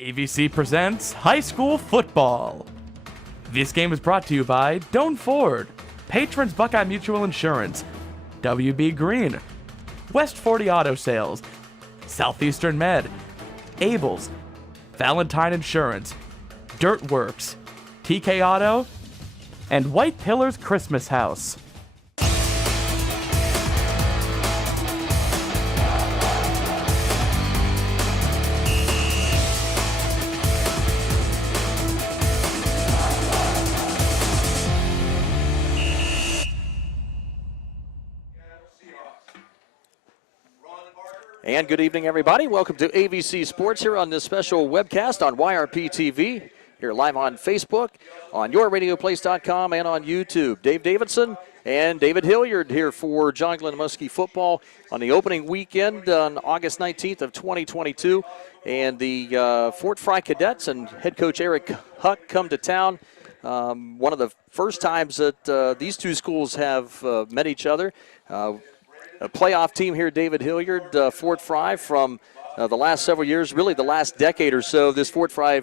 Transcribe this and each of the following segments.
AVC presents high school football. This game is brought to you by Doan Ford, Patrons Buckeye Mutual Insurance, WB Green, West 40 Auto Sales, Southeastern Med, Abels, Valentine Insurance, Dirtworks, TK Auto, and White Pillars Christmas House. And good evening, everybody. Welcome to AVC Sports here on this special webcast on YRP TV. Here live on Facebook, on yourradioplace.com, and on YouTube. Dave Davidson and David Hilliard here for John Glenn Muskie football on the opening weekend on August 19th of 2022. And the Fort Frye Cadets and head coach Eric Huck come to town. One of the first times that these two schools have met each other. A playoff team here, David Hilliard, Fort Frye, from the last several years, really the last decade or so. This Fort Frye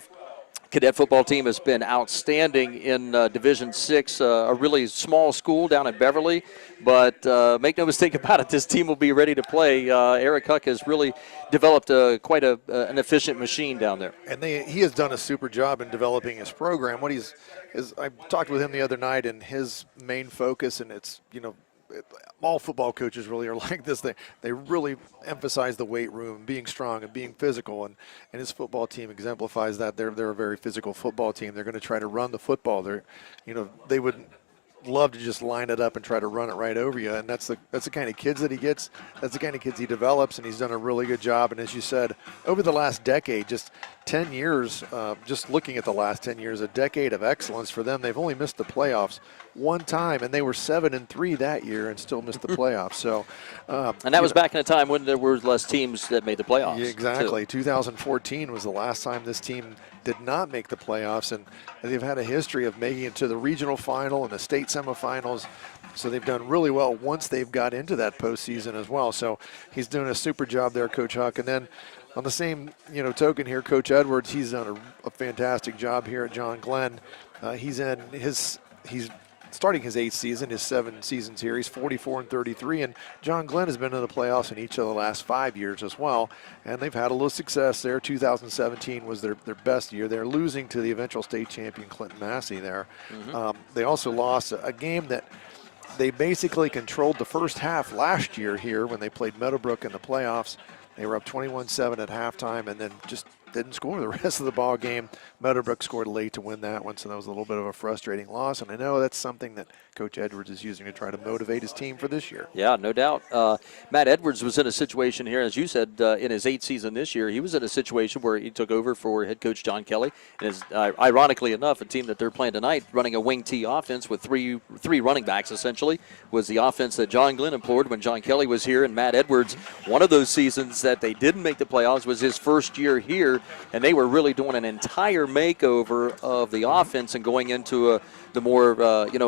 Cadet football team has been outstanding in Division VI, a really small school down in Beverly. But make no mistake about it, this team will be ready to play. Eric Huck has really developed quite an efficient machine down there. And he has done a super job in developing his program. I talked with him the other night, and his main focus, and it's, all football coaches really are like this. They really emphasize the weight room, being strong and being physical, and his football team exemplifies that. They're a very physical football team. They're going to try to run the football. They would love to just line it up and try to run it right over you, and that's the kind of kids that he gets. That's the kind of kids he develops, and he's done a really good job. And as you said, over the last decade, just 10 years, just looking at the last 10 years, a decade of excellence for them. They've only missed the playoffs one time, and they were 7-3 that year and still missed the playoffs. So, and that was back in a time when there were less teams that made the playoffs. Yeah, exactly. 2014 was the last time this team did not make the playoffs, and they've had a history of making it to the regional final and the state semifinals. So they've done really well once they've got into that postseason as well. So he's doing a super job there, Coach Huck. And then on the same token here, Coach Edwards, he's done a fantastic job here at John Glenn. He's starting his 8th season, his 7 seasons here. He's 44-33, and John Glenn has been in the playoffs in each of the last 5 years as well, and they've had a little success there. 2017 was their best year. They're losing to the eventual state champion Clinton Massey there. They also lost a game that they basically controlled the first half last year here when they played Meadowbrook in the playoffs. They were up 21-7 at halftime and then just didn't score the rest of the ball game. Meadowbrook scored late to win that one, so that was a little bit of a frustrating loss. And I know that's something that Coach Edwards is using to try to motivate his team for this year. Yeah, no doubt. Matt Edwards was in a situation here, as you said, in his 8th season this year. He was in a situation where he took over for head coach John Kelly. And ironically enough, a team that they're playing tonight, running a wing T offense with three running backs, essentially, was the offense that John Glenn employed when John Kelly was here. And Matt Edwards, one of those seasons that they didn't make the playoffs was his first year here, and they were really doing an entire makeover of the offense and going into the more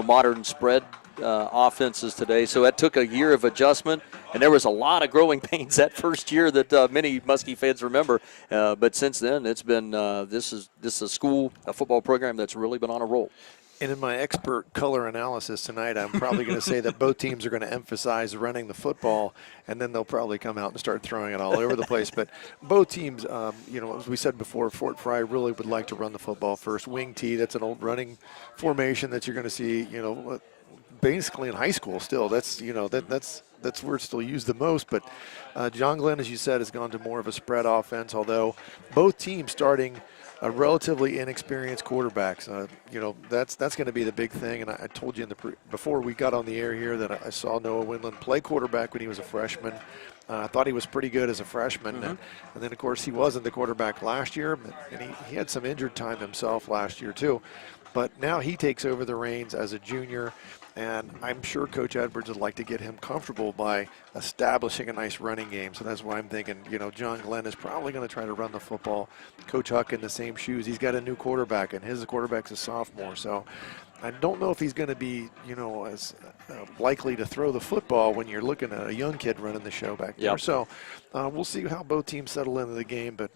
modern spread offenses today. So that took a year of adjustment, and there was a lot of growing pains that first year that many Muskie fans remember. But since then, it's been this is a football program that's really been on a roll. And in my expert color analysis tonight, I'm probably going to say that both teams are going to emphasize running the football, and then they'll probably come out and start throwing it all over the place. But both teams, as we said before, Fort Frye really would like to run the football first. Wing T, that's an old running formation that you're going to see, basically in high school still. That's where it's still used the most. But John Glenn, as you said, has gone to more of a spread offense, although both teams starting relatively inexperienced quarterbacks. That's going to be the big thing. And I told you before we got on the air here that I saw Noah Windland play quarterback when he was a freshman. I thought he was pretty good as a freshman. And then, of course, he wasn't the quarterback last year. And he had some injured time himself last year, too. But now he takes over the reins as a junior. And I'm sure Coach Edwards would like to get him comfortable by establishing a nice running game. So that's why I'm thinking, John Glenn is probably going to try to run the football. Coach Huck in the same shoes. He's got a new quarterback, and his quarterback's a sophomore. So I don't know if he's going to be, as likely to throw the football when you're looking at a young kid running the show back there. Yep. So we'll see how both teams settle into the game, but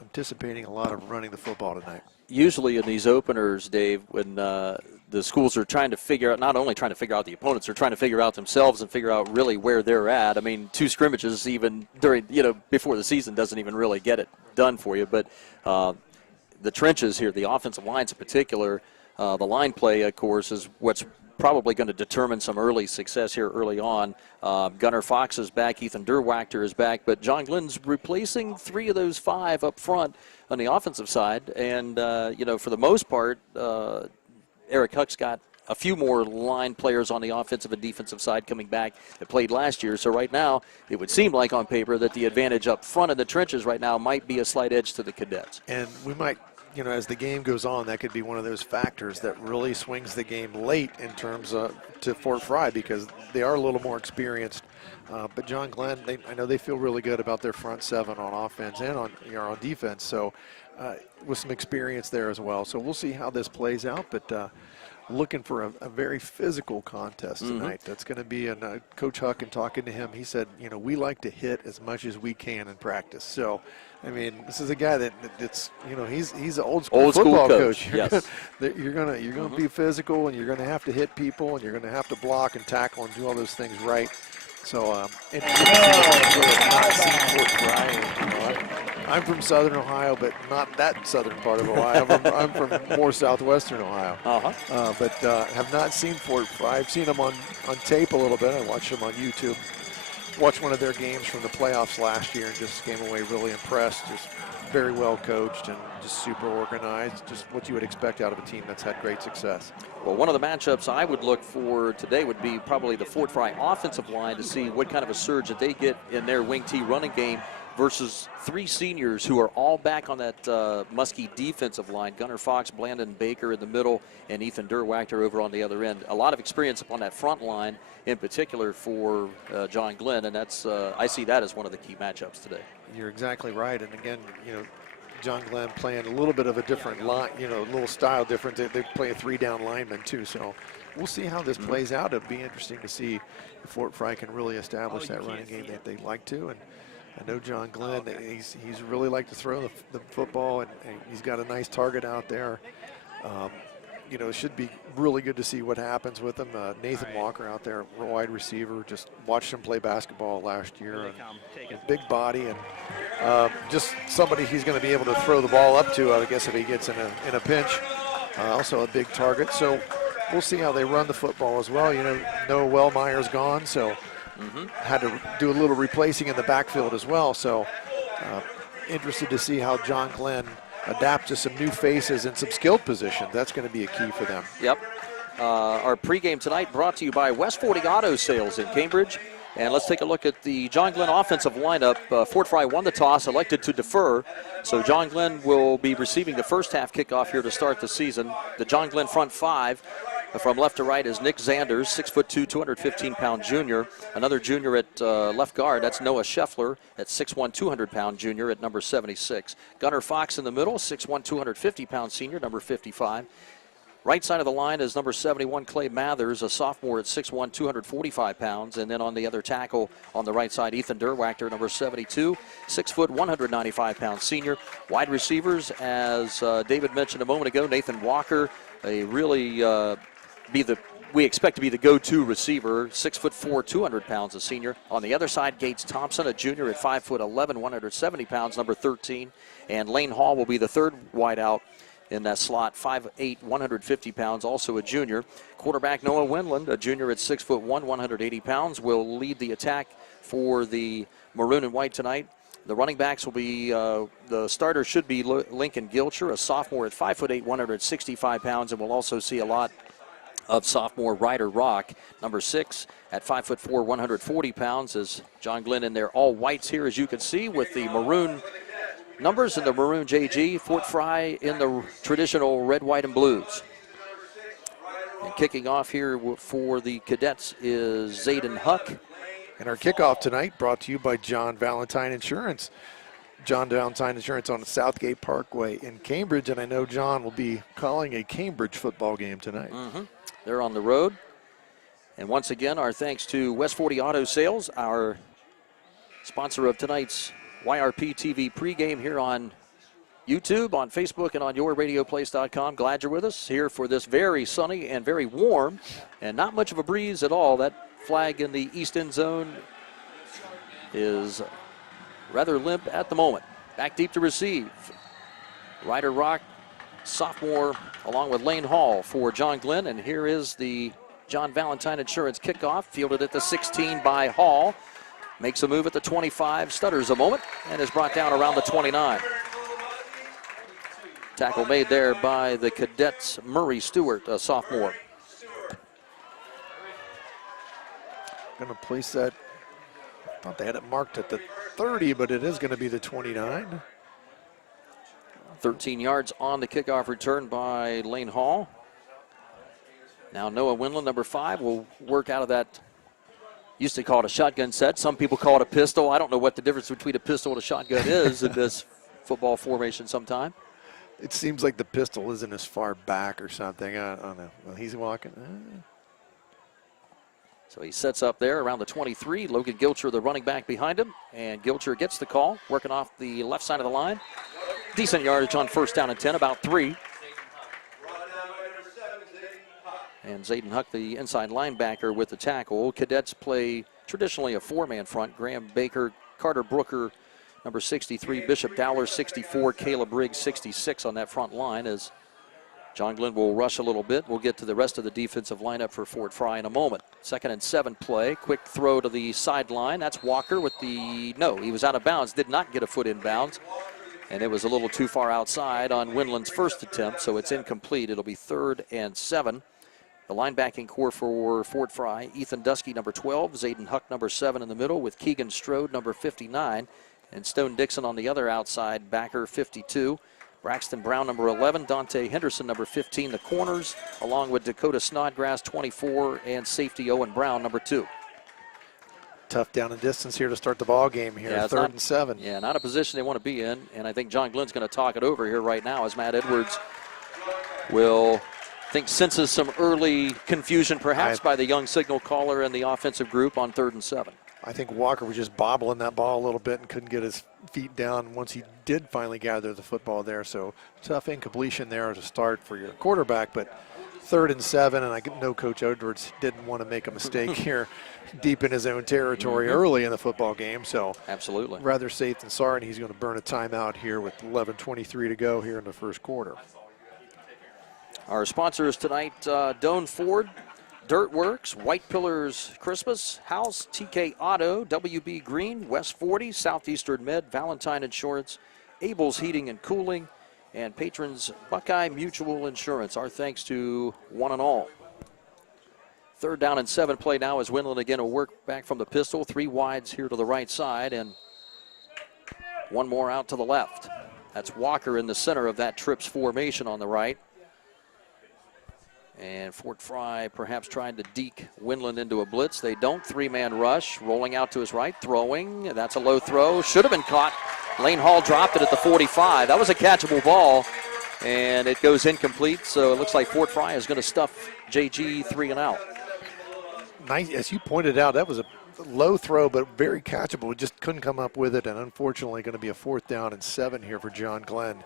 anticipating a lot of running the football tonight. Usually in these openers, Dave, when the schools are trying to figure out, not only trying to figure out the opponents, they're trying to figure out themselves and figure out really where they're at. I mean, 2 scrimmages even during, before the season doesn't even really get it done for you. But the trenches here, the offensive lines in particular, the line play, of course, is what's probably going to determine some early success here early on. Gunnar Fox is back. Ethan Derwachter is back. But John Glenn's replacing 3 of those 5 up front on the offensive side. And, for the most part, Eric Huck's got a few more line players on the offensive and defensive side coming back that played last year. So right now, it would seem like on paper that the advantage up front in the trenches right now might be a slight edge to the Cadets. And we might, as the game goes on, that could be one of those factors that really swings the game late in terms of to Fort Frye, because they are a little more experienced. But John Glenn, I know they feel really good about their front 7 on offense and on defense. So with some experience there as well. So we'll see how this plays out. But looking for a very physical contest tonight. That's going to be, and Coach Huck, and talking to him, he said, we like to hit as much as we can in practice. So, I mean, this is a guy that's, he's an old school football coach. Yes. You're gonna be physical, and you're gonna have to hit people, and you're gonna have to block and tackle and do all those things right. So, I'm from Southern Ohio, but not that southern part of Ohio. I'm from more southwestern Ohio. But have not seen Fort Frye. I've seen them on tape a little bit. I watched them on YouTube. Watched one of their games from the playoffs last year and just came away really impressed. Just very well coached and just super organized. Just what you would expect out of a team that's had great success. Well, one of the matchups I would look for today would be probably the Fort Frye offensive line to see what kind of a surge that they get in their wing T running game versus 3 seniors who are all back on that Muskie defensive line. Gunnar Fox, Blandon Baker in the middle, and Ethan Derwachter over on the other end. A lot of experience upon that front line, in particular for John Glenn, and that's I see that as one of the key matchups today. You're exactly right, and again, John Glenn playing a little bit of a different line, a little style different. They play a 3-down lineman too, so we'll see how this plays out. It'll be interesting to see if Fort Frye can really establish that running game that they like to. And I know John Glenn, he's really like to throw the football, and he's got a nice target out there. It should be really good to see what happens with him. Nathan Walker out there, wide receiver, just watched him play basketball last year. And big body, and just somebody he's going to be able to throw the ball up to, I guess, if he gets in a pinch. Also a big target. So we'll see how they run the football as well. Noah Wellmeyer's gone, so had to do a little replacing in the backfield as well. So interested to see how John Glenn adapt to some new faces and some skilled positions. That's going to be a key for them. Yep. Our pregame tonight brought to you by West 40 Auto Sales in Cambridge. And let's take a look at the John Glenn offensive lineup. Fort Frye won the toss, elected to defer. So John Glenn will be receiving the first half kickoff here to start the season. The John Glenn front 5 from left to right is Nick Zanders, 6'2", 215-pound junior. Another junior at left guard, that's Noah Scheffler at 6'1", 200-pound junior at number 76. Gunnar Fox in the middle, 6'1", 250-pound senior, number 55. Right side of the line is number 71, Clay Mathers, a sophomore at 6'1", 245 pounds. And then on the other tackle on the right side, Ethan Derwachter, number 72, 6 foot, 195 pound senior. Wide receivers, as David mentioned a moment ago, Nathan Walker, a really we expect to be the go-to receiver, 6'4", 200 pounds, a senior. On the other side, Gates Thompson, a junior at 5'11", 170 pounds, number 13. And Lane Hall will be the third wideout in that slot, 5'8", 150 pounds, also a junior. Quarterback Noah Wendland, a junior at 6'1", 180 pounds, will lead the attack for the maroon and white tonight. The running backs will be, the starter should be Lincoln Gilcher, a sophomore at 5'8", 165 pounds, and we'll also see a lot of sophomore Ryder Rock, number 6 at 5'4", 140 pounds, as John Glenn in there. All whites here, as you can see, with the maroon numbers and the maroon JG. Fort Frye in the traditional red, white, and blues. And kicking off here for the Cadets is Zayden Huck. And our kickoff tonight brought to you by John Valentine Insurance. John Valentine Insurance on Southgate Parkway in Cambridge, and I know John will be calling a Cambridge football game tonight. They're on the road. And once again, our thanks to West 40 Auto Sales, our sponsor of tonight's YRP TV pregame here on YouTube, on Facebook, and on yourradioplace.com. Glad you're with us here for this very sunny and very warm and not much of a breeze at all. That flag in the east end zone is rather limp at the moment. Back deep to receive. Ryder Rock, sophomore, along with Lane Hall for John Glenn. And here is the John Valentine Insurance kickoff, fielded at the 16 by Hall. Makes a move at the 25, stutters a moment, and is brought down around the 29. Tackle made there by the Cadets' Murray Stewart, a sophomore. Going to place that. I thought they had it marked at the 30, but it is going to be the 29. 13 yards on the kickoff return by Lane Hall. Now Noah Winland, number 5, will work out of that. Used to call it a shotgun set. Some people call it a pistol. I don't know what the difference between a pistol and a shotgun is in this football formation sometime. It seems like the pistol isn't as far back or something. I don't know. Well, he's walking. So he sets up there around the 23. Logan Gilcher, the running back, behind him. And Gilcher gets the call, working off the left side of the line. Decent yardage on first down and 10, about 3. And Zayden Huck, the inside linebacker, with the tackle. Cadets play traditionally a 4-man front. Graham Baker, Carter Brooker, number 63, Bishop Dowler, 64, Caleb Riggs, 66 on that front line, as John Glenn will rush a little bit. We'll get to the rest of the defensive lineup for Fort Frye in a moment. 2nd and 7 play. Quick throw to the sideline. That's Walker with the, no, he was out of bounds. Did not get a foot in bounds. And it was a little too far outside on Winland's first attempt, so it's incomplete. It'll be 3rd and 7. The linebacking core for Fort Frye, Ethan Dusky, number 12, Zayden Huck, number 7 in the middle, with Keegan Strode, number 59, and Stone Dixon on the other outside backer, 52. Braxton Brown, number 11, Dante Henderson, number 15, the corners, along with Dakota Snodgrass, 24, and safety Owen Brown, number 2. Tough down and distance here to start the ball game here, yeah, 3rd and 7. Yeah, not a position they want to be in, and I think John Glenn's going to talk it over here right now as Matt Edwards will, I think, senses some early confusion perhaps by the young signal caller and the offensive group on 3rd and 7. I think Walker was just bobbling that ball a little bit and couldn't get his feet down once he did finally gather the football there. So tough incompletion there to start for your quarterback, but 3rd and 7, and I know Coach Edwards didn't want to make a mistake here deep in his own territory early in the football game. So absolutely, rather safe than sorry, and he's going to burn a timeout here with 11:23 to go here in the first quarter. Our sponsors tonight, Doan Ford, Dirtworks, White Pillars Christmas House, TK Auto, WB Green, West 40, Southeastern Med, Valentine Insurance, Abel's Heating and Cooling, and patrons Buckeye Mutual Insurance. Our thanks to one and all. 3rd down and 7 play now as Winland again will work back from the pistol. 3 wides here to the right side and one more out to the left. That's Walker in the center of that trips formation on the right. And Fort Frye perhaps trying to deke Winland into a blitz. They don't. 3-man rush. Rolling out to his right. Throwing. That's a low throw. Should have been caught. Lane Hall dropped it at the 45. That was a catchable ball. And it goes incomplete. So it looks like Fort Frye is going to stuff JG 3 and out. Nice. As you pointed out, that was a low throw, but very catchable. Just couldn't come up with it. And unfortunately going to be a 4th down and 7 here for John Glenn.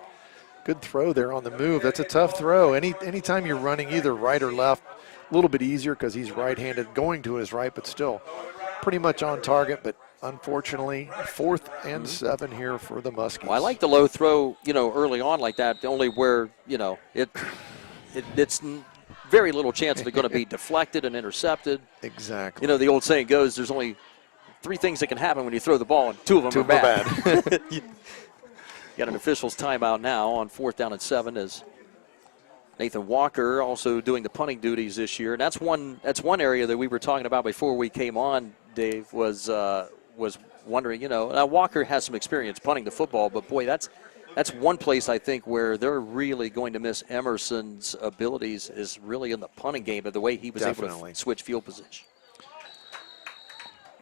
Good throw there on the move. That's a tough throw. Anytime you're running either right or left, a little bit easier because he's right-handed going to his right, but still pretty much on target. But unfortunately, 4th and 7 here for the Muskies. Well, I like the low throw, early on like that, only where, it's very little chance of it going to be deflected and intercepted. Exactly. The old saying goes, there's only 3 things that can happen when you throw the ball, and 2 of them are bad. Got an official's timeout now on 4th down and 7 as Nathan Walker also doing the punting duties this year. And that's one area that we were talking about before we came on, Dave, was wondering, now Walker has some experience punting the football, but boy, that's one place I think where they're really going to miss Emerson's abilities is really in the punting game, but the way he was able to switch field position.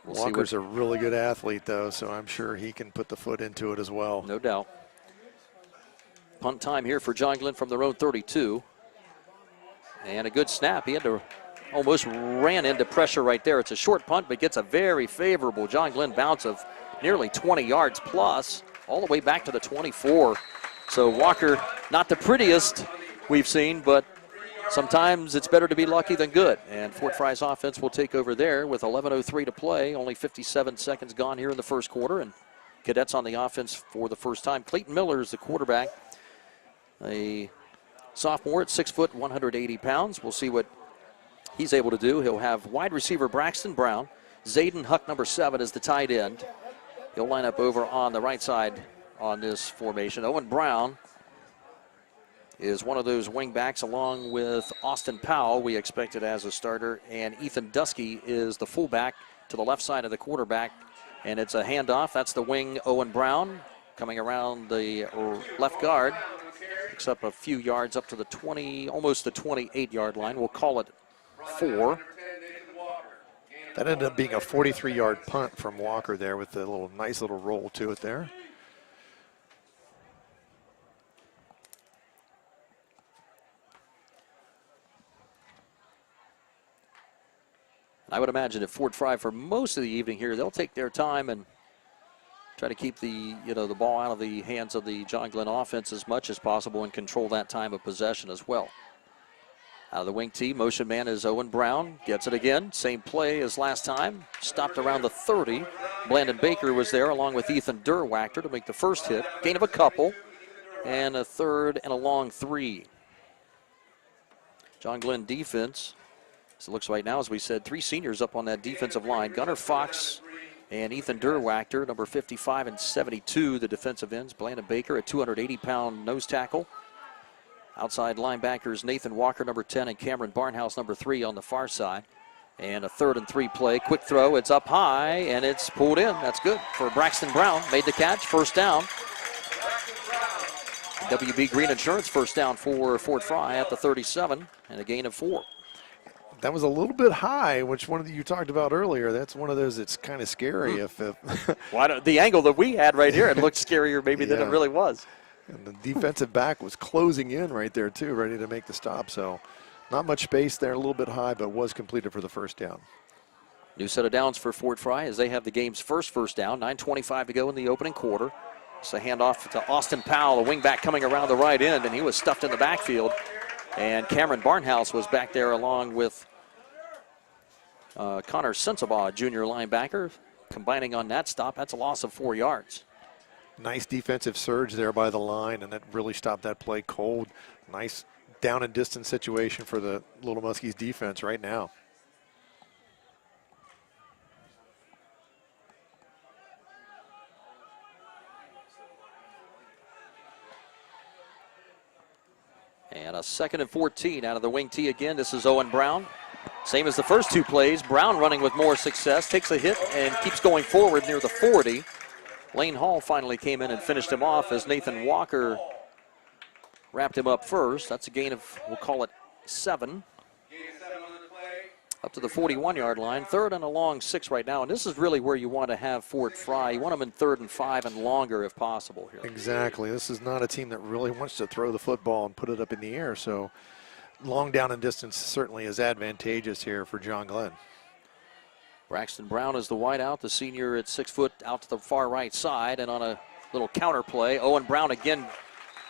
Walker's a really good athlete, though, so I'm sure he can put the foot into it as well. No doubt. Punt time here for John Glenn from their own 32. And a good snap. He had to almost ran into pressure right there. It's a short punt, but gets a very favorable John Glenn bounce of nearly 20 yards plus, all the way back to the 24. So Walker, not the prettiest we've seen, but sometimes it's better to be lucky than good. And Fort Frye's offense will take over there with 11:03 to play. Only 57 seconds gone here in the first quarter. And Cadets on the offense for the first time. Clayton Miller is the quarterback. A sophomore at 6 foot, 180 pounds. We'll see what he's able to do. He'll have wide receiver Braxton Brown. Zayden Huck, number 7, is the tight end. He'll line up over on the right side on this formation. Owen Brown is one of those wing backs along with Austin Powell, we expected as a starter, and Ethan Dusky is the fullback to the left side of the quarterback, and it's a handoff. That's the wing, Owen Brown, coming around the left guard, picks up a few yards up to the 20, almost the 28-yard line. We'll call it 4. That ended up being a 43-yard punt from Walker there with a nice little roll to it there. I would imagine at Fort Frye for most of the evening here, they'll take their time and try to keep the ball out of the hands of the John Glenn offense as much as possible and control that time of possession as well. Out of the wing tee, motion man is Owen Brown. Gets it again. Same play as last time. Stopped around the 30. Blandon Baker was there along with Ethan Derwachter to make the first hit. Gain of a couple. And a third and a long 3. John Glenn defense. So it looks right now, as we said, 3 seniors up on that defensive line. Gunnar Fox and Ethan Derwachter, number 55 and 72, the defensive ends. Blandon Baker, a 280-pound nose tackle. Outside linebackers Nathan Walker, number 10, and Cameron Barnhouse, number 3 on the far side. And a 3rd and 3 play. Quick throw. It's up high, and it's pulled in. That's good for Braxton Brown. Made the catch. First down. WB Green Insurance first down for Fort Frye at the 37, and a gain of 4. That was a little bit high, which one of you talked about earlier. That's one of those that's kind of scary. If the angle that we had right here, it looked scarier maybe than it really was. And the defensive back was closing in right there, too, ready to make the stop. So not much space there, a little bit high, but was completed for the first down. New set of downs for Fort Frye as they have the game's first down. 9:25 to go in the opening quarter. It's a handoff to Austin Powell, the wingback coming around the right end, and he was stuffed in the backfield. And Cameron Barnhouse was back there along with Connor Sensabaugh, junior linebacker, combining on that stop. That's a loss of 4 yards. Nice defensive surge there by the line, and that really stopped that play cold. Nice down and distance situation for the Little Muskies defense right now. And a 2nd and 14 out of the wing tee again. This is Owen Brown. Same as the first 2 plays. Brown running with more success. Takes a hit and keeps going forward near the 40. Lane Hall finally came in and finished him off as Nathan Walker wrapped him up first. That's a gain of, we'll call it 7. Up to the 41-yard line. 3rd and a long 6 right now. And this is really where you want to have Fort Frye. You want them in 3rd and 5 and longer if possible here. Exactly. This is not a team that really wants to throw the football and put it up in the air. So long down and distance certainly is advantageous here for John Glenn. Braxton Brown is the wideout, the senior at 6 foot out to the far right side, and on a little counter play, Owen Brown again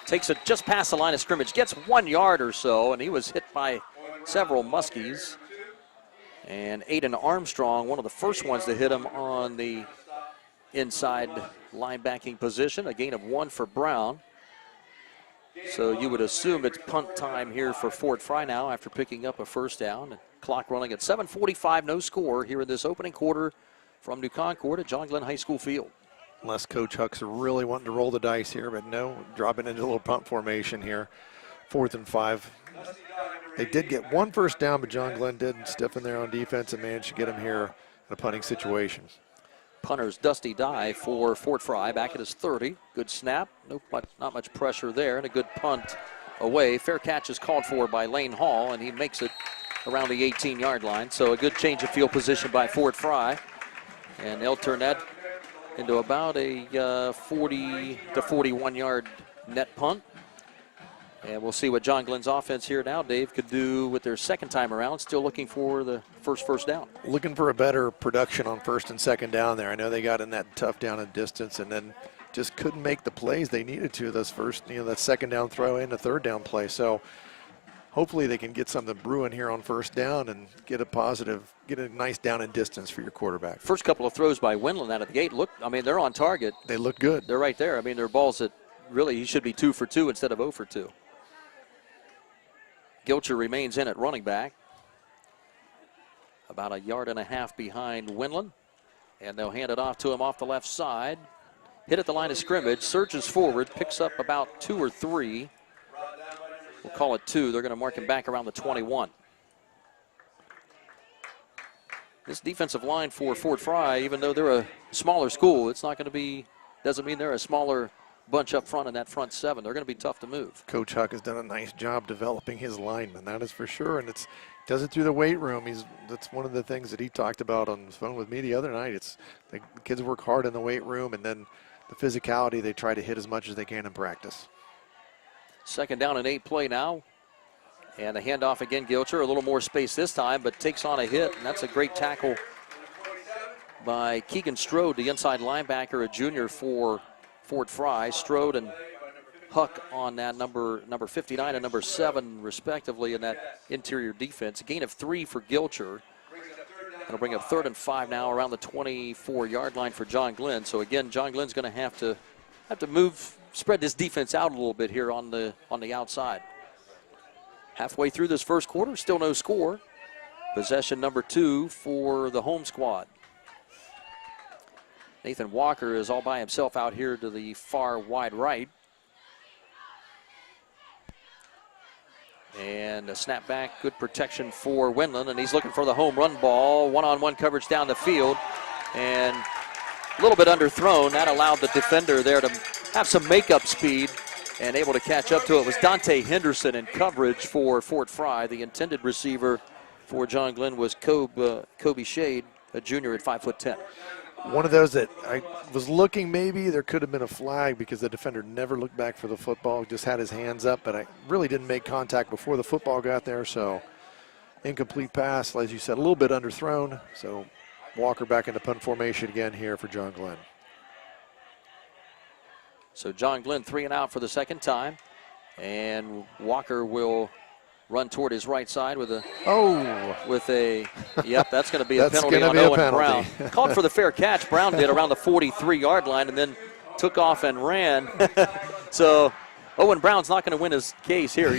takes it just past the line of scrimmage, gets 1 yard or so, and he was hit by several Muskies. And Aiden Armstrong, one of the first ones to hit him on the inside linebacking position, a gain of 1 for Brown. So you would assume it's punt time here for Fort Frye now after picking up a first down. Clock running at 7:45, no score here in this opening quarter from New Concord at John Glenn High School field. Unless Coach Huck's really wanting to roll the dice here, but no, dropping into a little punt formation here. 4th and 5. They did get 1 first down, but John Glenn did stiffen there on defense and managed to get him here in a punting situation. Punter's Dusty Dye for Fort Frye back at his 30. Good snap, not much pressure there, and a good punt away. Fair catch is called for by Lane Hall, and he makes it around the 18-yard line. So a good change of field position by Fort Frye. And they'll turn that into about a 40 to 41-yard net punt. And we'll see what John Glenn's offense here now, Dave, could do with their second time around. Still looking for the first down. Looking for a better production on first and second down there. I know they got in that tough down and distance and then just couldn't make the plays they needed to. Those first, that second down throw and the third down play. So hopefully they can get something brewing here on first down and get a nice down and distance for your quarterback. First couple of throws by Wendland out of the gate. They're on target. They look good. They're right there. They're balls that really he should be 2 for 2 instead of 0 for 2. Gilcher remains in at running back. About 1.5 yards behind Wendland. And they'll hand it off to him off the left side. Hit at the line of scrimmage, surges forward, picks up about 2 or 3. We'll call it 2. They're going to mark him back around the 21. This defensive line for Fort Frye, even though they're a smaller school, doesn't mean they're a smaller bunch up front in that front 7. They're going to be tough to move. Coach Huck has done a nice job developing his linemen, that is for sure, and does it through the weight room. That's one of the things that he talked about on the phone with me the other night. It's the kids work hard in the weight room, and then the physicality, they try to hit as much as they can in practice. Second down and 8 play now. And a handoff again, Gilcher. A little more space this time, but takes on a hit, and that's a great tackle by Keegan Strode, the inside linebacker, a junior for Fort Frye. Strode and Huck on that number 59 and number 7, respectively, in that interior defense. A gain of 3 for Gilcher. That'll bring up 3rd and 5 now around the 24-yard line for John Glenn. So again, John Glenn's going to have to spread this defense out a little bit here on the outside. Halfway through this first quarter, still no score. Possession number 2 for the home squad. Nathan Walker is all by himself out here to the far wide right. And a snap back, good protection for Wendland, and he's looking for the home run ball. One-on-one coverage down the field, and a little bit underthrown. That allowed the defender there to have some makeup speed and able to catch up to it. Was Dante Henderson in coverage for Fort Frye. The intended receiver for John Glenn was Kobe Shade, a junior at 5'10". One of those that I was looking, maybe there could have been a flag because the defender never looked back for the football, just had his hands up, but I really didn't make contact before the football got there, so incomplete pass, as you said, a little bit underthrown. So Walker back into punt formation again here for John Glenn. So John Glenn 3 and out for the second time, and Walker will run toward his right side with a yep, that's going to be a penalty on Owen Brown. Called for the fair catch. Brown did around the 43-yard line and then took off and ran. So Owen Brown's not going to win his case here.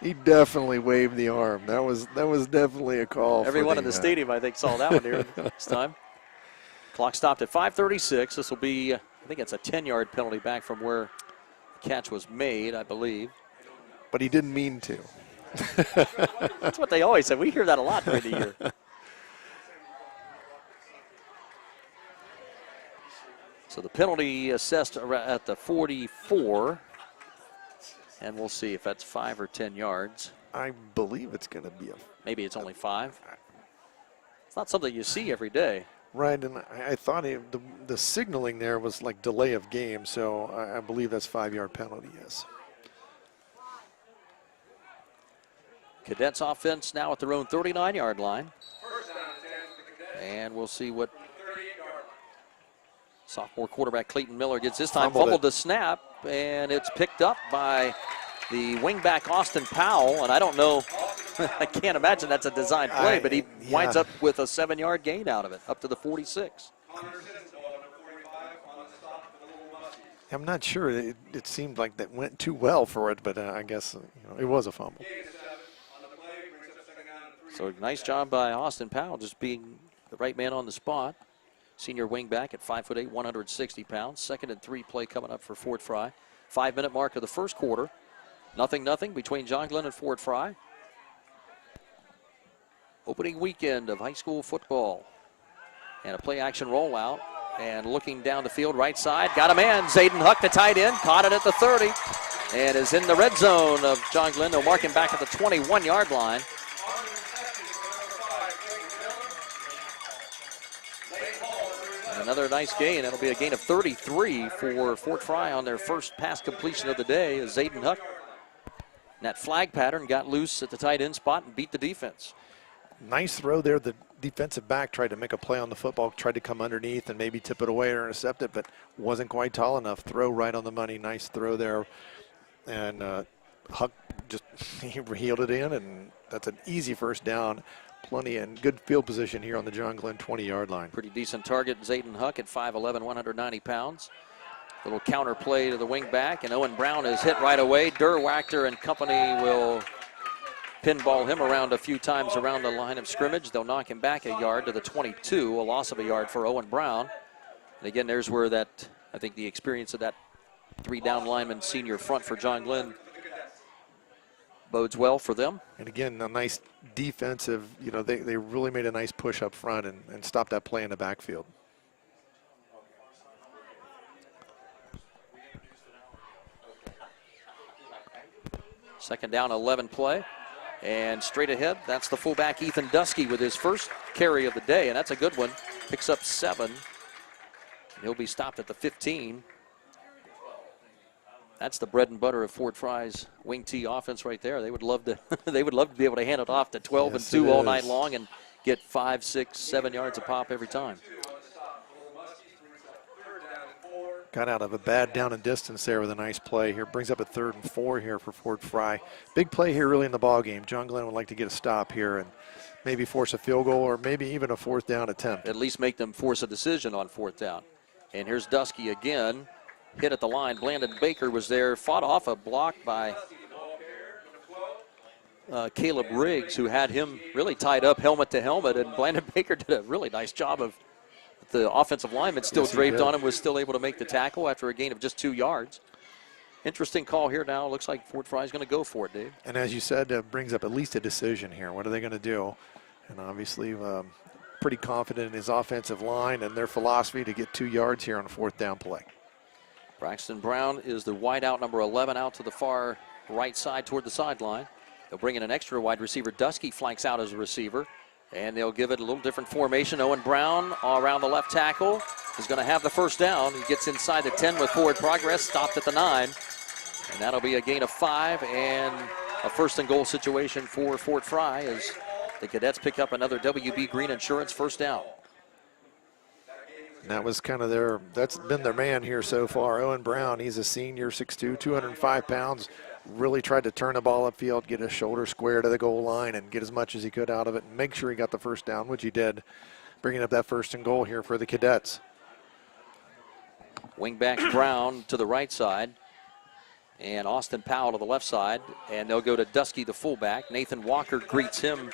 He definitely waved the arm. That was definitely a call. Everyone in the stadium, I think, saw that one here this time. Clock stopped at 5:36. This will be, I think it's a 10-yard penalty back from where the catch was made, I believe. But he didn't mean to. That's what they always say. We hear that a lot during the year. So the penalty assessed at the 44. And we'll see if that's 5 or 10 yards. I believe it's going to be maybe it's only 5. It's not something you see every day. Right, and I thought the signaling there was like delay of game, so I believe that's 5-yard penalty, yes. Cadets offense now at their own 39-yard line. And we'll see what sophomore quarterback Clayton Miller gets this time. Fumbled the snap, and it's picked up by the wingback Austin Powell. And I don't know, I can't imagine that's a design play, but he winds up with a 7-yard gain out of it, up to the 46. I'm not sure. It seemed like that went too well for it, but I guess it was a fumble. So nice job by Austin Powell, just being the right man on the spot. Senior wingback at 5'8", 160 pounds. 2nd and 3 play coming up for Fort Frye. 5-minute mark of the first quarter. 0-0 between John Glenn and Fort Frye. Opening weekend of high school football. And a play action rollout. And looking down the field, right side. Got a man. Zayden Huck, the tight end. Caught it at the 30. And is in the red zone of John Glenn. They'll mark him back at the 21-yard line. Another nice gain. That'll be a gain of 33 for Fort Frye on their first pass completion of the day as Zayden Huck, in that flag pattern, got loose at the tight end spot and beat the defense. Nice throw there. The defensive back tried to make a play on the football, tried to come underneath and maybe tip it away or intercept it, but wasn't quite tall enough. Throw right on the money. Nice throw there. And Huck just reeled it in, and that's an easy first down. Plenty and good field position here on the John Glenn 20-yard line. Pretty decent target, Zayden Huck at 5'11", 190 pounds. Little counter play to the wing back, and Owen Brown is hit right away. Durwachter and company will pinball him around a few times around the line of scrimmage. They'll knock him back a yard to the 22, a loss of a yard for Owen Brown. And again, there's where that, I think the experience of that 3-down lineman senior front for John Glenn bodes well for them. And again, a nice defensive, you know, they really made a nice push up front and stopped that play in the backfield. Second down, 11 play. And straight ahead, that's the fullback Ethan Dusky with his first carry of the day, and that's a good one. Picks up 7. He'll be stopped at the 15. That's the bread and butter of Fort Frye's wing T offense right there. They would love to they would love to be able to hand it off to 12 and 2 all night long and get 5, 6, 7 yards a pop every time. Got out of a bad down and distance there with a nice play here. Brings up a 3rd and 4 here for Fort Frye. Big play here really in the ball game. John Glenn would like to get a stop here and maybe force a field goal or maybe even a 4th down attempt. At least make them force a decision on 4th down. And here's Dusky again. Hit at the line. Blandon Baker was there. Fought off a block by Caleb Riggs, who had him really tied up helmet to helmet. And Blandon Baker did a really nice job of the offensive lineman still draped on him, was still able to make the tackle after a gain of just 2 yards. Interesting call here now. Looks like Fort Frye's going to go for it, Dave. And as you said, brings up at least a decision here. What are they going to do? And obviously pretty confident in his offensive line and their philosophy to get 2 yards here on a 4th down play. Braxton Brown is the wideout, number 11, out to the far right side toward the sideline. They'll bring in an extra wide receiver. Dusky flanks out as a receiver. And they'll give it a little different formation. Owen Brown around the left tackle is going to have the first down. He gets inside the 10 with forward progress, stopped at the 9. And that'll be a gain of 5 and a 1st and goal situation for Fort Frye as the Cadets pick up another WB Green Insurance first down. And that was kind of that's been their man here so far. Owen Brown, he's a senior, 6'2", 205 pounds. Really tried to turn the ball upfield, get his shoulder square to the goal line and get as much as he could out of it and make sure he got the first down, which he did, bringing up that 1st and goal here for the Cadets. Wingback Brown to the right side and Austin Powell to the left side, and they'll go to Dusky, the fullback. Nathan Walker greets him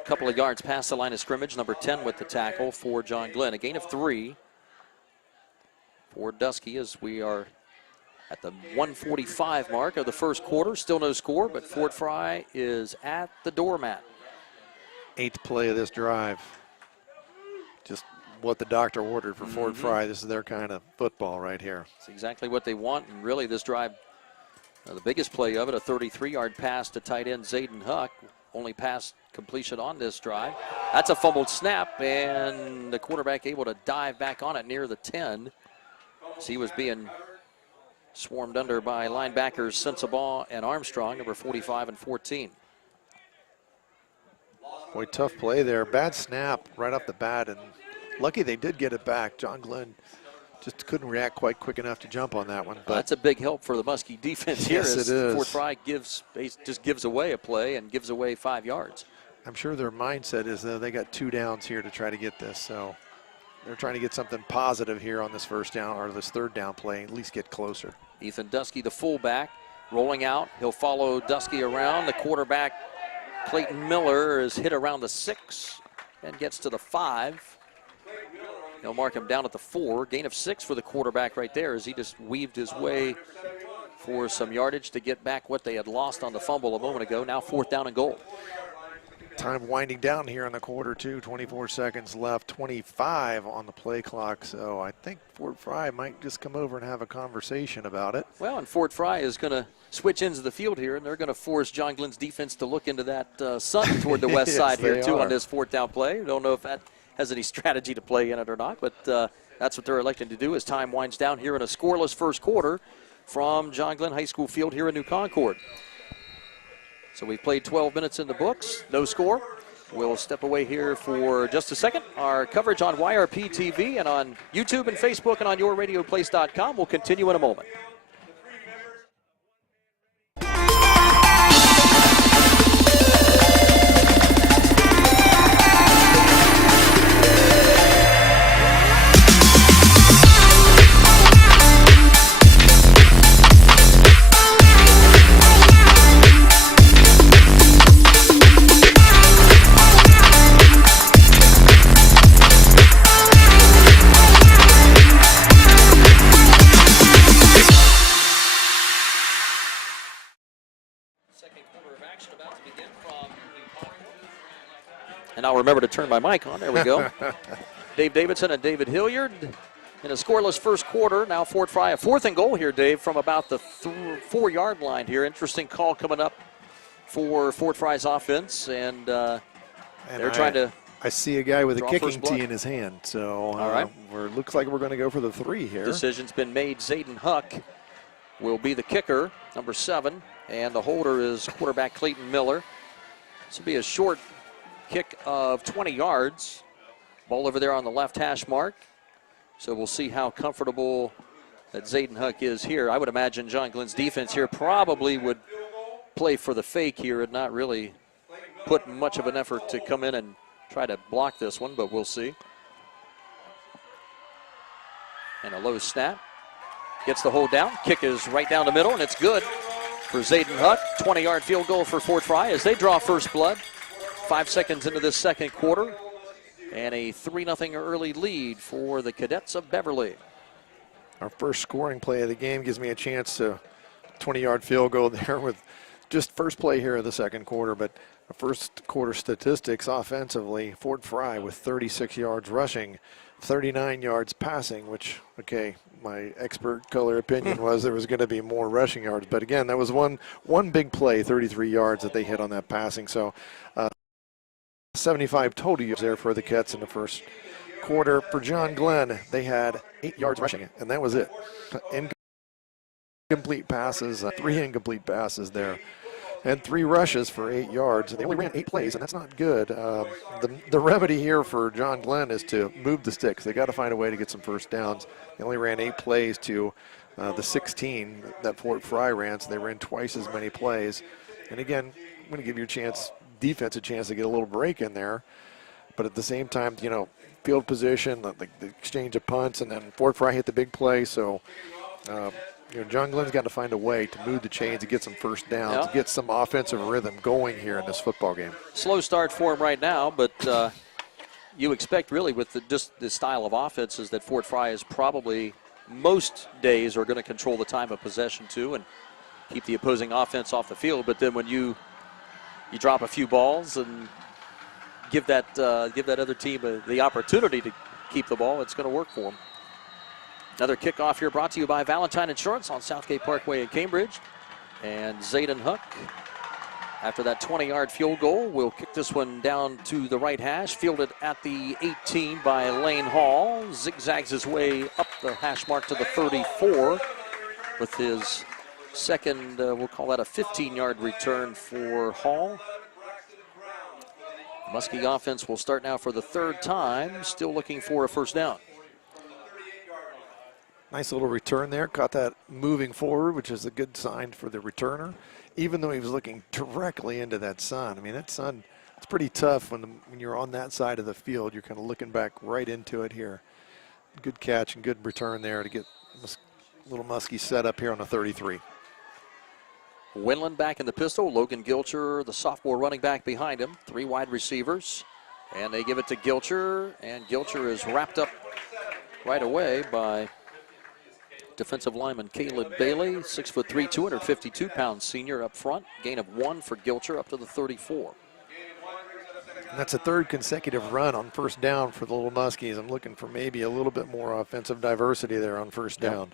a couple of yards past the line of scrimmage, number 10 with the tackle for John Glenn. A gain of 3 for Dusky as we are at the 1:45 mark of the first quarter. Still no score, but Fort Frye is at the doormat. 8th play of this drive. Just what the doctor ordered for Fort Frye. This is their kind of football right here. It's exactly what they want, and really this drive, the biggest play of it, a 33-yard pass to tight end Zayden Huck. Only pass completion on this drive. That's a fumbled snap, and the quarterback able to dive back on it near the 10. as he was being swarmed under by linebackers Sensabaugh and Armstrong, number 45 and 14. Boy, tough play there. Bad snap right off the bat, and lucky they did get it back. John Glenn just couldn't react quite quick enough to jump on that one. But that's a big help for the Muskie defense here. Yes, it is. Fort Frye just gives away a play and gives away 5 yards. I'm sure their mindset is that they got 2 downs here to try to get this. So they're trying to get something positive here on this first down or this third down play, at least get closer. Ethan Dusky, the fullback, rolling out. He'll follow Dusky around. The quarterback, Clayton Miller, is hit around the 6 and gets to the 5. They'll mark him down at the 4. Gain of 6 for the quarterback right there as he just weaved his way for some yardage to get back what they had lost on the fumble a moment ago. Now 4th down and goal. Time winding down here in the quarter, too. 24 seconds left, 25 on the play clock. So I think Fort Frye might just come over and have a conversation about it. Well, and Fort Frye is going to switch ends of the field here, and they're going to force John Glenn's defense to look into that sun toward the west Yes, side here, too, are. on this 4th down play. Don't know if that has any strategy to play in it or not, but that's what they're electing to do as time winds down here in a scoreless first quarter from John Glenn High School Field here in New Concord. So we've played 12 minutes in the books, no score. We'll step away here for just a second. Our coverage on YRP TV and on YouTube and Facebook and on yourradioplace.com will continue in a moment. And I'll remember to turn my mic on. There we go. Dave Davidson and David Hilliard in a scoreless first quarter. Now Fort Frye, a 4th and goal here, Dave, from about the 4-yard line here. Interesting call coming up for Fort Frye's offense. And they're trying to I see a guy with a draw kicking first blood tee in his hand. So all right. Looks like we're going to go for the 3 here. Decision's been made. Zayden Huck will be the kicker, number 7. And the holder is quarterback Clayton Miller. This will be a short kick of 20 yards. Ball over there on the left hash mark. So we'll see how comfortable that Zayden Huck is here. I would imagine John Glenn's defense here probably would play for the fake here and not really put much of an effort to come in and try to block this one, but we'll see. And a low snap. Gets the hold down. Kick is right down the middle, and it's good for Zayden Huck. 20-yard field goal for Fort Frye as they draw first blood. 5 seconds into this second quarter, and a 3-0 early lead for the Cadets of Beverly. Our first scoring play of the game gives me a chance to 20-yard field goal there with just first play here of the second quarter. But the first quarter statistics offensively, Fort Frye with 36 yards rushing, 39 yards passing, which, okay, my expert color opinion was there was going to be more rushing yards. But again, that was one big play, 33 yards that they hit on that passing. So 75 total yards there for the Cats in the first quarter. For John Glenn, they had 8 yards rushing, and that was it. Incomplete passes, 3 incomplete passes there, and 3 rushes for 8 yards. They only ran 8 plays, and that's not good. The remedy here for John Glenn is to move the sticks. They got to find a way to get some first downs. They only ran 8 plays to the 16 that Fort Frye ran, so they ran twice as many plays. And again, I'm going to give your defense a chance to get a little break in there, but at the same time, field position, the exchange of punts, and then Fort Frye hit the big play. So, John Glenn's got to find a way to move the chains, to get some first downs, to get some offensive rhythm going here in this football game. Slow start for him right now, but you expect really with just the style of offenses that Fort Frye is probably most days are going to control the time of possession too and keep the opposing offense off the field. But then when you drop a few balls and give that other team the opportunity to keep the ball, it's going to work for them. Another kickoff here brought to you by Valentine Insurance on Southgate Parkway in Cambridge. And Zayden Huck, after that 20-yard field goal, will kick this one down to the right hash, fielded at the 18 by Lane Hall. Zigzags his way up the hash mark to the 34 with his second, we'll call that a 15-yard return for Hall. Muskie offense will start now for the 3rd time, still looking for a first down. Nice little return there. Caught that moving forward, which is a good sign for the returner, even though he was looking directly into that sun. I mean, that sun, it's pretty tough when you're on that side of the field. You're kind of looking back right into it here. Good catch and good return there to get little Muskie set up here on the 33. Winland back in the pistol. Logan Gilcher, the sophomore running back behind him. 3 wide receivers. And they give it to Gilcher. And Gilcher is wrapped up right away by defensive lineman Caleb Bailey. 6'3", 252-pound senior up front. Gain of 1 for Gilcher up to the 34. And that's a 3rd consecutive run on first down for the Little Muskies. I'm looking for maybe a little bit more offensive diversity there on first down.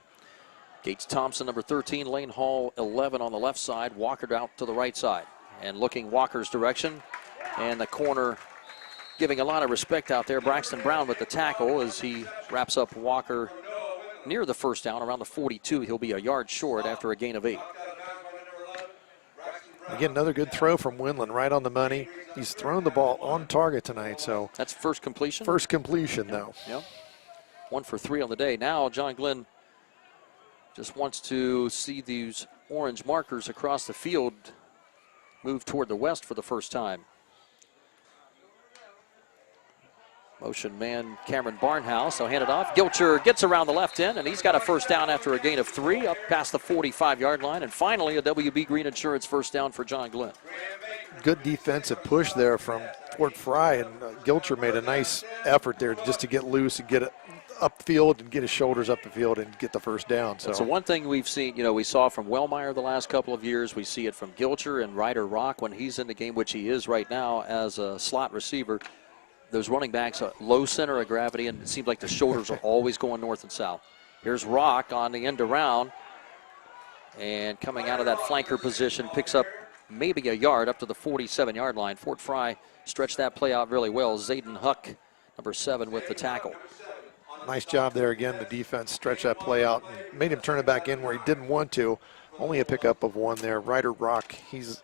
Gates Thompson, number 13, Lane Hall, 11 on the left side. Walker out to the right side. And looking Walker's direction. And the corner giving a lot of respect out there. Braxton Brown with the tackle as he wraps up Walker near the first down, around the 42. He'll be a yard short after a gain of 8. Again, another good throw from Winland, right on the money. He's thrown the ball on target tonight, so. That's first completion? First completion, though. Yep. 1 for 3 on the day. Now John Glenn just wants to see these orange markers across the field move toward the west for the first time. Motion man Cameron Barnhouse. They'll hand it off. Gilcher gets around the left end, and he's got a first down after a gain of 3 up past the 45-yard line. And finally, a WB Green Insurance first down for John Glenn. Good defensive push there from Fort Frye, and Gilcher made a nice effort there just to get loose and get it upfield and get his shoulders up the field and get the first down. So one thing we've seen, we saw from Wellmeyer the last couple of years. We see it from Gilcher and Ryder Rock when he's in the game, which he is right now as a slot receiver. Those running backs are low center of gravity, and it seems like the shoulders are always going north and south. Here's Rock on the end around, and coming out of that flanker position, picks up maybe a yard up to the 47-yard line. Fort Frye stretched that play out really well. Zayden Huck, number 7, with the tackle. Nice job there again. The defense stretched that play out and made him turn it back in where he didn't want to. Only a pickup of 1 there. Ryder Rock,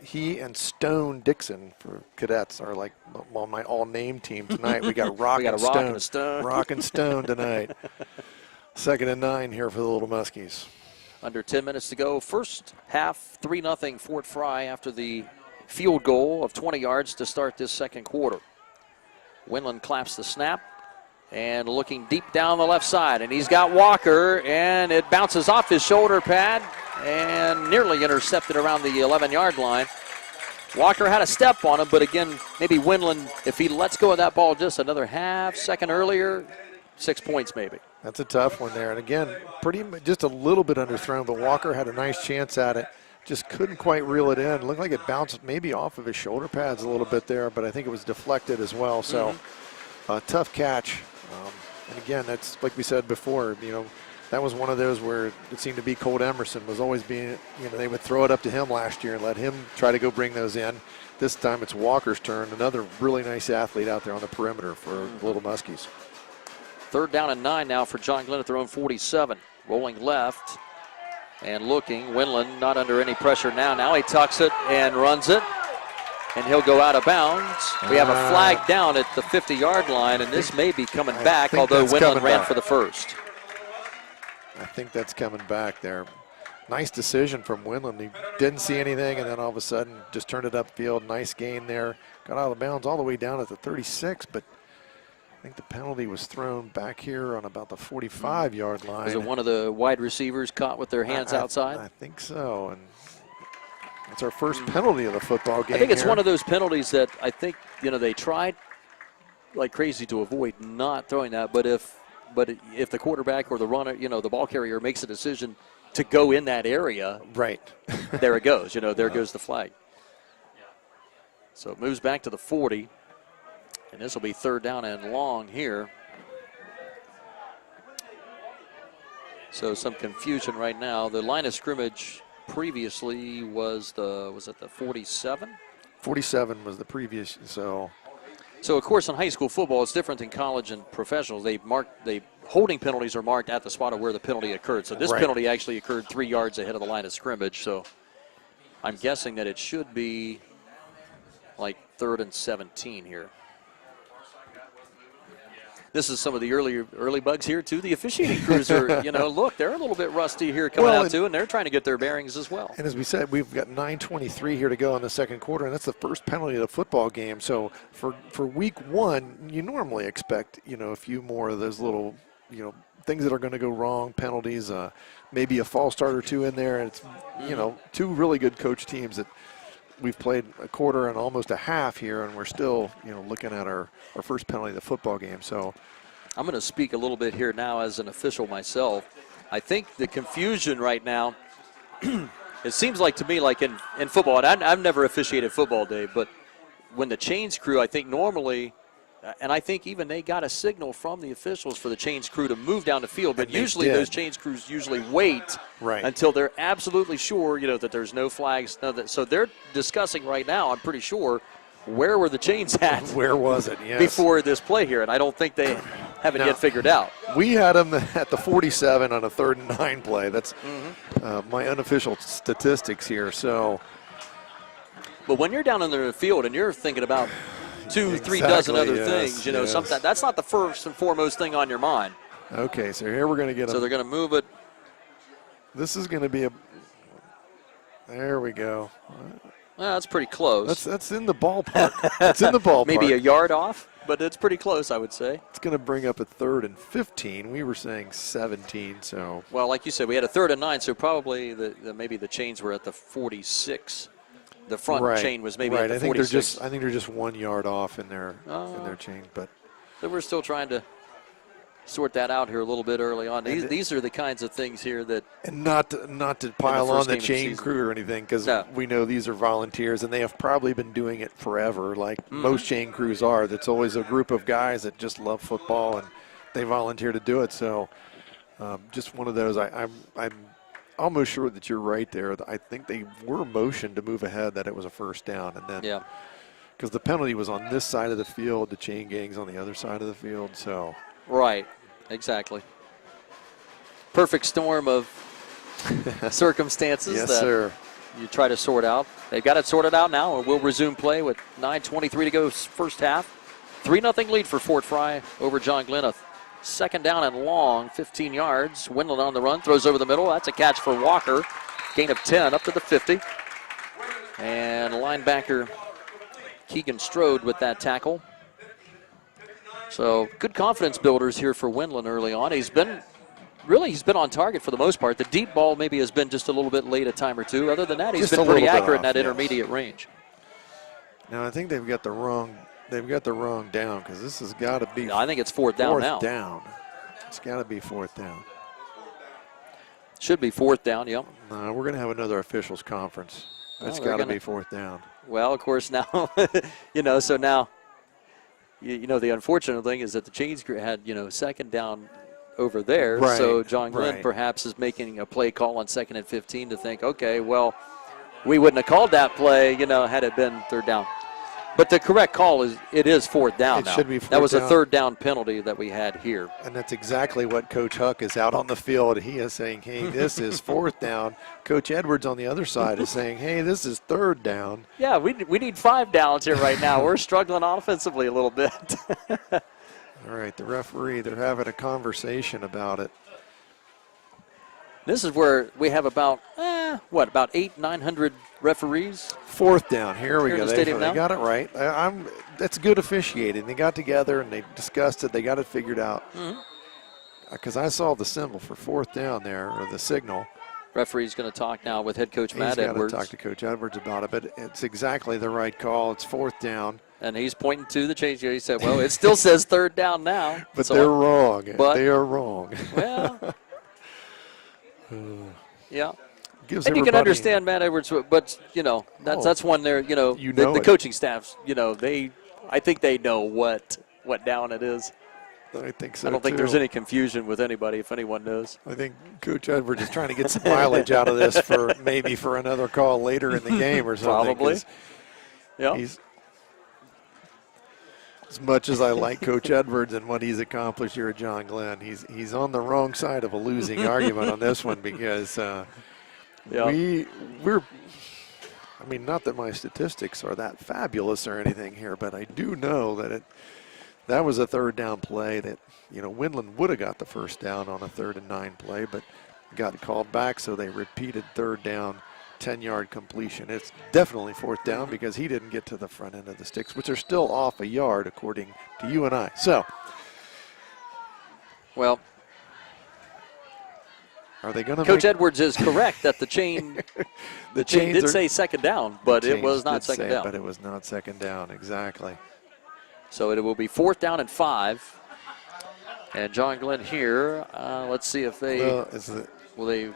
he and Stone Dixon for Cadets are like on my all-name team tonight. We got Rock, and Stone. Rock and Stone tonight. 2nd and 9 here for the Little Muskies. Under 10 minutes to go. First half, 3-0 Fort Frye after the field goal of 20 yards to start this second quarter. Winland claps the snap. And looking deep down the left side, and he's got Walker, and it bounces off his shoulder pad and nearly intercepted around the 11-yard line. Walker had a step on him, but again, maybe Winland, if he lets go of that ball just another half second earlier, 6 points maybe. That's a tough one there. And again, just a little bit underthrown, but Walker had a nice chance at it. Just couldn't quite reel it in. Looked like it bounced maybe off of his shoulder pads a little bit there, but I think it was deflected as well. So tough catch. And again, that's like we said before, that was one of those where it seemed to be Colt Emerson was always being, they would throw it up to him last year and let him try to go bring those in. This time it's Walker's turn, another really nice athlete out there on the perimeter for the Little Muskies. 3rd down and 9 now for John Glenn at their own 47. Rolling left and looking. Winland not under any pressure now. Now he tucks it and runs it. And he'll go out of bounds. We have a flag down at the 50-yard line, and this may be coming back, although Winland ran for the first. I think that's coming back there. Nice decision from Winland. He didn't see anything, and then all of a sudden just turned it upfield. Nice gain there. Got out of bounds all the way down at the 36, but I think the penalty was thrown back here on about the 45-yard line. Was it one of the wide receivers caught with their hands outside? I think so. And it's our first penalty of the football game. I think it's here. one of those penalties that I think they tried like crazy to avoid not throwing that. But if the quarterback or the runner, the ball carrier makes a decision to go in that area, right, there it goes. There goes the flag. So it moves back to the 40, and this will be 3rd down and long here. So some confusion right now. The line of scrimmage previously was it the 47? 47 was the previous, so of course in high school football it's different than college and professionals. Holding penalties are marked at the spot of where the penalty occurred. So this penalty actually occurred 3 yards ahead of the line of scrimmage. So I'm guessing that it should be like 3rd and 17 here. This is some of the early bugs here, too. The officiating crews are, look, they're a little bit rusty here coming out, too, and they're trying to get their bearings as well. And as we said, we've got 9:23 here to go in the second quarter, and that's the first penalty of the football game. So for week 1, you normally expect, a few more of those little, things that are going to go wrong, penalties, maybe a false start or 2 in there. And it's, 2 really good coach teams that we've played a quarter and almost a half here, and we're still, looking at our first penalty of the football game. So I'm going to speak a little bit here now as an official myself. I think the confusion right now, it seems like to me like in football, and I've never officiated football, Dave, but when the chains crew, I think normally, and I think even they got a signal from the officials for the chains crew to move down the field, but usually those chains crews usually wait until they're absolutely sure, that there's no flags. So they're discussing right now, I'm pretty sure, where were the chains at Where was it? Yes. before this play here? And I don't think they haven't yet figured out. We had them at the 47 on a 3rd and 9 play. That's my unofficial statistics here. So, but when you're down in the field and you're thinking about 2-3 dozen other things, you know, sometimes that's not the first and foremost thing on your mind. Okay, so here we're going to get. So they're going to move it. This is going to be a. There we go. Well, that's pretty close. That's in the ballpark. It's in the ballpark. Maybe a yard off, but it's pretty close, I would say. It's going to bring up a 3rd and 15. We were saying 17, so. Well, like you said, we had a 3rd and 9, so probably maybe the chains were at the 46. The front chain was maybe at the 46. I think they're just 1 yard off in their chain, but. So we're still trying to sort that out here a little bit early on. These are the kinds of things here that. And not to pile on the chain crew or anything, because we know these are volunteers and they have probably been doing it forever, like most chain crews are. That's always a group of guys that just love football and they volunteer to do it. So just one of those. I'm almost sure that you're right there. I think they were motioned to move ahead, that it was a 1st down, and then because the penalty was on this side of the field, the chain gang's on the other side of the field. So. Right, exactly. Perfect storm of circumstances that you try to sort out. They've got it sorted out now, and we'll resume play with 9:23 to go first half. 3-0 lead for Fort Frye over John Glenn. A 2nd down and long, 15 yards. Windland on the run, throws over the middle. That's a catch for Walker. Gain of 10 up to the 50. And linebacker Keegan Strode with that tackle. So good confidence builders here for Windland early on. He's been on target for the most part. The deep ball maybe has been just a little bit late a time or two. Other than that, he's been pretty accurate in that intermediate range. Now I think they've got the wrong down, because this has got to be. No, I think it's 4th down now. 4th down. It's got to be 4th down. Should be 4th down. Yep. No, we're going to have another officials conference. It's got to be 4th down. Well, of course now, so now. The unfortunate thing is that the chains had, 2nd down over there. Right, so John Glenn perhaps is making a play call on 2nd and 15 to think, okay, well, we wouldn't have called that play, had it been 3rd down. But the correct call is it is 4th down it now. Should be 4th that was down. A 3rd down penalty that we had here. And that's exactly what Coach Huck is out on the field. He is saying, hey, this is 4th down. Coach Edwards on the other side is saying, hey, this is 3rd down. Yeah, we need 5 downs here right now. We're struggling offensively a little bit. All right, the referee, they're having a conversation about it. This is where we have about 800-900 referees. 4th down. Here we go. They got it right. That's good officiating. They got together and they discussed it. They got it figured out. Because I saw the symbol for 4th down there, or the signal. Referee's going to talk now with head coach Matt Edwards. He's got to talk to Coach Edwards about it, but it's exactly the right call. It's 4th down. And he's pointing to the change. He said, well, it still says 3rd down now. But so they're wrong. But they are wrong. Well, yeah. And you can understand Matt Edwards, but, that's one there, the coaching staffs, I think they know what down it is. I think so, I don't think there's any confusion with anybody, if anyone knows. I think Coach Edwards is trying to get some mileage out of this for another call later in the game or something. Probably. Yeah. As much as I like Coach Edwards and what he's accomplished here at John Glenn, he's on the wrong side of a losing argument on this one, because not that my statistics are that fabulous or anything here, but I do know that that was a 3rd down play that, Windland would have got the 1st down on a 3rd and 9 play, but got called back, so they repeated 3rd down, 10-yard completion. It's definitely 4th down because he didn't get to the front end of the sticks, which are still off a yard according to you and I. So, well, are they going to? Coach Edwards is correct that the chain, the chain did say 2nd down, but it was not 2nd down. But it was not 2nd down, exactly. So it will be 4th down and 5. And John Glenn here, let's see if they will they.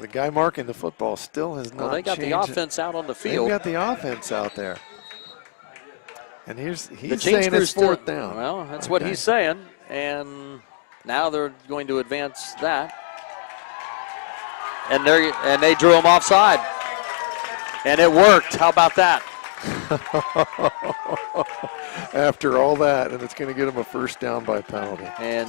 The guy marking the football still has not. Well, they got changed. the offense out on the field. They've got the offense out there. And he's saying it's 4th down. Well, that's what he's saying. And now they're going to advance that. And they drew him offside. And it worked. How about that? After all that, and it's going to get him a first down by penalty. And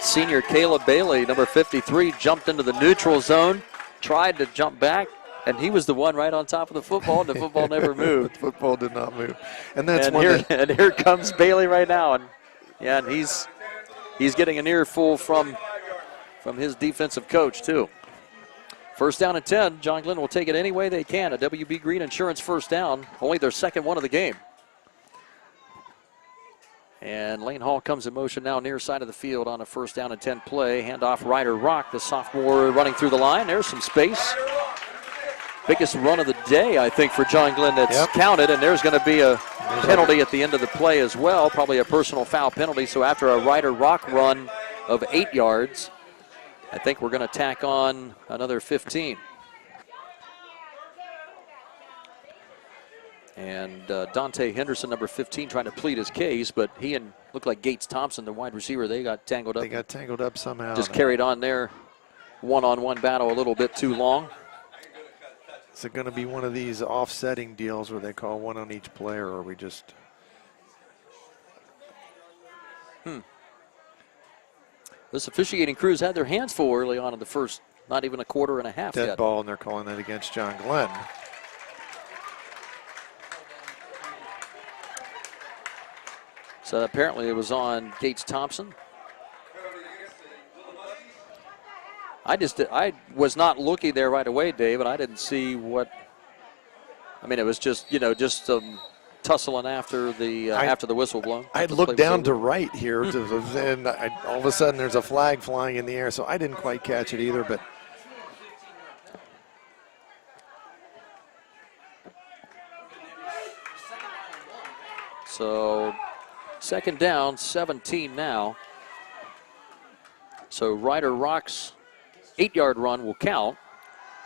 senior Caleb Bailey, number 53, jumped into the neutral zone, tried to jump back, and he was the one right on top of the football, and the football never moved. The football did not move. And that's and here comes Bailey right now. And yeah, and he's getting an earful from his defensive coach, too. First down and 10. John Glenn will take it any way they can. A WB Green Insurance first down. Only their second one of the game. And Lane Hall comes in motion now near side of the field on a first down and 10 play. Handoff Ryder Rock, the sophomore, running through the line. There's some space. Biggest run of the day, I think, for John Glenn that's counted. And there's going to be a penalty at the end of the play as well. Probably a personal foul penalty. So after a Ryder Rock run of 8 yards, I think we're going to tack on another 15. And Dante Henderson, number 15, trying to plead his case, but he and looked like Gates Thompson, the wide receiver, they got tangled up. They got tangled up somehow. Just carried on their one-on-one battle a little bit too long. Is it going to be one of these offsetting deals where they call one on each player, or are we just... This officiating crew's had their hands full early on in the first, not even a quarter and a half dead yet. ball, and they're calling that against John Glenn. So apparently it was on Gates Thompson. I was not looking there right away, Dave, and I didn't see what. I mean, it was just tussling after the whistle blown. I looked down to right here, and all of a sudden there's a flag flying in the air, so I didn't quite catch it either. But so second down, 17 now. So Ryder Rock's 8-yard run will count.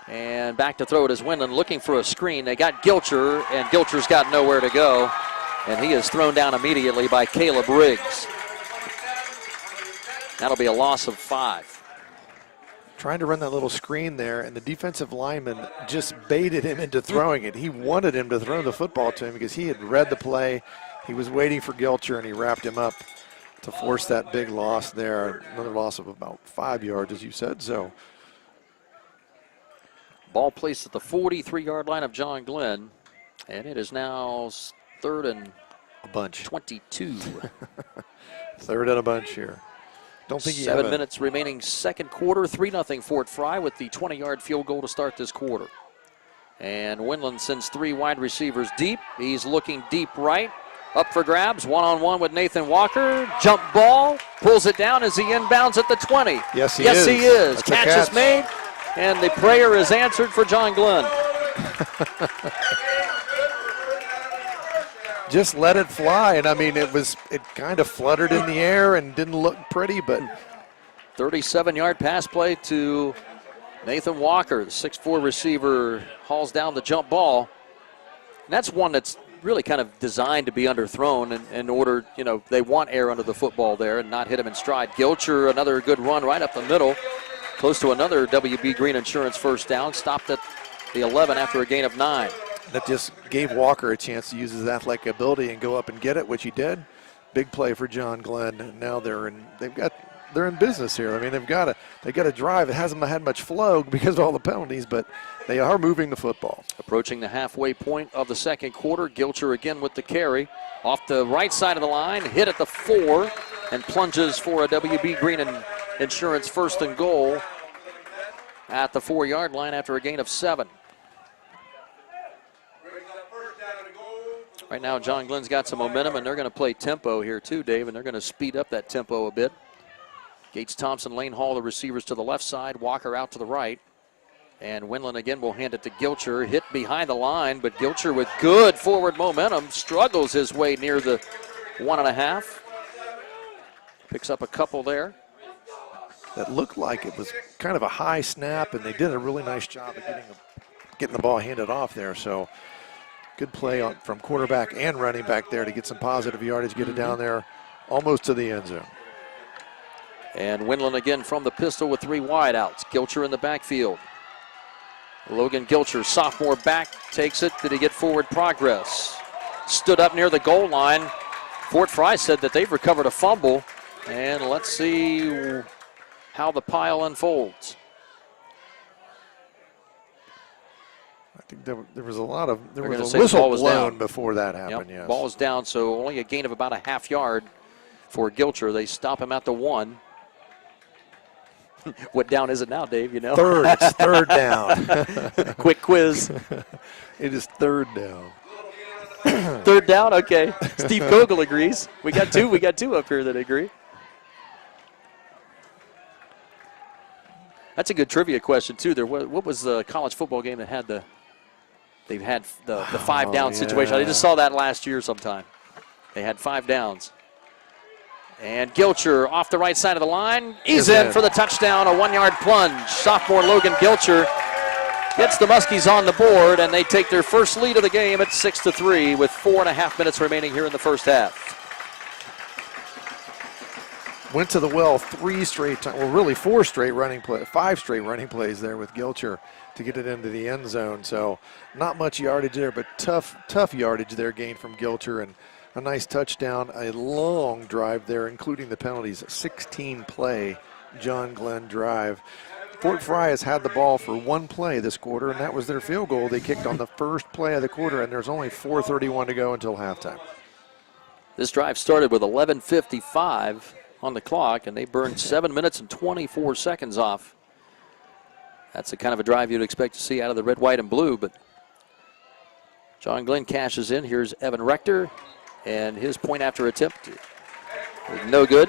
And back to throw it is Windland looking for a screen. They got Gilcher, and Gilcher's got nowhere to go. And he is thrown down immediately by Caleb Riggs. That'll be a loss of 5. Trying to run that little screen there, and the defensive lineman just baited him into throwing it. He wanted him to throw the football to him because he had read the play. He was waiting for Gilcher, and he wrapped him up to force that big loss there. Another loss of about 5 yards, as you said. So ball placed at the 43-yard line of John Glenn, and it is now third and a bunch. 22. Third and a bunch here. Don't think 7 minutes remaining second quarter. 3-0 Fort Frye with the 20-yard field goal to start this quarter. And Windland sends 3 wide receivers deep. He's looking deep right. Up for grabs, one-on-one with Nathan Walker. Jump ball, pulls it down as he inbounds at the 20. Yes, he is. Catch is made, and the prayer is answered for John Glenn. Just let it fly, and I mean, it kind of fluttered in the air and didn't look pretty, but 37-yard pass play to Nathan Walker. The 6'4" receiver hauls down the jump ball. And that's one that's really kind of designed to be underthrown in order, they want air under the football there and not hit him in stride. Gilcher, another good run right up the middle, close to another WB Green Insurance first down, stopped at the 11 after a gain of 9. That just gave Walker a chance to use his athletic ability and go up and get it, which he did. Big play for John Glenn. And now they're in business here. I mean, they got to drive. It hasn't had much flow because of all the penalties, but they are moving the football. Approaching the halfway point of the second quarter. Gilcher again with the carry. Off the right side of the line, hit at the 4, and plunges for a WB Green Insurance first and goal at the 4-yard line after a gain of 7. Right now, John Glenn's got some momentum, and they're going to play tempo here too, Dave, and they're going to speed up that tempo a bit. Gates Thompson, Lane Hall, the receivers to the left side, Walker out to the right. And Windland again will hand it to Gilcher, hit behind the line, but Gilcher with good forward momentum struggles his way near the 1.5. Picks up a couple there. That looked like it was kind of a high snap, and they did a really nice job of getting the ball handed off there. So good play from quarterback and running back there to get some positive yardage, get it down there almost to the end zone. And Windland again from the pistol with 3 wideouts. Gilcher in the backfield. Logan Gilcher, sophomore back, takes it. Did he get forward progress? Stood up near the goal line. Fort Frye said that they've recovered a fumble. And let's see how the pile unfolds. I think there was a lot of, there They're was gonna a say the ball whistle was blown down. before that happened, Yep, yes. ball is down, so only a gain of about a half yard for Gilcher. They stop him at the 1. What down is it now, Dave, you know? Third, it's third down. Quick quiz. It is third down. Third down, okay. Steve Kogel agrees. We got two up here that agree. That's a good trivia question too. What was the college football game that had they've had the 5 down situation? I just saw that last year sometime. They had 5 downs. And Gilcher off the right side of the line. He's in for the touchdown, a 1-yard plunge. Sophomore Logan Gilcher gets the Muskies on the board, and they take their first lead of the game at 6-3 with 4.5 minutes remaining here in the first half. Went to the well 3 straight times, well, really 4 straight running plays, 5 straight running plays there with Gilcher to get it into the end zone. So not much yardage there, but tough yardage there gained from Gilcher, and a nice touchdown, a long drive there, including the penalties, 16-play John Glenn drive. Fort Frye has had the ball for 1 play this quarter, and that was their field goal they kicked on the first play of the quarter, and there's only 4:31 to go until halftime. This drive started with 11:55 on the clock, and they burned 7 minutes and 24 seconds off. That's the kind of a drive you'd expect to see out of the red, white, and blue, but John Glenn cashes in. Here's Evan Rector, and his point after attempt no good.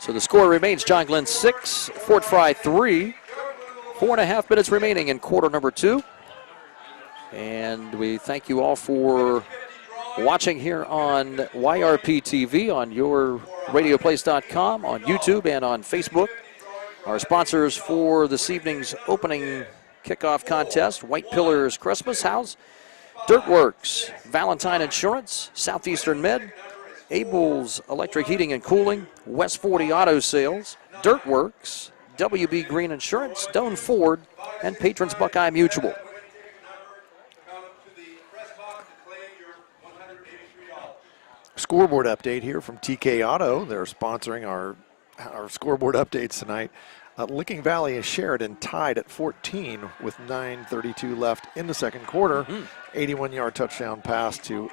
So the score remains John Glenn 6, Fort Frye 3. 4.5 minutes remaining in quarter number 2. And we thank you all for watching here on YRP TV, on yourradioplace.com, on YouTube, and on Facebook. Our sponsors for this evening's opening kickoff contest: White Pillars Christmas House, Dirtworks, Valentine Insurance, Southeastern Med, Abel's Electric Heating and Cooling, West 40 Auto Sales, Dirtworks, WB Green Insurance, Doan Ford, and Patrons Buckeye Mutual. Scoreboard update here from TK Auto. They're sponsoring our scoreboard updates tonight. Licking Valley and Sheridan tied at 14 with 9:32 left in the second quarter. 81-yard touchdown pass to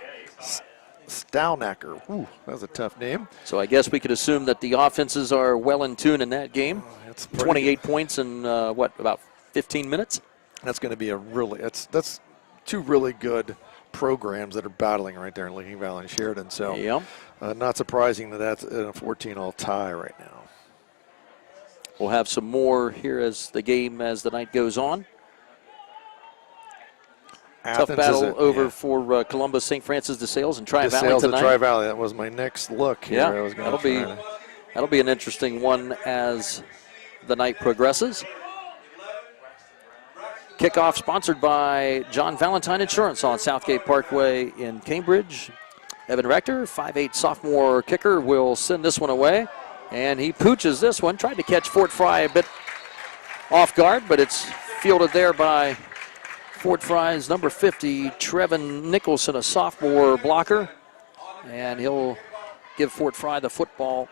Staunacker. Ooh, that was a tough name. So I guess we could assume that the offenses are well in tune in that game. 28 points in, about 15 minutes? That's going to be that's 2 really good programs that are battling right there in Licking Valley and Sheridan. So not surprising that that's in a 14-all tie right now. We'll have some more here as the night goes on. Athens tough battle over for Columbus, St. Francis de Sales, and Tri Valley tonight. Tri Valley. That was my next look here. Yeah, that'll be an interesting one as the night progresses. Kickoff sponsored by John Valentine Insurance on Southgate Parkway in Cambridge. Evan Rector, 5'8" sophomore kicker, will send this one away. And he pooches this one. Tried to catch Fort Frye a bit off guard, but it's fielded there by Fort Frye's number 50, Trevin Nicholson, a sophomore blocker. And he'll give Fort Frye the football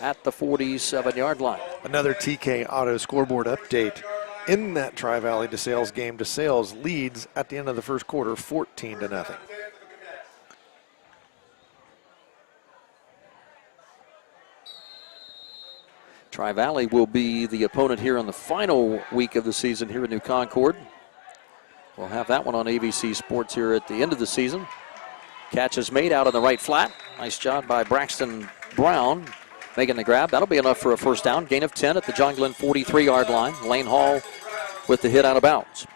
at the 47-yard line. Another TK Auto scoreboard update. In that Tri-Valley DeSales game, DeSales leads at the end of the first quarter 14-0. Tri-Valley will be the opponent here on the final week of the season here in New Concord. We'll have that one on ABC Sports here at the end of the season. Catch is made out on the right flat. Nice job by Braxton Brown making the grab. That'll be enough for a first down. Gain of 10 at the John Glenn 43-yard line. Lane Hall with the hit out of bounds.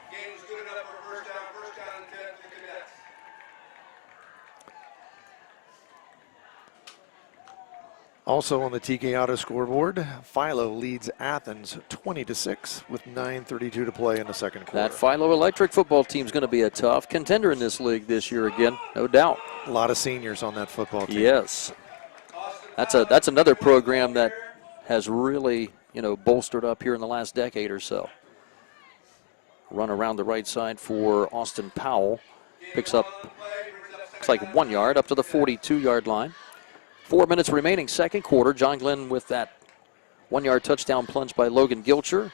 Also on the TK Auto scoreboard, Philo leads Athens 20-6 with 9:32 to play in the second quarter. That Philo Electric football team is going to be a tough contender in this league this year again, no doubt. A lot of seniors on that football team. Yes. That's another program that has really, bolstered up here in the last decade or so. Run around the right side for Austin Powell. Picks up, looks like 1 yard up to the 42-yard line. 4 minutes remaining, second quarter. John Glenn with that 1 yard touchdown plunge by Logan Gilcher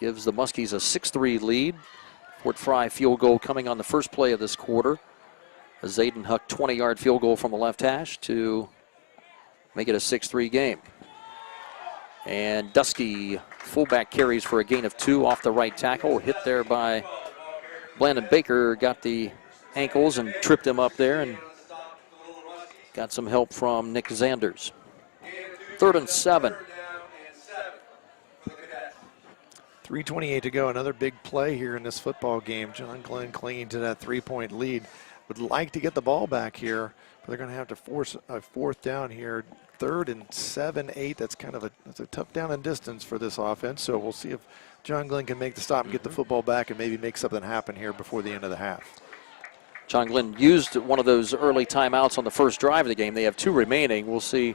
gives the Muskies a 6-3 lead. Fort Frye field goal coming on the first play of this quarter. A Zayden Huck 20-yard field goal from the left hash to make it a 6-3 game. And Dusky, fullback, carries for a gain of 2 off the right tackle. Hit there by Landon Baker, got the ankles and tripped him up there, and got some help from Nick Zanders. 3rd and 7. 3:28 to go. Another big play here in this football game. John Glenn clinging to that 3-point lead. Would like to get the ball back here, but they're going to have to force a 4th down here. 3rd and 7, 8. That's a tough down and distance for this offense. So we'll see if John Glenn can make the stop and get the football back and maybe make something happen here before the end of the half. John Glenn used one of those early timeouts on the first drive of the game. They have 2 remaining. We'll see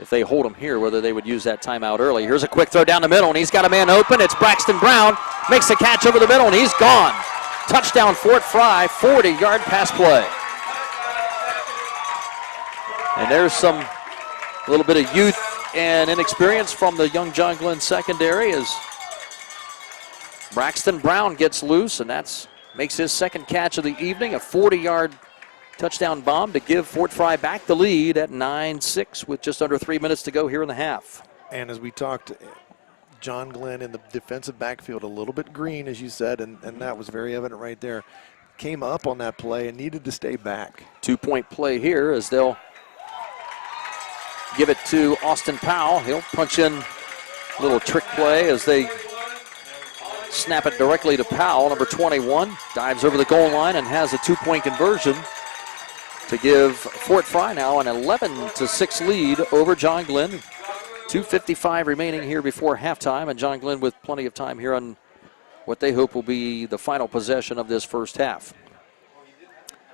if they hold him here, whether they would use that timeout early. Here's a quick throw down the middle, and he's got a man open. It's Braxton Brown. Makes the catch over the middle, and he's gone. Touchdown, Fort Frye, 40-yard pass play. And there's a little bit of youth and inexperience from the young John Glenn secondary as Braxton Brown gets loose, and makes his second catch of the evening, a 40-yard touchdown bomb to give Fort Frye back the lead at 9-6 with just under 3 minutes to go here in the half. And as we talked, John Glenn in the defensive backfield, a little bit green, as you said, and that was very evident right there. Came up on that play and needed to stay back. 2-point play here as they'll give it to Austin Powell. He'll punch in a little trick play as they snap it directly to Powell, number 21. Dives over the goal line and has a 2-point conversion to give Fort Frye now an 11-6 lead over John Glenn. 2:55 remaining here before halftime, and John Glenn with plenty of time here on what they hope will be the final possession of this first half.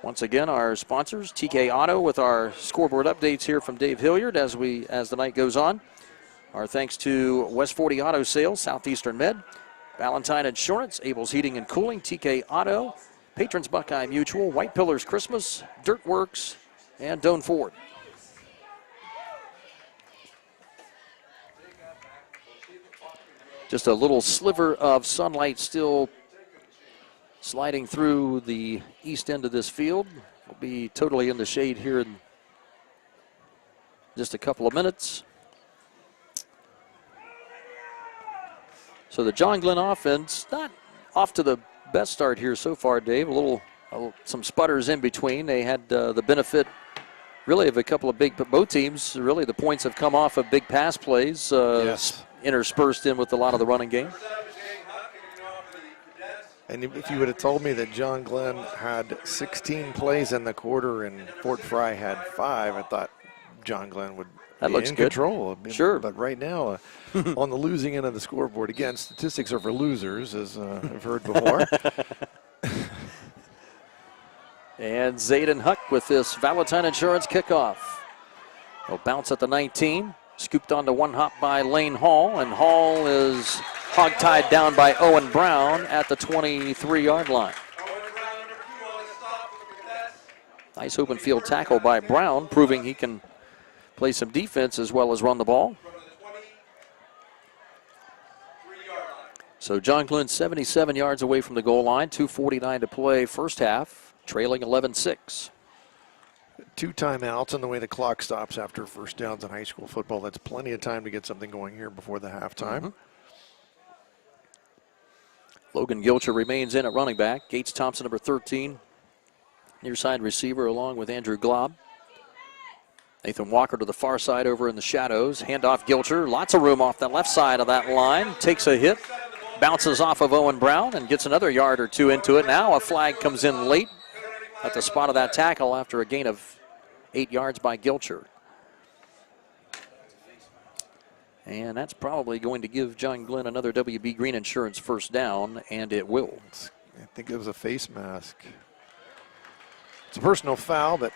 Once again, our sponsors, TK Auto, with our scoreboard updates here from Dave Hilliard as the night goes on. Our thanks to West 40 Auto Sales, Southeastern Med, Valentine Insurance, Abel's Heating and Cooling, TK Auto, Patrons Buckeye Mutual, White Pillars Christmas, Dirt Works, and Doan Ford. Just a little sliver of sunlight still sliding through the east end of this field. We'll be totally in the shade here in just a couple of minutes. So the John Glenn offense not off to the best start here so far, Dave. Some sputters in between. They had the benefit really of a couple of both teams, really the points have come off of big pass plays, Yes. interspersed in with a lot of the running game. And if you would have told me that John Glenn had 16 plays in the quarter and Fort Frye had 5, I thought John Glenn would be in control. Sure. But right now, on the losing end of the scoreboard, again, statistics are for losers, as I've heard before. And Zayden Huck with this Valentine Insurance kickoff. He'll bounce at the 19. Scooped onto one hop by Lane Hall, and Hall is hog-tied down by Owen Brown at the 23-yard line. Nice open field tackle by Brown, proving he can play some defense as well as run the ball. So John Glenn 77 yards away from the goal line, 2:49 to play first half, trailing 11-6. 2 timeouts and the way the clock stops after first downs in high school football. That's plenty of time to get something going here before the halftime. Logan Gilcher remains in at running back. Gates Thompson, number 13, near side receiver, along with Andrew Glob. Nathan Walker to the far side over in the shadows. Handoff Gilcher. Lots of room off the left side of that line. Takes a hit. Bounces off of Owen Brown and gets another yard or 2 into it. Now a flag comes in late at the spot of that tackle after a gain of 8 yards by Gilcher. And that's probably going to give John Glenn another WB Green Insurance first down, and it will. I think it was a face mask. It's a personal foul, but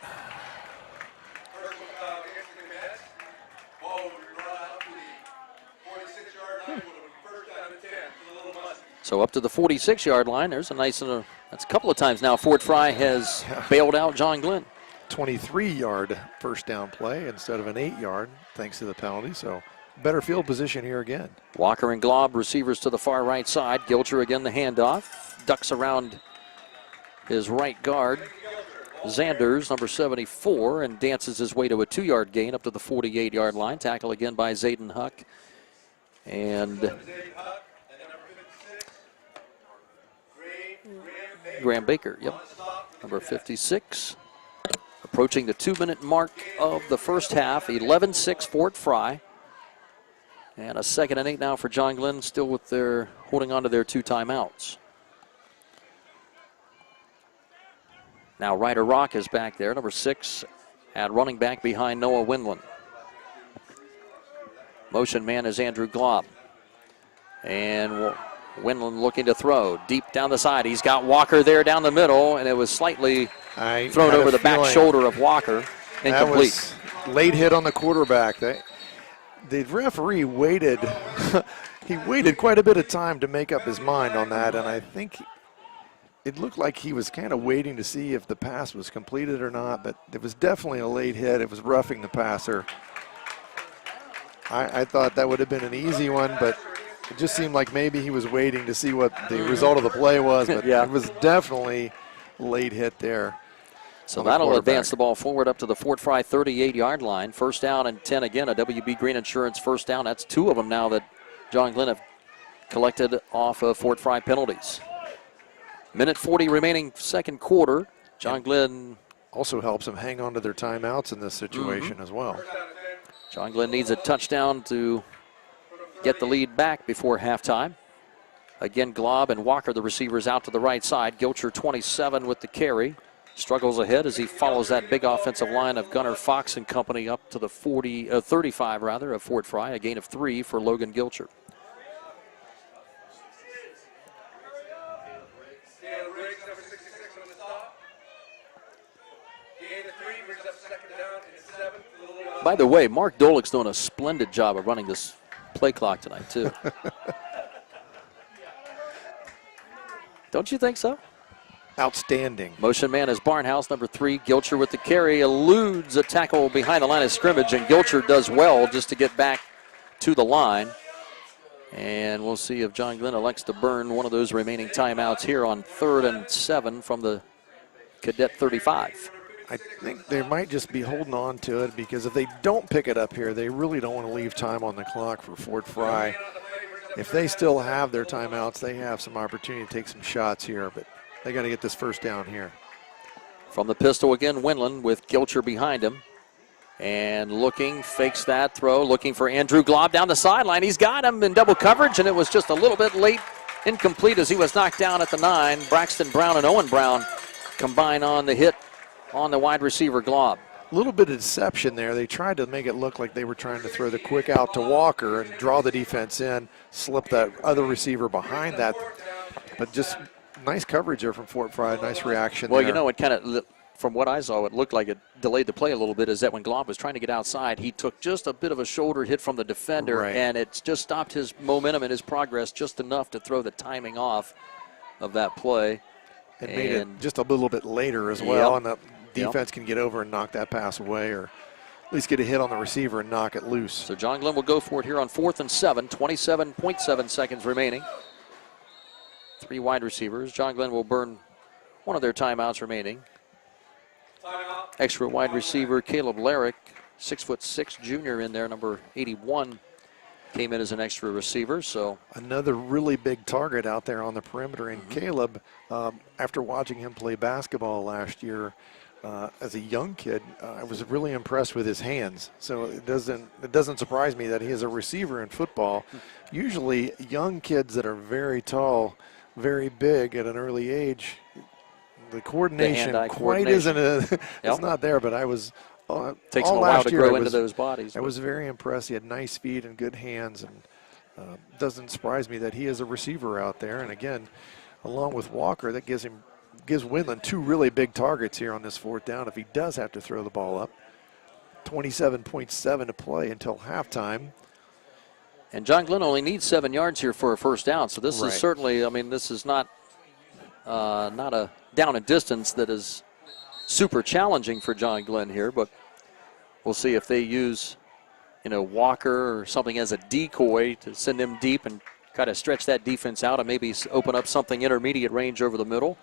So up to the 46-yard line. There's a nice, that's a couple of times now Fort Frye has bailed out John Glenn. 23-yard first down play instead of an 8-yard, thanks to the penalty. So better field position here again. Walker and Glob, receivers to the far right side. Gilcher again the handoff. Ducks around his right guard. Zanders, number 74, and dances his way to a 2-yard gain up to the 48-yard line. Tackle again by Zayden Huck. And Graham Baker, yep, number 56. Approaching the 2-minute mark of the first half, 11-6 Fort Frye. And a 2nd and 8 now for John Glenn, still with their holding on to their 2 timeouts. Now Ryder Rock is back there, number 6, at running back behind Noah Winland. Motion man is Andrew Glob. And Winland looking to throw deep down the side. He's got Walker there down the middle, and it was slightly thrown over the back shoulder of Walker. Incomplete. That was late hit on the quarterback. The referee waited. He waited quite a bit of time to make up his mind on that, and I think it looked like he was kind of waiting to see if the pass was completed or not, but it was definitely a late hit. It was roughing the passer. I thought that would have been an easy one, but it just seemed like maybe he was waiting to see what the result of the play was, but yeah. It was definitely late hit there. So that'll advance the ball forward up to the Fort Frye 38-yard line. First down and 10 again, a WB Green Insurance first down. That's 2 of them now that John Glenn have collected off of Fort Frye penalties. Minute 40 remaining second quarter. John Glenn also helps them hang on to their timeouts in this situation as well. John Glenn needs a touchdown to get the lead back before halftime. Again, Glob and Walker, the receivers, out to the right side. Gilcher, 27, with the carry. Struggles ahead as he follows that big offensive line of Gunnar Fox and company up to the 35 of Fort Frye. A gain of 3 for Logan Gilcher. By the way, Mark Dolick's doing a splendid job of running this play clock tonight, too. Don't you think so? Outstanding. Motion man is Barnhouse, number 3. Gilcher with the carry, eludes a tackle behind the line of scrimmage, and Gilcher does well just to get back to the line. And we'll see if John Glenn elects to burn one of those remaining timeouts here on 3rd and 7 from the Cadet 35. I think they might just be holding on to it, because if they don't pick it up here, they really don't want to leave time on the clock for Fort Frye. If they still have their timeouts, they have some opportunity to take some shots here, but they got to get this first down here. From the pistol again, Winland with Gilcher behind him. And looking, fakes that throw, looking for Andrew Glob down the sideline. He's got him in double coverage, and it was just a little bit late, incomplete as he was knocked down at the 9. Braxton Brown and Owen Brown combine on the hit on the wide receiver Glob. A little bit of deception there. They tried to make it look like they were trying to throw the quick out to Walker and draw the defense in, slip that other receiver behind that. But just nice coverage there from Fort Frye, nice reaction Well, there. you know, it kind of, from what I saw, it looked like it delayed the play a little bit, is that when Glob was trying to get outside, he took just a bit of a shoulder hit from the defender, and it just stopped his momentum and his progress just enough to throw the timing off of that play. It made it just a little bit later as well, and the defense can get over and knock that pass away, or at least get a hit on the receiver and knock it loose. So John Glenn will go for it here on 4th and 7, 27.7 seconds remaining. 3 wide receivers. John Glenn will burn one of their timeouts remaining. Extra wide receiver Caleb Larrick, 6'6" junior in there, number 81, came in as an extra receiver. So another really big target out there on the perimeter. And Caleb, after watching him play basketball last year as a young kid, I was really impressed with his hands. So it doesn't surprise me that he is a receiver in football. Usually young kids that are very tall, very big at an early age, the coordination isn't it's not there, but I was takes all them a while last to year, grow into those bodies. I was very impressed. He had nice feet and good hands, and doesn't surprise me that he is a receiver out there. And again, along with Walker, that gives Winland 2 really big targets here on this 4th down if he does have to throw the ball up. 27.7 to play until halftime. And John Glenn only needs 7 yards here for a first down. So this Right. is certainly, I mean, this is not a down and distance that is super challenging for John Glenn here, but we'll see if they use, Walker or something as a decoy to send him deep and kind of stretch that defense out and maybe open up something intermediate range over the middle.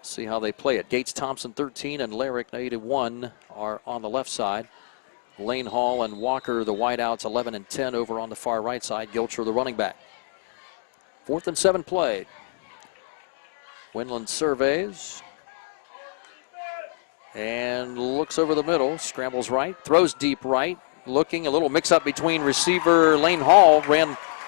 See how they play it. Gates, Thompson, 13, and Larrick, 81, are on the left side. Lane Hall and Walker, the wideouts, 11 and 10 over on the far right side. Gilcher, the running back. 4th and 7 played. Winland surveys and looks over the middle, scrambles right, throws deep right, looking a little mix-up between receiver Lane Hall,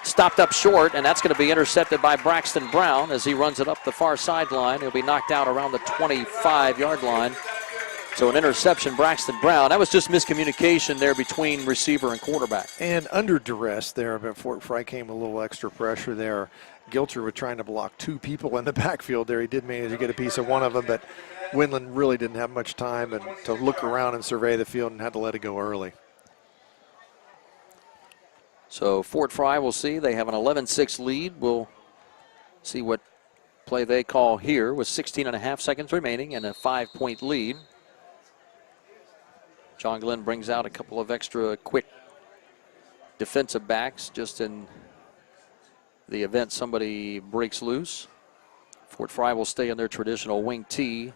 stopped up short, and that's going to be intercepted by Braxton Brown as he runs it up the far sideline. He'll be knocked out around the 25-yard line. So an interception, Braxton Brown. That was just miscommunication there between receiver and quarterback. And under duress there, but Fort Frye came a little extra pressure there. Gilcher was trying to block 2 people in the backfield there. He did manage to get a piece of one of them, but Winland really didn't have much time to look around and survey the field and had to let it go early. So Fort Frye, we'll see. They have an 11-6 lead. We'll see what play they call here with 16.5 seconds remaining and a 5-point lead. John Glenn brings out a couple of extra quick defensive backs just in the event somebody breaks loose. Fort Frye will stay in their traditional wing T.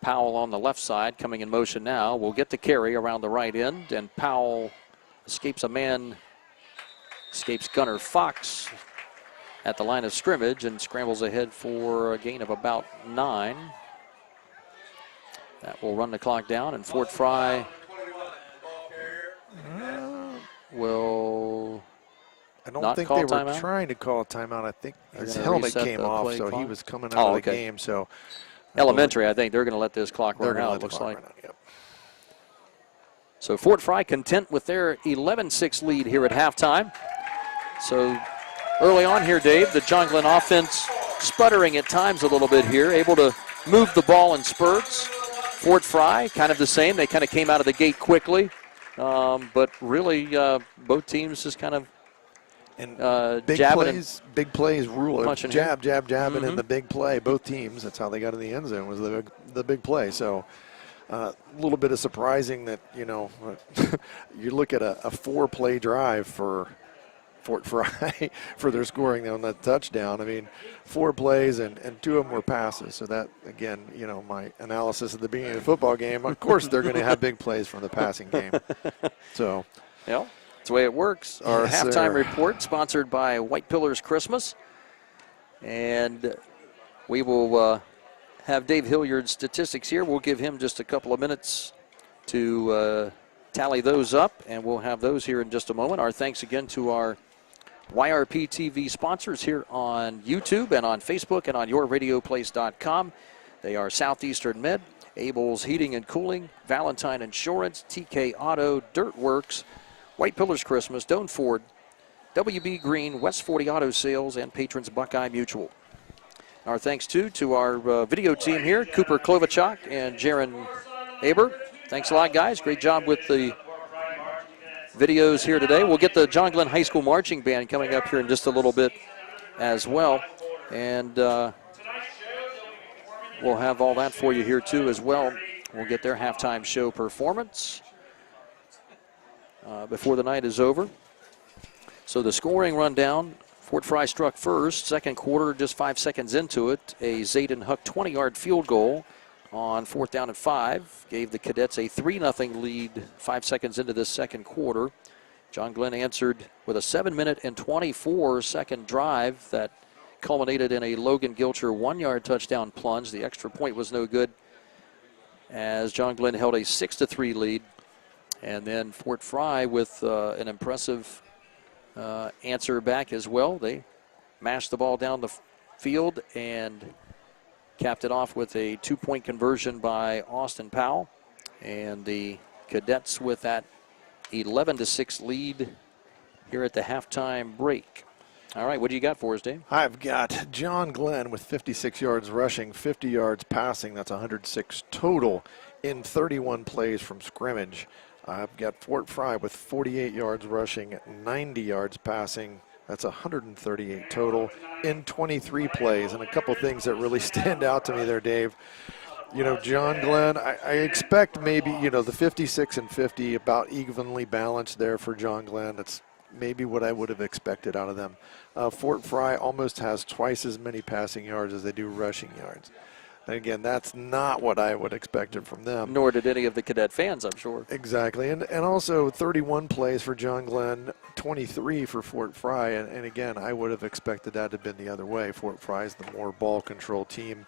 Powell on the left side coming in motion now. Will get the carry around the right end, and Powell escapes Gunner Fox at the line of scrimmage and scrambles ahead for a gain of about 9. That will run the clock down, and Fort Frye will I don't not think call they were timeout? Trying to call a timeout. I think They're his gonna helmet reset came the off, play so clock? he was coming out of the okay. game. So Elementary, I think they're going to let this clock they're run going to out, let the looks clock like. run out, yep. So Fort Frye content with their 11-6 lead here at halftime. So early on here, Dave, the John Glenn offense sputtering at times a little bit here, able to move the ball in spurts. Fort Frye, kind of the same. They kind of came out of the gate quickly, but really both teams just kind of Big jabbing plays rule it. punching Jabbing in the big play. Both teams, that's how they got in the end zone, was the big play. So a little bit of surprising that, you look at a 4-play drive for Fort Frye for their scoring on that touchdown. I mean, 4 plays and 2 of them were passes. So that, again, my analysis at the beginning of the football game, of course they're going to have big plays from the passing game. So, yeah, that's the way it works. Our Yes, halftime sir. report sponsored by White Pillars Christmas. And we will have Dave Hilliard's statistics here. We'll give him just a couple of minutes to tally those up, and we'll have those here in just a moment. Our thanks again to our YRP TV sponsors here on YouTube and on Facebook and on yourradioplace.com. They are Southeastern Med, Abel's Heating and Cooling, Valentine Insurance, TK Auto, Dirt Works, White Pillars Christmas, Doan Ford, WB Green, West 40 Auto Sales, and Patrons Buckeye Mutual. Our thanks, too, to our video team here, Cooper Klovichuk and Jaron Aber. Thanks a lot, guys. Great job with the videos here today. We'll get the John Glenn High School Marching Band coming up here in just a little bit as well. And we'll have all that for you here, too, as well. We'll get their halftime show performance before the night is over. So the scoring rundown, Fort Frye struck first. Second quarter, just 5 seconds into it, a Zayden Huck 20-yard field goal on 4th down and 5. Gave the Cadets a 3-0 lead 5 seconds into this second quarter. John Glenn answered with a 7-minute and 24-second drive that culminated in a Logan Gilcher 1-yard touchdown plunge. The extra point was no good as John Glenn held a 6-3 lead. And then Fort Frye with an impressive answer back as well. They mashed the ball down the field and capped it off with a 2-point conversion by Austin Powell. And the Cadets with that 11-6 lead here at the halftime break. All right, what do you got for us, Dave? I've got John Glenn with 56 yards rushing, 50 yards passing. That's 106 total in 31 plays from scrimmage. I've got Fort Frye with 48 yards rushing, 90 yards passing. That's 138 total in 23 plays. And a couple things that really stand out to me there, Dave. You know, John Glenn, I expect maybe, you know, the 56 and 50 about evenly balanced there for John Glenn. That's maybe what I would have expected out of them. Fort Frye almost has twice as many passing yards as they do rushing yards. And again, that's not what I would expect it from them. Nor did any of the Cadet fans, I'm sure. Exactly. And also 31 plays for John Glenn, 23 for Fort Frye. And again, I would have expected that to have been the other way. Fort Frye is the more ball control team.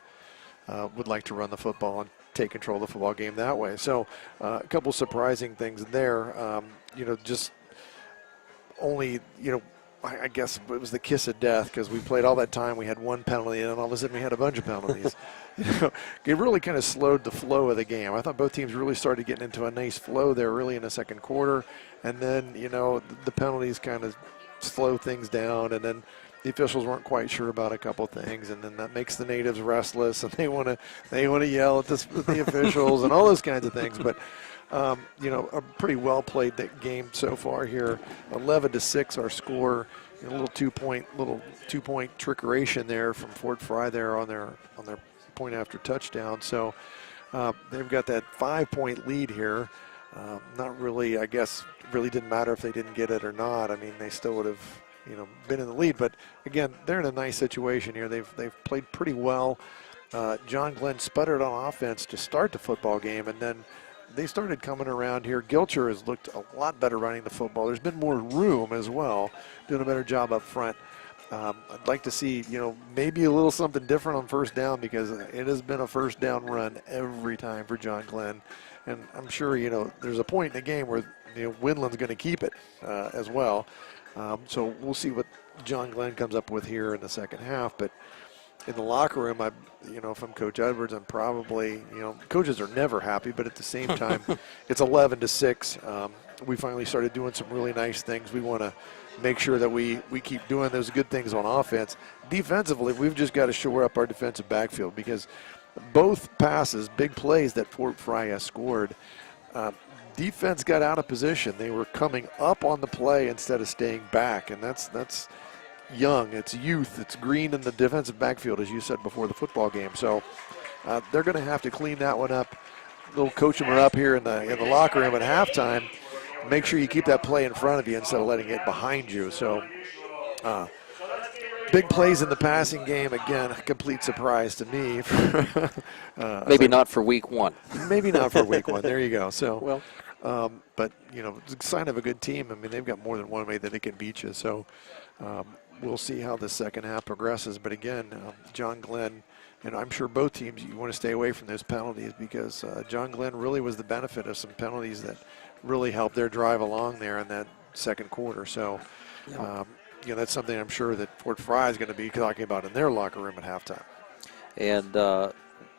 Would like to run the football and take control of the football game that way. So a couple surprising things there. You know, just only, you know, I guess it was the kiss of death because we played all that time. We had one penalty, and then all of a sudden we had a bunch of penalties. You know, it really kind of slowed the flow of the game. I thought both teams really started getting into a nice flow there early in the second quarter, and then, you know, the penalties kind of slow things down, and then the officials weren't quite sure about a couple things, and then that makes the natives restless, and they want to yell at the officials and all those kinds of things. But you know, a pretty well played game so far here. 11-6 our score. You know, a little two-point trickeration there from Fort Frye there on their point after touchdown. So they've got that 5-point lead here. Not really, I guess, really didn't matter if they didn't get it or not. I mean, they still would have, you know, been in the lead. But again, they're in a nice situation here. They've played pretty well. John Glenn sputtered on offense to start the football game, and then they started coming around here. Gilcher has looked a lot better running the football. There's been more room as well, doing a better job up front. I'd like to see, you know, maybe a little something different on first down, because it has been a first down run every time for John Glenn. And I'm sure, you know, there's a point in the game where, you know, Winland's going to keep it as well. So we'll see what John Glenn comes up with here in the second half. But in the locker room, you know, if I'm Coach Edwards, I'm probably, you know, coaches are never happy, but at the same time, it's 11-6. We finally started doing some really nice things. We want to make sure that we keep doing those good things on offense. Defensively, we've just got to shore up our defensive backfield, because both passes, big plays that Fort Frye has scored, defense got out of position. They were coming up on the play instead of staying back, and that's young, it's youth, it's green in the defensive backfield, as you said before the football game. So they're going to have to clean that one up. They'll coach them up here in the locker room at halftime. Make sure you keep that play in front of you instead of letting it behind you. So big plays in the passing game, again, a complete surprise to me. Maybe not for week one. Maybe not for week one. There you go. So, well, but, you know, it's a sign of a good team. I mean, they've got more than one way that they can beat you. So we'll see how the second half progresses. But again, John Glenn, and I'm sure both teams, you want to stay away from those penalties, because John Glenn really was the benefit of some penalties that really helped their drive along there in that second quarter. So, you know, that's something I'm sure that Fort Frye is going to be talking about in their locker room at halftime. And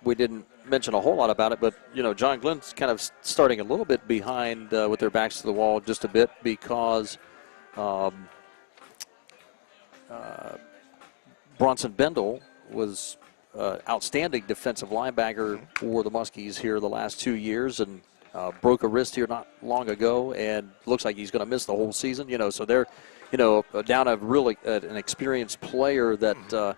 we didn't mention a whole lot about it, but, you know, John Glenn's kind of starting a little bit behind with their backs to the wall just a bit, because Bronson Bendel was outstanding defensive linebacker for the Muskies here the last 2 years, and broke a wrist here not long ago, and looks like he's going to miss the whole season. You know, so they're, you know, down a really an experienced player that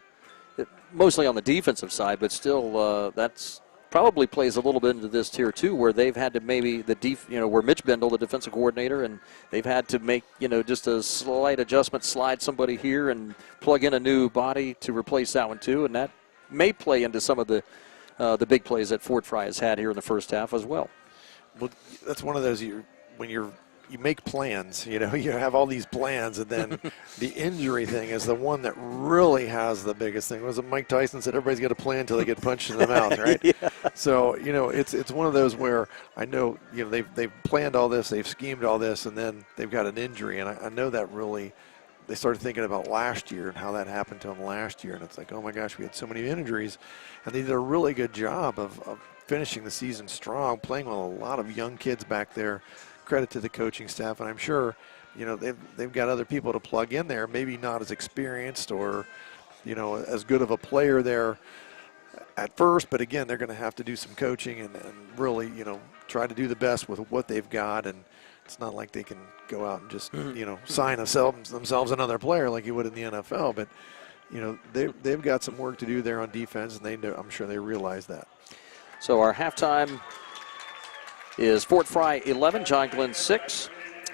mostly on the defensive side, but still that's probably plays a little bit into this tier too, where they've had to maybe where Mitch Bendel, the defensive coordinator, and they've had to make, you know, just a slight adjustment, slide somebody here and plug in a new body to replace that one too, and that may play into some of the big plays that Fort Frye has had here in the first half as well. Well, that's one of those, when you make plans, you know, you have all these plans, and then the injury thing is the one that really has the biggest thing. Was it Mike Tyson said everybody's got a plan until they get punched in the mouth, right? Yeah. So, you know, it's one of those where I know, you know, they've planned all this, they've schemed all this, and then they've got an injury, and I know that really, they started thinking about last year and how that happened to them last year, and it's like, oh my gosh, we had so many injuries, and they did a really good job of finishing the season strong, playing with a lot of young kids back there. Credit to the coaching staff, and I'm sure, you know, they've got other people to plug in there, maybe not as experienced or, you know, as good of a player there at first, but again, they're going to have to do some coaching and really, you know, try to do the best with what they've got, and it's not like they can go out and just, you know, sign themselves another player like you would in the NFL. But, you know, they've got some work to do there on defense, and I'm sure they realize that. So our halftime is Fort Frye 11, John Glenn 6.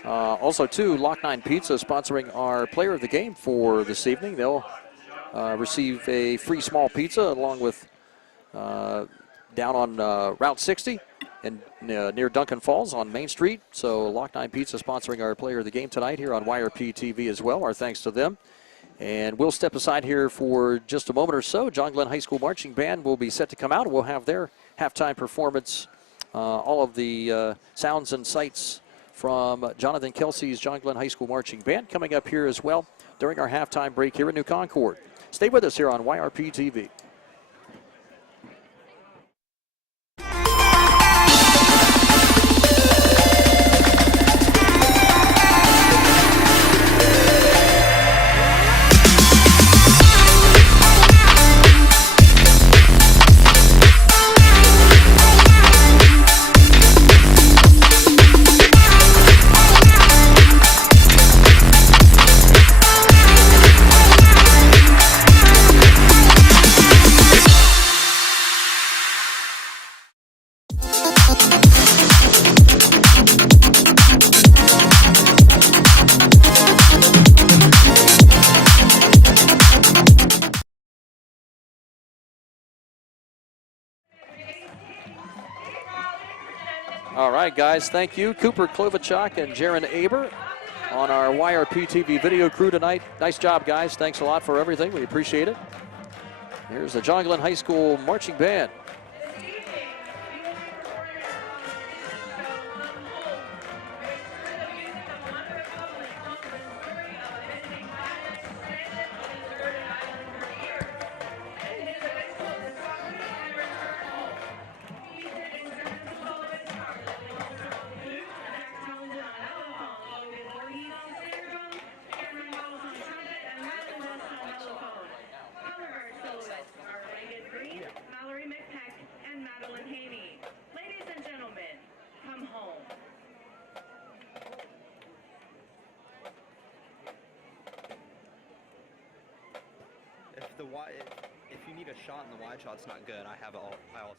Also, too, Lock 9 Pizza sponsoring our player of the game for this evening. They'll receive a free small pizza along with down on Route 60 and near Duncan Falls on Main Street. So Lock 9 Pizza sponsoring our player of the game tonight here on YRP TV as well. Our thanks to them. And we'll step aside here for just a moment or so. John Glenn High School Marching Band will be set to come out. We'll have their halftime performance, all of the sounds and sights from Jonathan Kelsey's John Glenn High School Marching Band coming up here as well during our halftime break here in New Concord. Stay with us here on YRP TV. All right, guys, thank you. Cooper Klovichuk and Jaron Aber on our YRP TV video crew tonight. Nice job, guys. Thanks a lot for everything. We appreciate it. Here's the John Glenn High School Marching Band. If you need a shot and the wide shot's not good, I have it all. I also.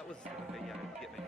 that was okay. Yeah, get me.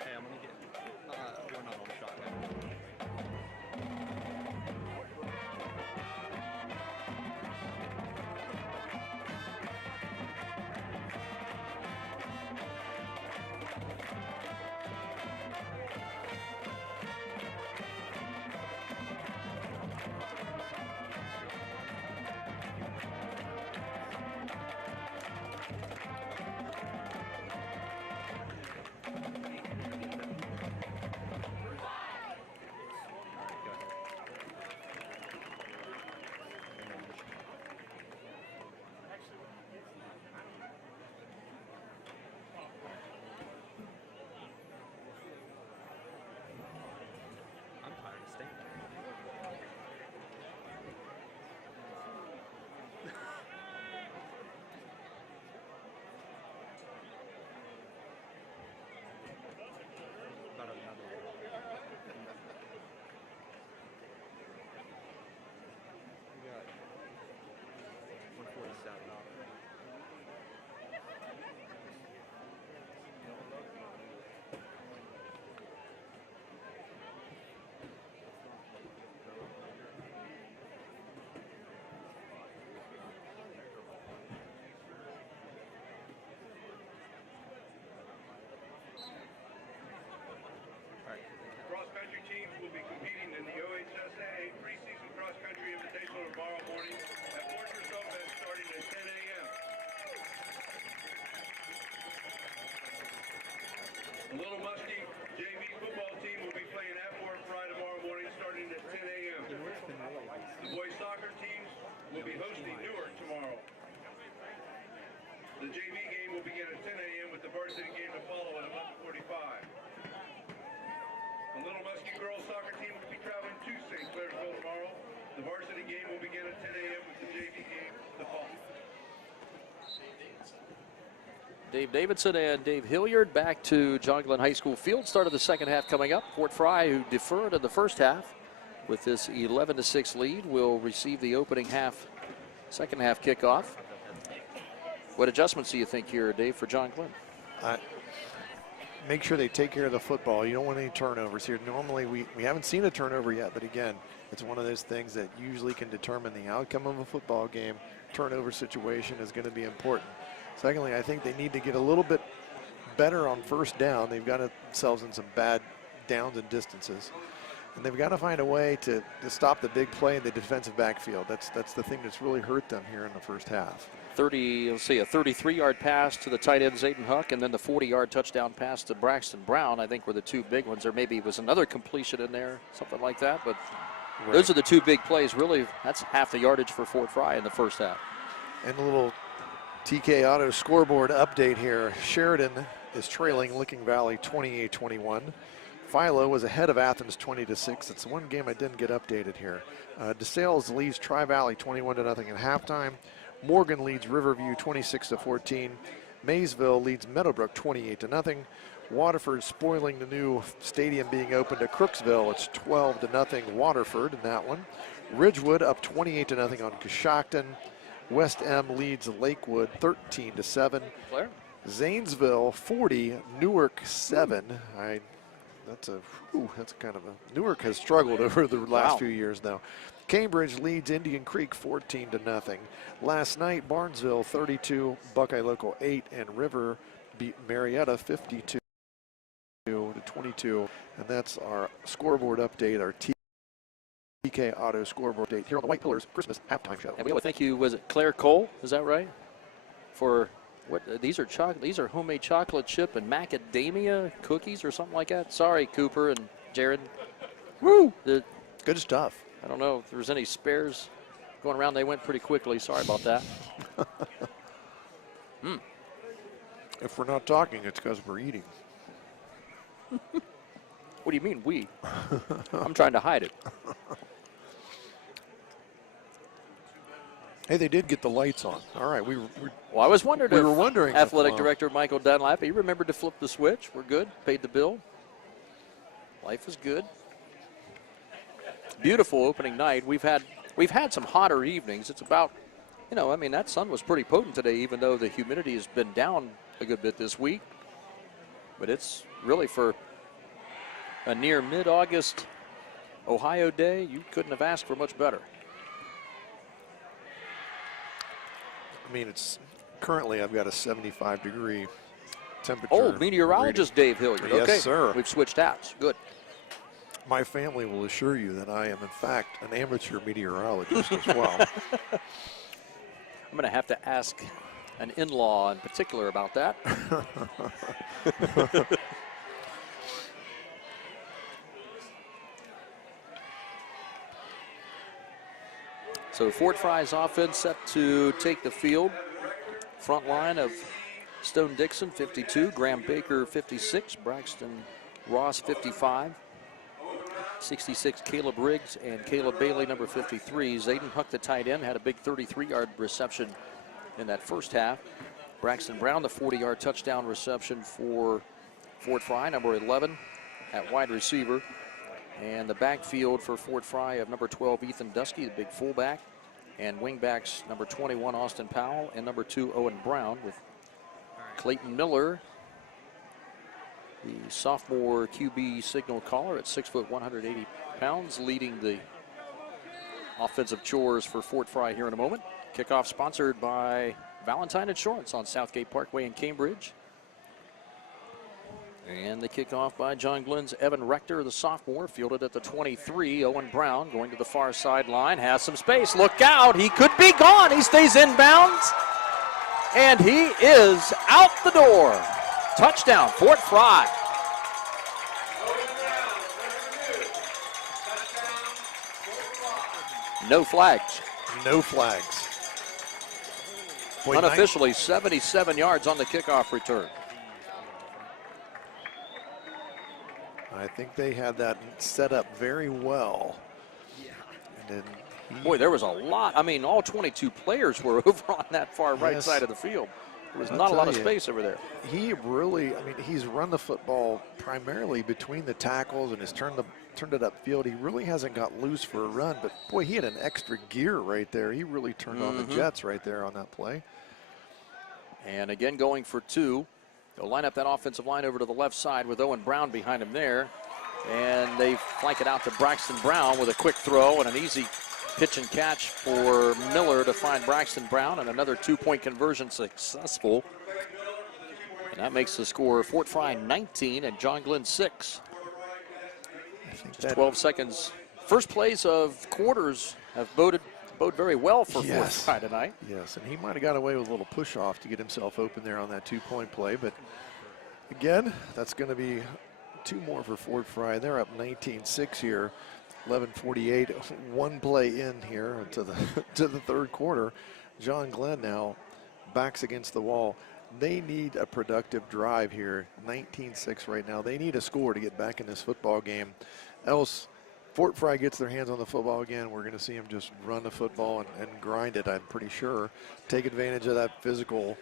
Hey, I'm gonna get. We're not on shotgun. I'm tired of staying. About another one. We got 147. Cross-country teams will be competing in the OHSAA preseason cross-country invitational tomorrow morning at Fortress Open starting at 10 a.m. The Little Muskie JV football team will be playing at Frye tomorrow morning starting at 10 a.m. The boys soccer teams will be hosting Newark tomorrow. The JV game will begin at 10 a.m. with the varsity game to follow at 11:45. The Little Muskie girls soccer team will be traveling to St. Clairsville tomorrow. The varsity game will begin at 10 a.m. with the JV game to follow. Dave Davidson and Dave Hilliard back to John Glenn High School field. Start of the second half coming up. Fort Frye, who deferred in the first half with this 11-6 lead, will receive the opening second half kickoff. What adjustments do you think here, Dave, for John Glenn? make sure they take care of the football. You don't want any turnovers here. Normally, we haven't seen a turnover yet, but again, it's one of those things that usually can determine the outcome of a football game. Turnover situation is going to be important. Secondly, I think they need to get a little bit better on first down. They've got themselves in some bad downs and distances. And they've got to find a way to stop the big play in the defensive backfield. That's the thing that's really hurt them here in the first half. A 33-yard pass to the tight end Zayden Huck, and then the 40-yard touchdown pass to Braxton Brown, I think, were the two big ones. Or maybe it was another completion in there, something like that. But those are the two big plays. Really, that's half the yardage for Fort Frye in the first half. And a little TK Auto scoreboard update here. Sheridan is trailing Licking Valley 28-21. Philo was ahead of Athens 20-6. It's the one game I didn't get updated here. DeSales leads Tri-Valley 21-0 at halftime. Morgan leads Riverview 26-14. Maysville leads Meadowbrook 28-0. Waterford spoiling the new stadium being opened at Crooksville. It's 12-0 Waterford in that one. Ridgewood up 28-0 on Coshocton. West M leads Lakewood 13-7. Zanesville 40, Newark 7. That's kind of a, Newark has struggled over the last few years now. Cambridge leads Indian Creek 14-0. Last night, Barnesville 32, Buckeye Local 8, and River beat Marietta 52-22. And that's our scoreboard update, our TK Auto scoreboard update here on the White Pillars Christmas halftime show. And we want to thank you, was it Claire Cole, is that right? For what, these are homemade chocolate chip and macadamia cookies or something like that. Sorry, Cooper and Jared. Woo! Good stuff. I don't know if there was any spares going around. They went pretty quickly. Sorry about that. If we're not talking, it's because we're eating. What do you mean, we? I'm trying to hide it. Hey, they did get the lights on. All right, well, I was wondering. We were wondering. Athletic Director Michael Dunlap, he remembered to flip the switch. We're good. Paid the bill. Life is good. Beautiful opening night. We've had some hotter evenings. It's about, I mean, that sun was pretty potent today, even though the humidity has been down a good bit this week. But it's really for a near mid-August Ohio day, you couldn't have asked for much better. I mean, it's currently I've got a 75-degree temperature. Oh, meteorologist reading. Dave Hilliard. Yes, okay, sir. We've switched hats. Good. My family will assure you that I am, in fact, an amateur meteorologist as well. I'm going to have to ask an in-law in particular about that. So Fort Frye's offense set to take the field. Front line of Stone Dixon, 52. Graham Baker, 56. Braxton Ross, 55. 66, Caleb Riggs, and Caleb Bailey, number 53. Zayden Huck, the tight end, had a big 33-yard reception in that first half. Braxton Brown, the 40-yard touchdown reception for Fort Frye, number 11 at wide receiver. And the backfield for Fort Frye of number 12, Ethan Dusky, the big fullback. And wingbacks, number 21, Austin Powell, and number 2, Owen Brown, with Clayton Miller, the sophomore QB signal caller at 6 foot, 180 pounds, leading the offensive chores for Fort Frye here in a moment. Kickoff sponsored by Valentine Insurance on Southgate Parkway in Cambridge. And the kickoff by John Glenn's Evan Rector, the sophomore, fielded at the 23. Owen Brown going to the far sideline, has some space. Look out, he could be gone. He stays inbounds, and he is out the door. Touchdown, Fort Frye. No flags. No flags. Boy, Unofficially, 77 yards on the kickoff return. I think they had that set up very well. And then Boy, there was a lot. I mean, all 22 players were over on that far right side of the field. There was not a lot of space over there. He really, I mean, he's run the football primarily between the tackles and has turned it upfield. He really hasn't got loose for a run, but boy, he had an extra gear right there. He really turned on the jets right there on that play. And again, going for two They'll line up that offensive line over to the left side with Owen Brown behind him there. And they flank it out to Braxton Brown with a quick throw and an easy pitch and catch for Miller to find Braxton Brown, and another 2-point conversion successful. And that makes the score Fort Frye 19 and John Glenn 6. Just 12 seconds. First plays of quarters have bode very well for Fort Frye tonight. Yes, and he might have got away with a little push off to get himself open there on that 2-point play, but again, that's going to be 2 more for Fort Frye. They're up 19-6 here, 11:48, 1 play in here to the third quarter. John Glenn now backs against the wall. They need a productive drive here. 19-6 right now. They need a score to get back in this football game. Else, Fort Frye gets their hands on the football again. We're going to see them just run the football and grind it, I'm pretty sure. Take advantage of that physical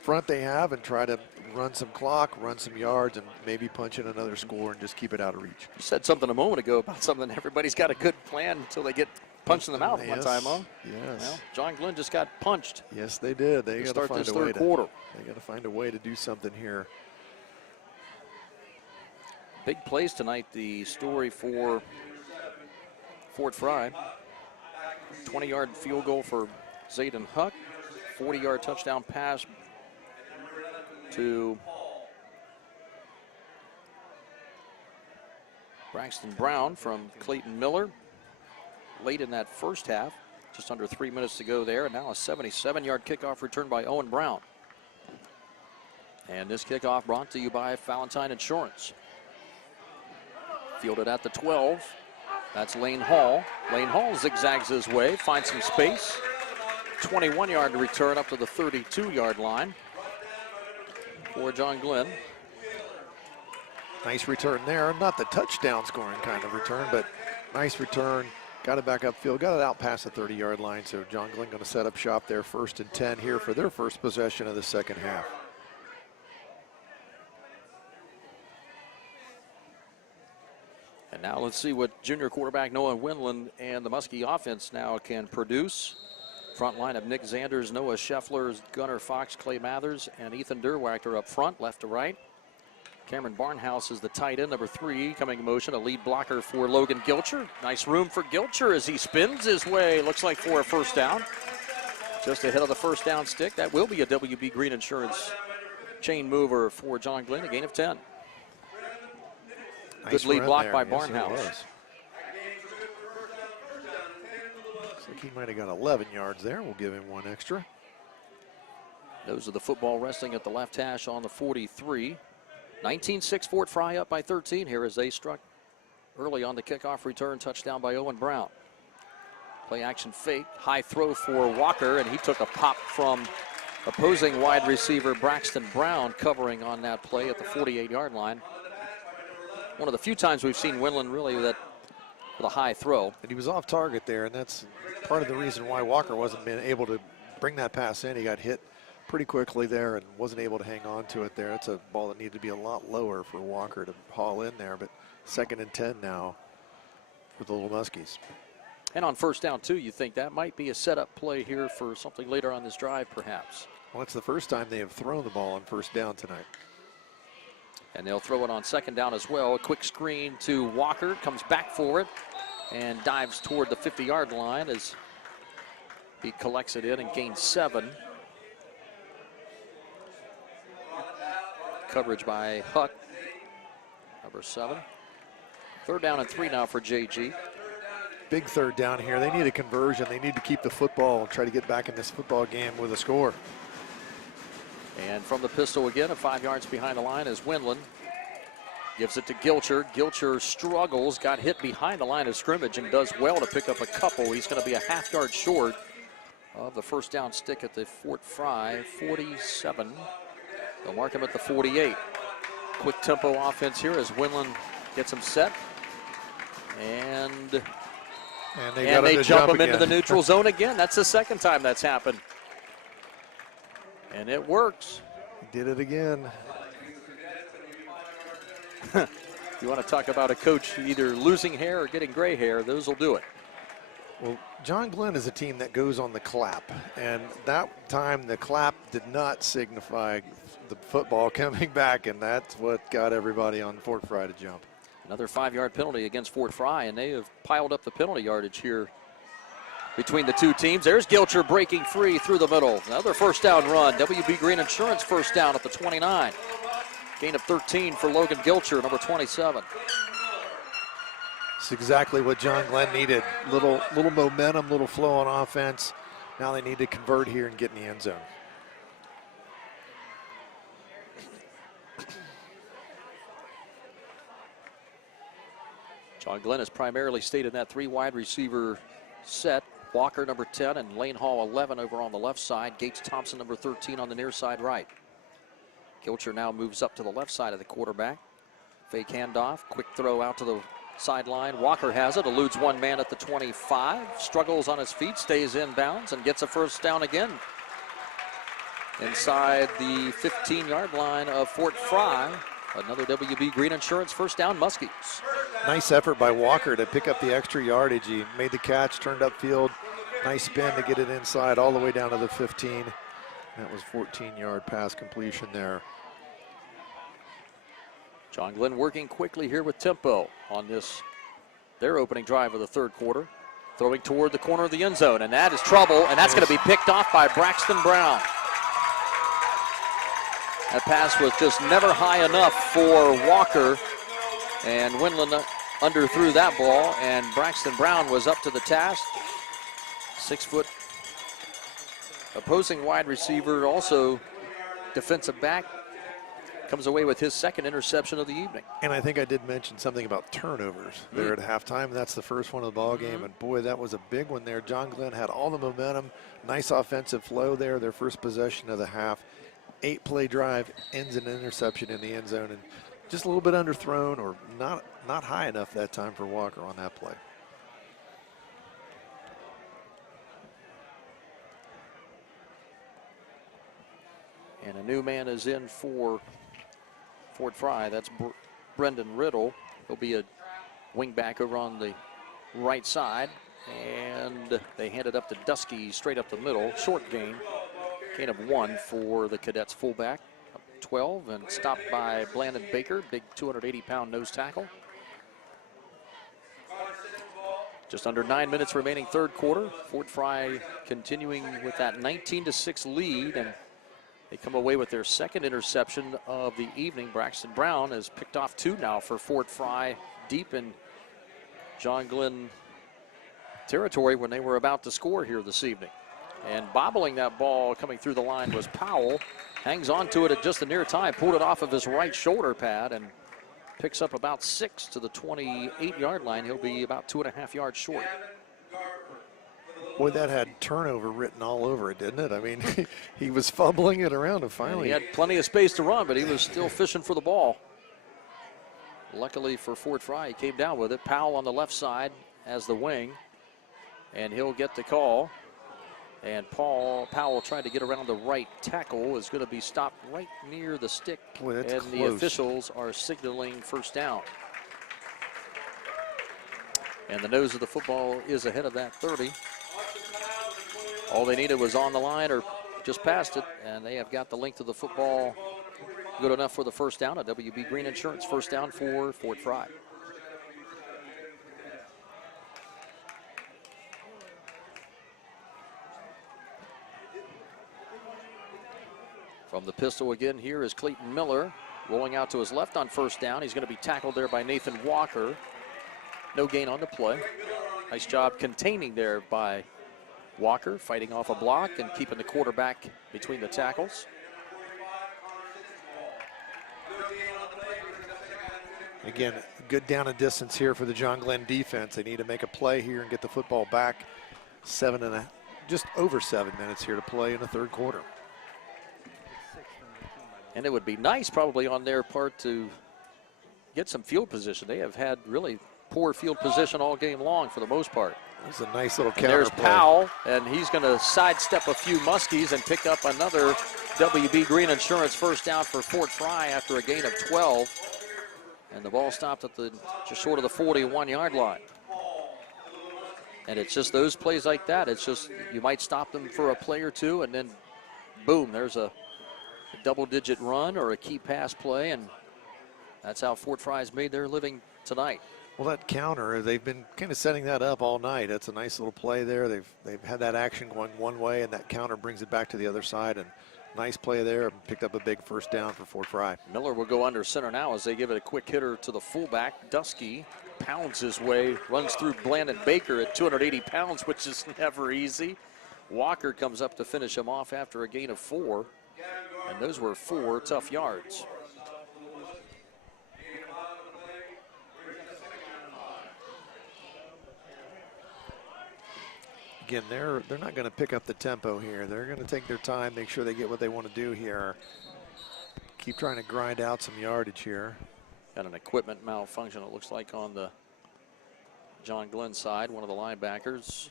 front they have and try to run some clock, run some yards, and maybe punch in another score and just keep it out of reach. You said something a moment ago about something everybody's got a good plan until they get punched in the mouth one time, huh? Yes. Well, John Glenn just got punched. Yes, they did. They got to find a way third quarter. They got to find a way to do something here. Big plays tonight. The story for Fort Frye. 20-yard field goal for Zayden Huck. 40-yard touchdown pass to Braxton Brown from Clayton Miller late in that first half. Just under 3 minutes to go there, and now a 77-yard kickoff return by Owen Brown. And this kickoff brought to you by Valentine Insurance. Fielded at the 12. That's Lane Hall. Lane Hall zigzags his way, finds some space. 21-yard return up to the 32-yard line for John Glenn. Nice return there. Not the touchdown scoring kind of return, but nice return. Got it back upfield, got it out past the 30-yard line. So John Glenn going to set up shop there, 1st and 10 here for their first possession of the second half. And now let's see what junior quarterback Noah Winland and the Muskie offense now can produce. Front line of Nick Zanders, Noah Scheffler, Gunnar Fox, Clay Mathers, and Ethan Derwachter up front, left to right. Cameron Barnhouse is the tight end, number 3, coming in motion, a lead blocker for Logan Gilcher. Nice room for Gilcher as he spins his way, looks like for a first down. Just ahead of the first down stick. That will be a WB Green Insurance chain mover for John Glenn, a gain of 10. Nice good lead block there. by Yes, Barnhouse. Looks like he might have got 11 yards there. We'll give him 1 extra. Those are the football resting at the left hash on the 43. 19-6 Fort Frye up by 13 here as they struck early on the kickoff return. Touchdown by Owen Brown. Play action fake. High throw for Walker, and he took a pop from opposing wide receiver Braxton Brown, covering on that play at the 48-yard line. One of the few times we've seen Winland really with a high throw. And he was off target there, and that's part of the reason why Walker wasn't been able to bring that pass in. He got hit pretty quickly there and wasn't able to hang on to it there. That's a ball that needed to be a lot lower for Walker to haul in there, but 2nd and 10 now for the Little Muskies. And on first down, too, you think that might be a setup play here for something later on this drive, perhaps. Well, it's the first time they have thrown the ball on first down tonight. And they'll throw it on 2nd down as well. A quick screen to Walker, comes back for it, and dives toward the 50-yard line as he collects it in and gains 7. Coverage by Huck, number 7. 3rd down and 3 now for JG. Big 3rd down here. They need a conversion. They need to keep the football and try to get back in this football game with a score. And from the pistol again, 5 yards behind the line is Winland. Gives it to Gilcher. Gilcher struggles, got hit behind the line of scrimmage and does well to pick up a couple. He's going to be a half yard short of the first down stick at the Fort Frye 47. They'll mark him at the 48. Quick tempo offense here as Winland gets him set. And they jump him into the neutral zone again. That's the 2nd time that's happened. And it works. He did it again. You want to talk about a coach either losing hair or getting gray hair, those will do it. Well, John Glenn is a team that goes on the clap, and that time the clap did not signify the football coming back, and that's what got everybody on Fort Frye to jump. Another 5-yard penalty against Fort Frye, and they have piled up the penalty yardage here between the two teams. There's Gilcher breaking free through the middle. Another first down run. WB Green Insurance first down at the 29. Gain of 13 for Logan Gilcher, number 27. It's exactly what John Glenn needed. Little momentum, little flow on offense. Now they need to convert here and get in the end zone. John Glenn has primarily stayed in that 3 wide receiver set. Walker, number 10, and Lane Hall, 11, over on the left side. Gates Thompson, number 13, on the near side right. Gilcher now moves up to the left side of the quarterback. Fake handoff, quick throw out to the sideline. Walker has it, eludes one man at the 25, struggles on his feet, stays in bounds, and gets a first down again inside the 15-yard line of Fort Frye. Another WB Green Insurance first down, Muskies. Nice effort by Walker to pick up the extra yardage. He made the catch, turned upfield. Nice spin to get it inside all the way down to the 15. That was 14-yard pass completion there. John Glenn working quickly here with tempo on their opening drive of the third quarter. Throwing toward the corner of the end zone, and that is trouble, and that's going to be picked off by Braxton Brown. That pass was just never high enough for Walker, and Windland underthrew that ball, and Braxton Brown was up to the task. 6-foot opposing wide receiver, also defensive back, comes away with his second interception of the evening. And I think I did mention something about turnovers there at halftime. That's the first one of the ball game, and boy, that was a big one there. John Glenn had all the momentum, nice offensive flow there, their first possession of the half. 8-play drive ends in an interception in the end zone, and just a little bit underthrown, or not high enough that time for Walker on that play. And a new man is in for Fort Frye. That's Brendan Riddle. He'll be a wingback over on the right side. And they hand it up to Dusky straight up the middle. Short gain. Gain of 1 for the Cadets fullback. 12, and stopped by Blandon Baker, big 280-pound nose tackle. Just under 9 minutes remaining third quarter. Fort Frye continuing with that 19-6 lead, and they come away with their second interception of the evening. Braxton Brown has picked off 2 now for Fort Frye, deep in John Glenn territory when they were about to score here this evening. And bobbling that ball coming through the line was Powell. Hangs on to it at just the near time, pulled it off of his right shoulder pad, and picks up about 6 to the 28-yard line. He'll be about 2.5 yards short. Boy, that had turnover written all over it, didn't it? I mean, he was fumbling it around, and finally. And he had plenty of space to run, but he was still fishing for the ball. Luckily for Fort Frye, he came down with it. Powell on the left side as the wing, and he'll get the call. And Powell trying to get around the right tackle is going to be stopped right near the stick. Boy, that's and close. The officials are signaling first down. And the nose of the football is ahead of that 30. All they needed was on the line or just past it, and they have got the length of the football good enough for the first down. A WB Green Insurance first down for Fort Frye. From the pistol again, here is Clayton Miller rolling out to his left on first down. He's going to be tackled there by Nathan Walker. No gain on the play. Nice job containing there by Walker, fighting off a block and keeping the quarterback between the tackles. Again, good down and distance here for the John Glenn defense. They need to make a play here and get the football back. Just over 7 minutes here to play in the third quarter. And it would be nice probably on their part to get some field position. They have had really poor field position all game long for the most part. This is a nice little counter There's play. Powell, and he's going to sidestep a few Muskies and pick up another WB Green Insurance first down for Fort Frye after a gain of 12. And the ball stopped at just short of the 41-yard line. And it's just those plays like that. It's just you might stop them for a play or two, and then boom, there's a double-digit run or a key pass play, and that's how Fort Frye's made their living tonight. Well, that counter, they've been kind of setting that up all night. That's a nice little play there. They've had that action going one way, and that counter brings it back to the other side. And nice play there. Picked up a big first down for Fort Frye. Miller will go under center now as they give it a quick hitter to the fullback. Dusky pounds his way, runs through Blandon Baker at 280 pounds, which is never easy. Walker comes up to finish him off after a gain of 4. And those were 4 tough yards. Again, they're not going to pick up the tempo here. They're going to take their time, make sure they get what they want to do here. Keep trying to grind out some yardage here. Got an equipment malfunction, it looks like, on the John Glenn side, one of the linebackers.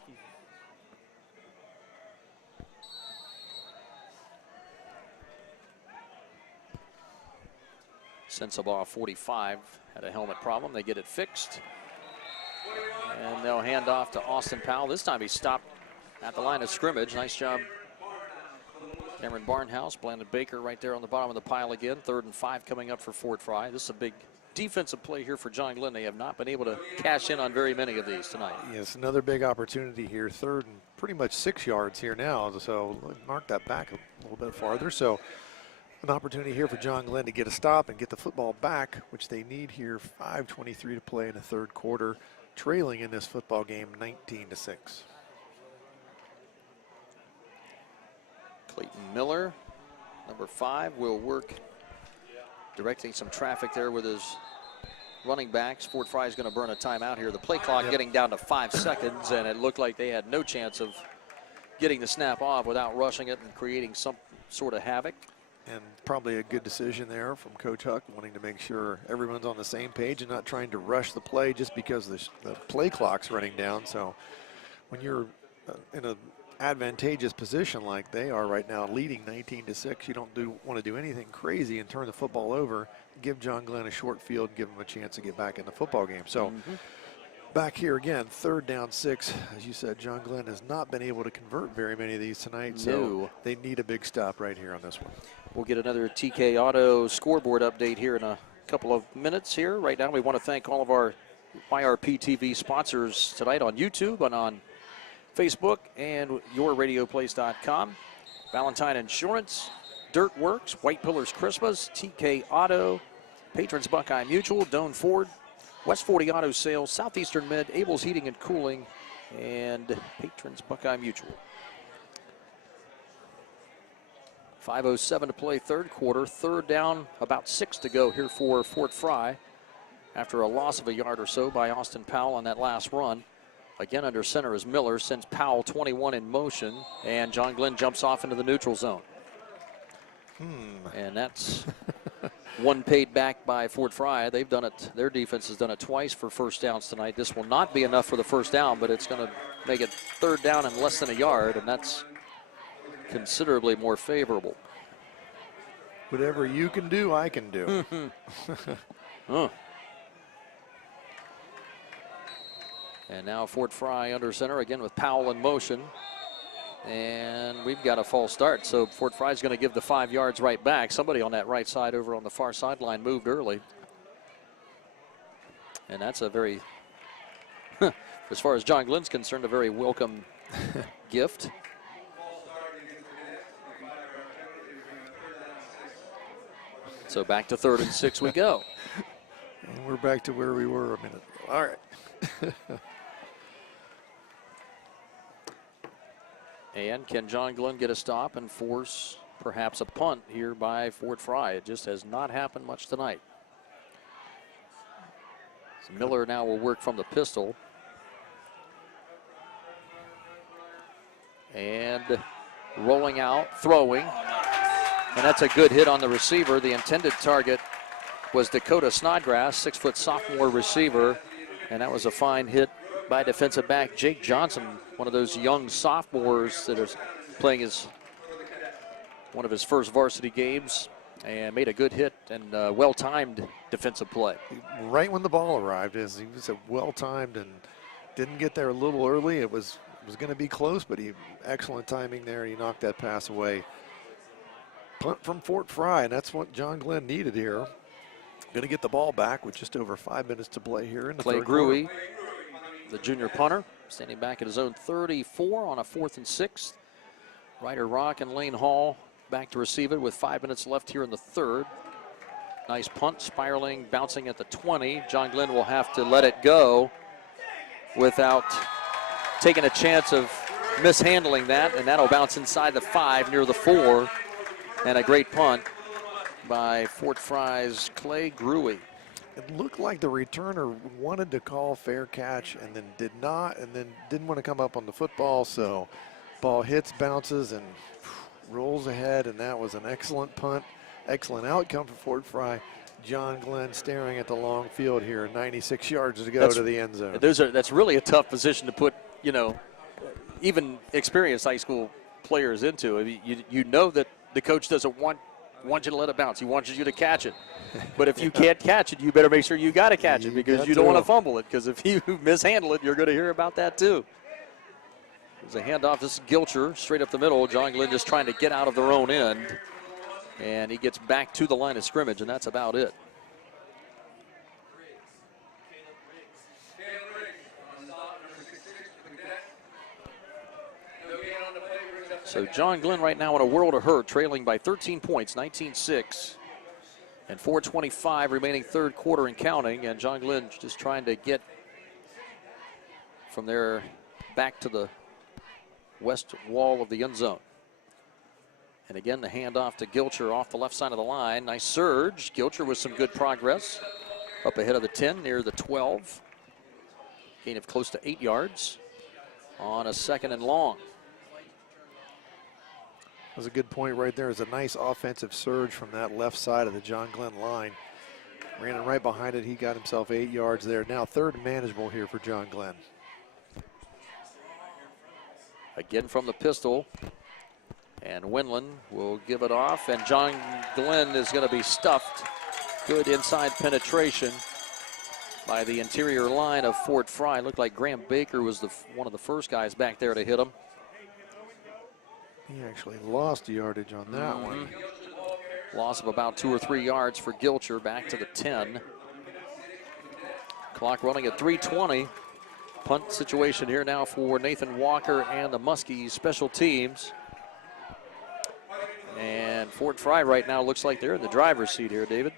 Sensabaugh 45 had a helmet problem. They get it fixed. And they'll hand off to Austin Powell. This time he stopped at the line of scrimmage. Nice job, Cameron Barnhouse. Blandon Baker right there on the bottom of the pile again. 3rd and 5 coming up for Fort Frye. This is a big defensive play here for John Glenn. They have not been able to cash in on very many of these tonight. Yes, another big opportunity here. 3rd and pretty much 6 yards here now. So mark that back a little bit farther. So an opportunity here for John Glenn to get a stop and get the football back, which they need here. 5:23 to play in the 3rd quarter. Trailing in this football game 19-6. Clayton Miller, number 5, will work directing some traffic there with his running backs. Fort Frye is going to burn a timeout here. The play clock getting down to 5 seconds, and it looked like they had no chance of getting the snap off without rushing it and creating some sort of havoc. And probably a good decision there from Coach Huck, wanting to make sure everyone's on the same page and not trying to rush the play just because the play clock's running down. So when you're in an advantageous position like they are right now, leading 19-6, you don't want to do anything crazy and turn the football over. Give John Glenn a short field and give him a chance to get back in the football game. So back here again, 3rd down 6. As you said, John Glenn has not been able to convert very many of these tonight. So they need a big stop right here on this one. We'll get another TK Auto scoreboard update here in a couple of minutes here. Right now, we want to thank all of our YRP TV sponsors tonight on YouTube and on Facebook and yourradioplace.com. Valentine Insurance, Dirt Works, White Pillars Christmas, TK Auto, Patrons Buckeye Mutual, Doan Ford, West 40 Auto Sales, Southeastern Med, Abel's Heating and Cooling, and Patrons Buckeye Mutual. 5:07 to play 3rd quarter. 3rd down, about 6 to go here for Fort Frye after a loss of a yard or so by Austin Powell on that last run. Again, under center is Miller, sends Powell 21 in motion, and John Glenn jumps off into the neutral zone. And that's one paid back by Fort Frye. They've done it, their defense has done it twice for first downs tonight. This will not be enough for the first down, but it's going to make it 3rd down and less than a yard, and that's considerably more favorable. Whatever you can do, I can do. And now Fort Frye under center again with Powell in motion. And we've got a false start, so Fort Frye's going to give the 5 yards right back. Somebody on that right side over on the far sideline moved early. And that's a very, as far as John Glenn's concerned, a very welcome gift. So back to 3rd and 6 we go. And we're back to where we were a minute ago. All right. And can John Glenn get a stop and force perhaps a punt here by Fort Frye? It just has not happened much tonight. So Miller now will work from the pistol. And rolling out, throwing. And that's a good hit on the receiver. The intended target was Dakota Snodgrass, 6-foot sophomore receiver. And that was a fine hit by defensive back Jake Johnson, one of those young sophomores that is playing one of his first varsity games, and made a good hit and well-timed defensive play. Right when the ball arrived, he was a well-timed and didn't get there a little early. It was going to be close, but excellent timing there. He knocked that pass away. Punt from Fort Frye, and that's what John Glenn needed here. Going to get the ball back with just over 5 minutes to play here in the Clay third quarter. Gruey, the junior punter, standing back at his own 34 on a 4th and 6. Ryder Rock and Lane Hall back to receive it with 5 minutes left here in the third. Nice punt, spiraling, bouncing at the 20. John Glenn will have to let it go without taking a chance of mishandling that, and that'll bounce inside the 5 near the 4. And a great punt by Fort Frye's Clay Gruey. It looked like the returner wanted to call fair catch and then did not, and then didn't want to come up on the football, so ball hits, bounces, and rolls ahead, and that was an excellent punt. Excellent outcome for Fort Frye. John Glenn staring at the long field here, 96 yards to go to the end zone. That's really a tough position to put, even experienced high school players into. You know that the coach doesn't want you to let it bounce. He wants you to catch it. But if you can't catch it, you better make sure you got to catch it, because you don't want to fumble it, because if you mishandle it, you're going to hear about that too. There's a handoff. This is Gilcher straight up the middle. John Glenn just trying to get out of their own end. And he gets back to the line of scrimmage, and that's about it. So John Glenn right now in a world of hurt, trailing by 13 points, 19-6. And 4:25 remaining third quarter and counting. And John Glenn just trying to get from there back to the west wall of the end zone. And again, the handoff to Gilcher off the left side of the line. Nice surge. Gilcher with some good progress. Up ahead of the 10, near the 12. Gain of close to 8 yards on a 2nd and long. That was a good point right there. It's a nice offensive surge from that left side of the John Glenn line. Ran it right behind it. He got himself 8 yards there. Now 3rd and manageable here for John Glenn. Again from the pistol. And Winland will give it off. And John Glenn is going to be stuffed. Good inside penetration by the interior line of Fort Frye. Looked like Graham Baker was one of the first guys back there to hit him. He actually lost yardage on that one. Loss of about 2 or 3 yards for Gilcher, back to the 10. Clock running at 3:20. Punt situation here now for Nathan Walker and the Muskies special teams. And Fort Frye right now looks like they're in the driver's seat here, David.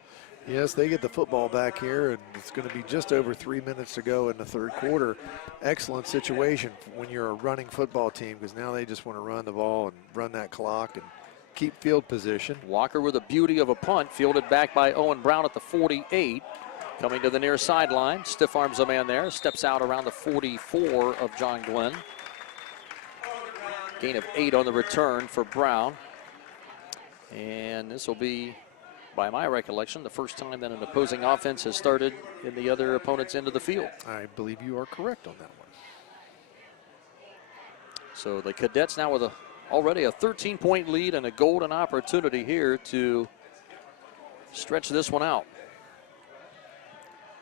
Yes, they get the football back here, and it's going to be just over 3 minutes to go in the third quarter. Excellent situation when you're a running football team, because now they just want to run the ball and run that clock and keep field position. Walker with a beauty of a punt, fielded back by Owen Brown at the 48. Coming to the near sideline, stiff arms a man there, steps out around the 44 of John Glenn. Gain of 8 on the return for Brown. And this will be, by my recollection, the first time that an opposing offense has started in the other opponent's end of the field. I believe you are correct on that one. So the Cadets now with already a 13-point lead and a golden opportunity here to stretch this one out.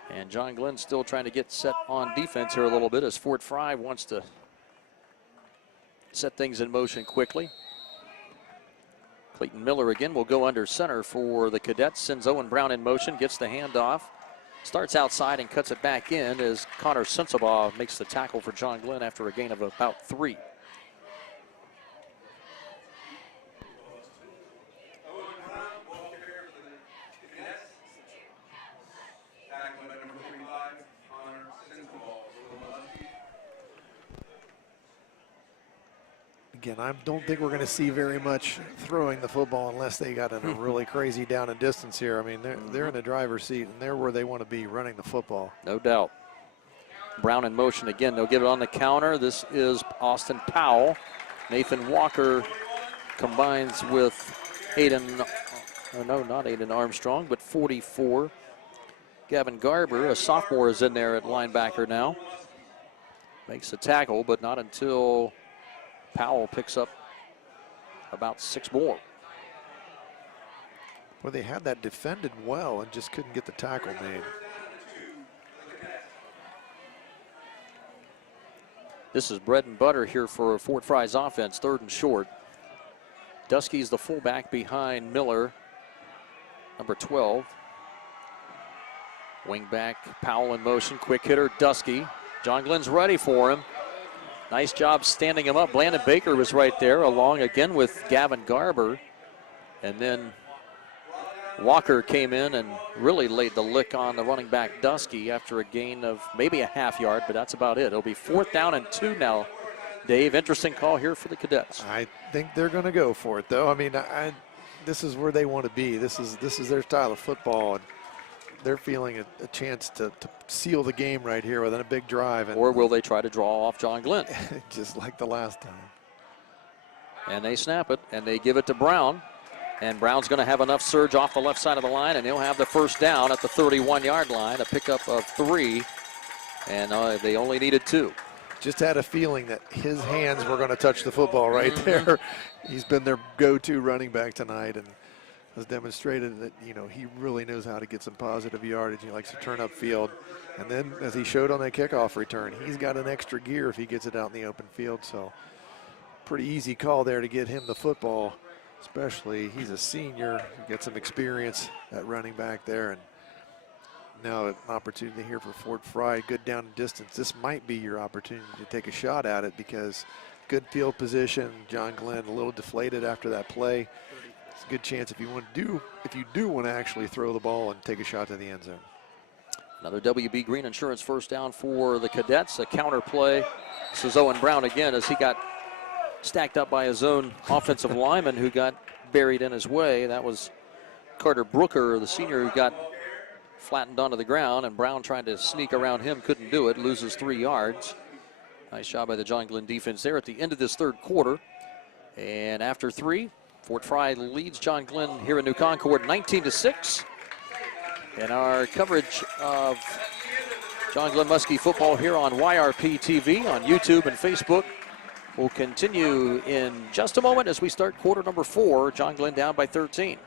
And John Glenn still trying to get set on defense here a little bit, as Fort Frye wants to set things in motion quickly. Clayton Miller again will go under center for the Cadets. Sends Owen Brown in motion, gets the handoff. Starts outside and cuts it back in as Connor Sensabaugh makes the tackle for John Glenn after a gain of about 3. Again, I don't think we're going to see very much throwing the football unless they got in a really crazy down and distance here. I mean, they're in the driver's seat, and they're where they want to be, running the football. No doubt. Brown in motion again. They'll give it on the counter. This is Austin Powell. Nathan Walker combines with not Aiden Armstrong, but 44. Gavin Garber, a sophomore, is in there at linebacker now. Makes the tackle, but not until Powell picks up about 6 more. Well, they had that defended well and just couldn't get the tackle made. This is bread and butter here for Fort Frye's offense, 3rd and short. Dusky's the fullback behind Miller, number 12. Wing back, Powell in motion, quick hitter, Dusky. John Glenn's ready for him. Nice job standing him up. Landon Baker was right there, along again with Gavin Garber. And then Walker came in and really laid the lick on the running back Dusky after a gain of maybe a half yard, but that's about it. It'll be 4th down and 2 now. Dave, interesting call here for the Cadets. I think they're going to go for it, though. I mean, this is where they want to be. This is their style of football, and they're feeling a chance to seal the game right here with a big drive. And or will they try to draw off John Glenn? just like the last time. And they snap it, and they give it to Brown. And Brown's going to have enough surge off the left side of the line, and he'll have the 1st down at the 31-yard line, a pickup of 3. And they only needed 2. Just had a feeling that his hands were going to touch the football right there. He's been their go-to running back tonight and has demonstrated that, you know, he really knows how to get some positive yardage. He likes to turn upfield. And then, as he showed on that kickoff return, he's got an extra gear if he gets it out in the open field. So, pretty easy call there to get him the football. Especially, he's a senior, he got some experience at running back there, and now an opportunity here for Fort Frye, good down and distance. This might be your opportunity to take a shot at it because good field position. John Glenn a little deflated after that play. It's a good chance if you do want to actually throw the ball and take a shot to the end zone. Another WB Green Insurance 1st down for the Cadets. A counter play. This is Owen Brown again as he got stacked up by his own offensive lineman who got buried in his way. That was Carter Brooker, the senior, who got flattened onto the ground, and Brown trying to sneak around him, couldn't do it, loses 3 yards. Nice job by the John Glenn defense there at the end of this 3rd quarter. And after 3, Fort Frye leads John Glenn here in New Concord 19-6. And our coverage of John Glenn Muskie football here on YRP TV on YouTube and Facebook will continue in just a moment as we start quarter number 4. John Glenn down by 13.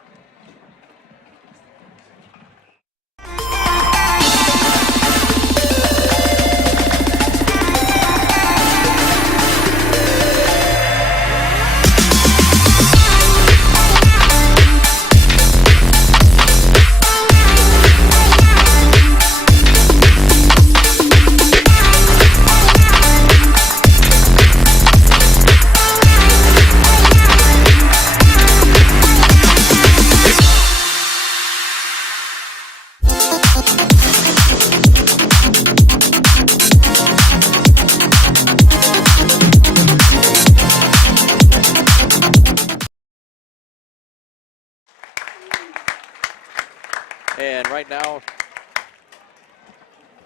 And right now,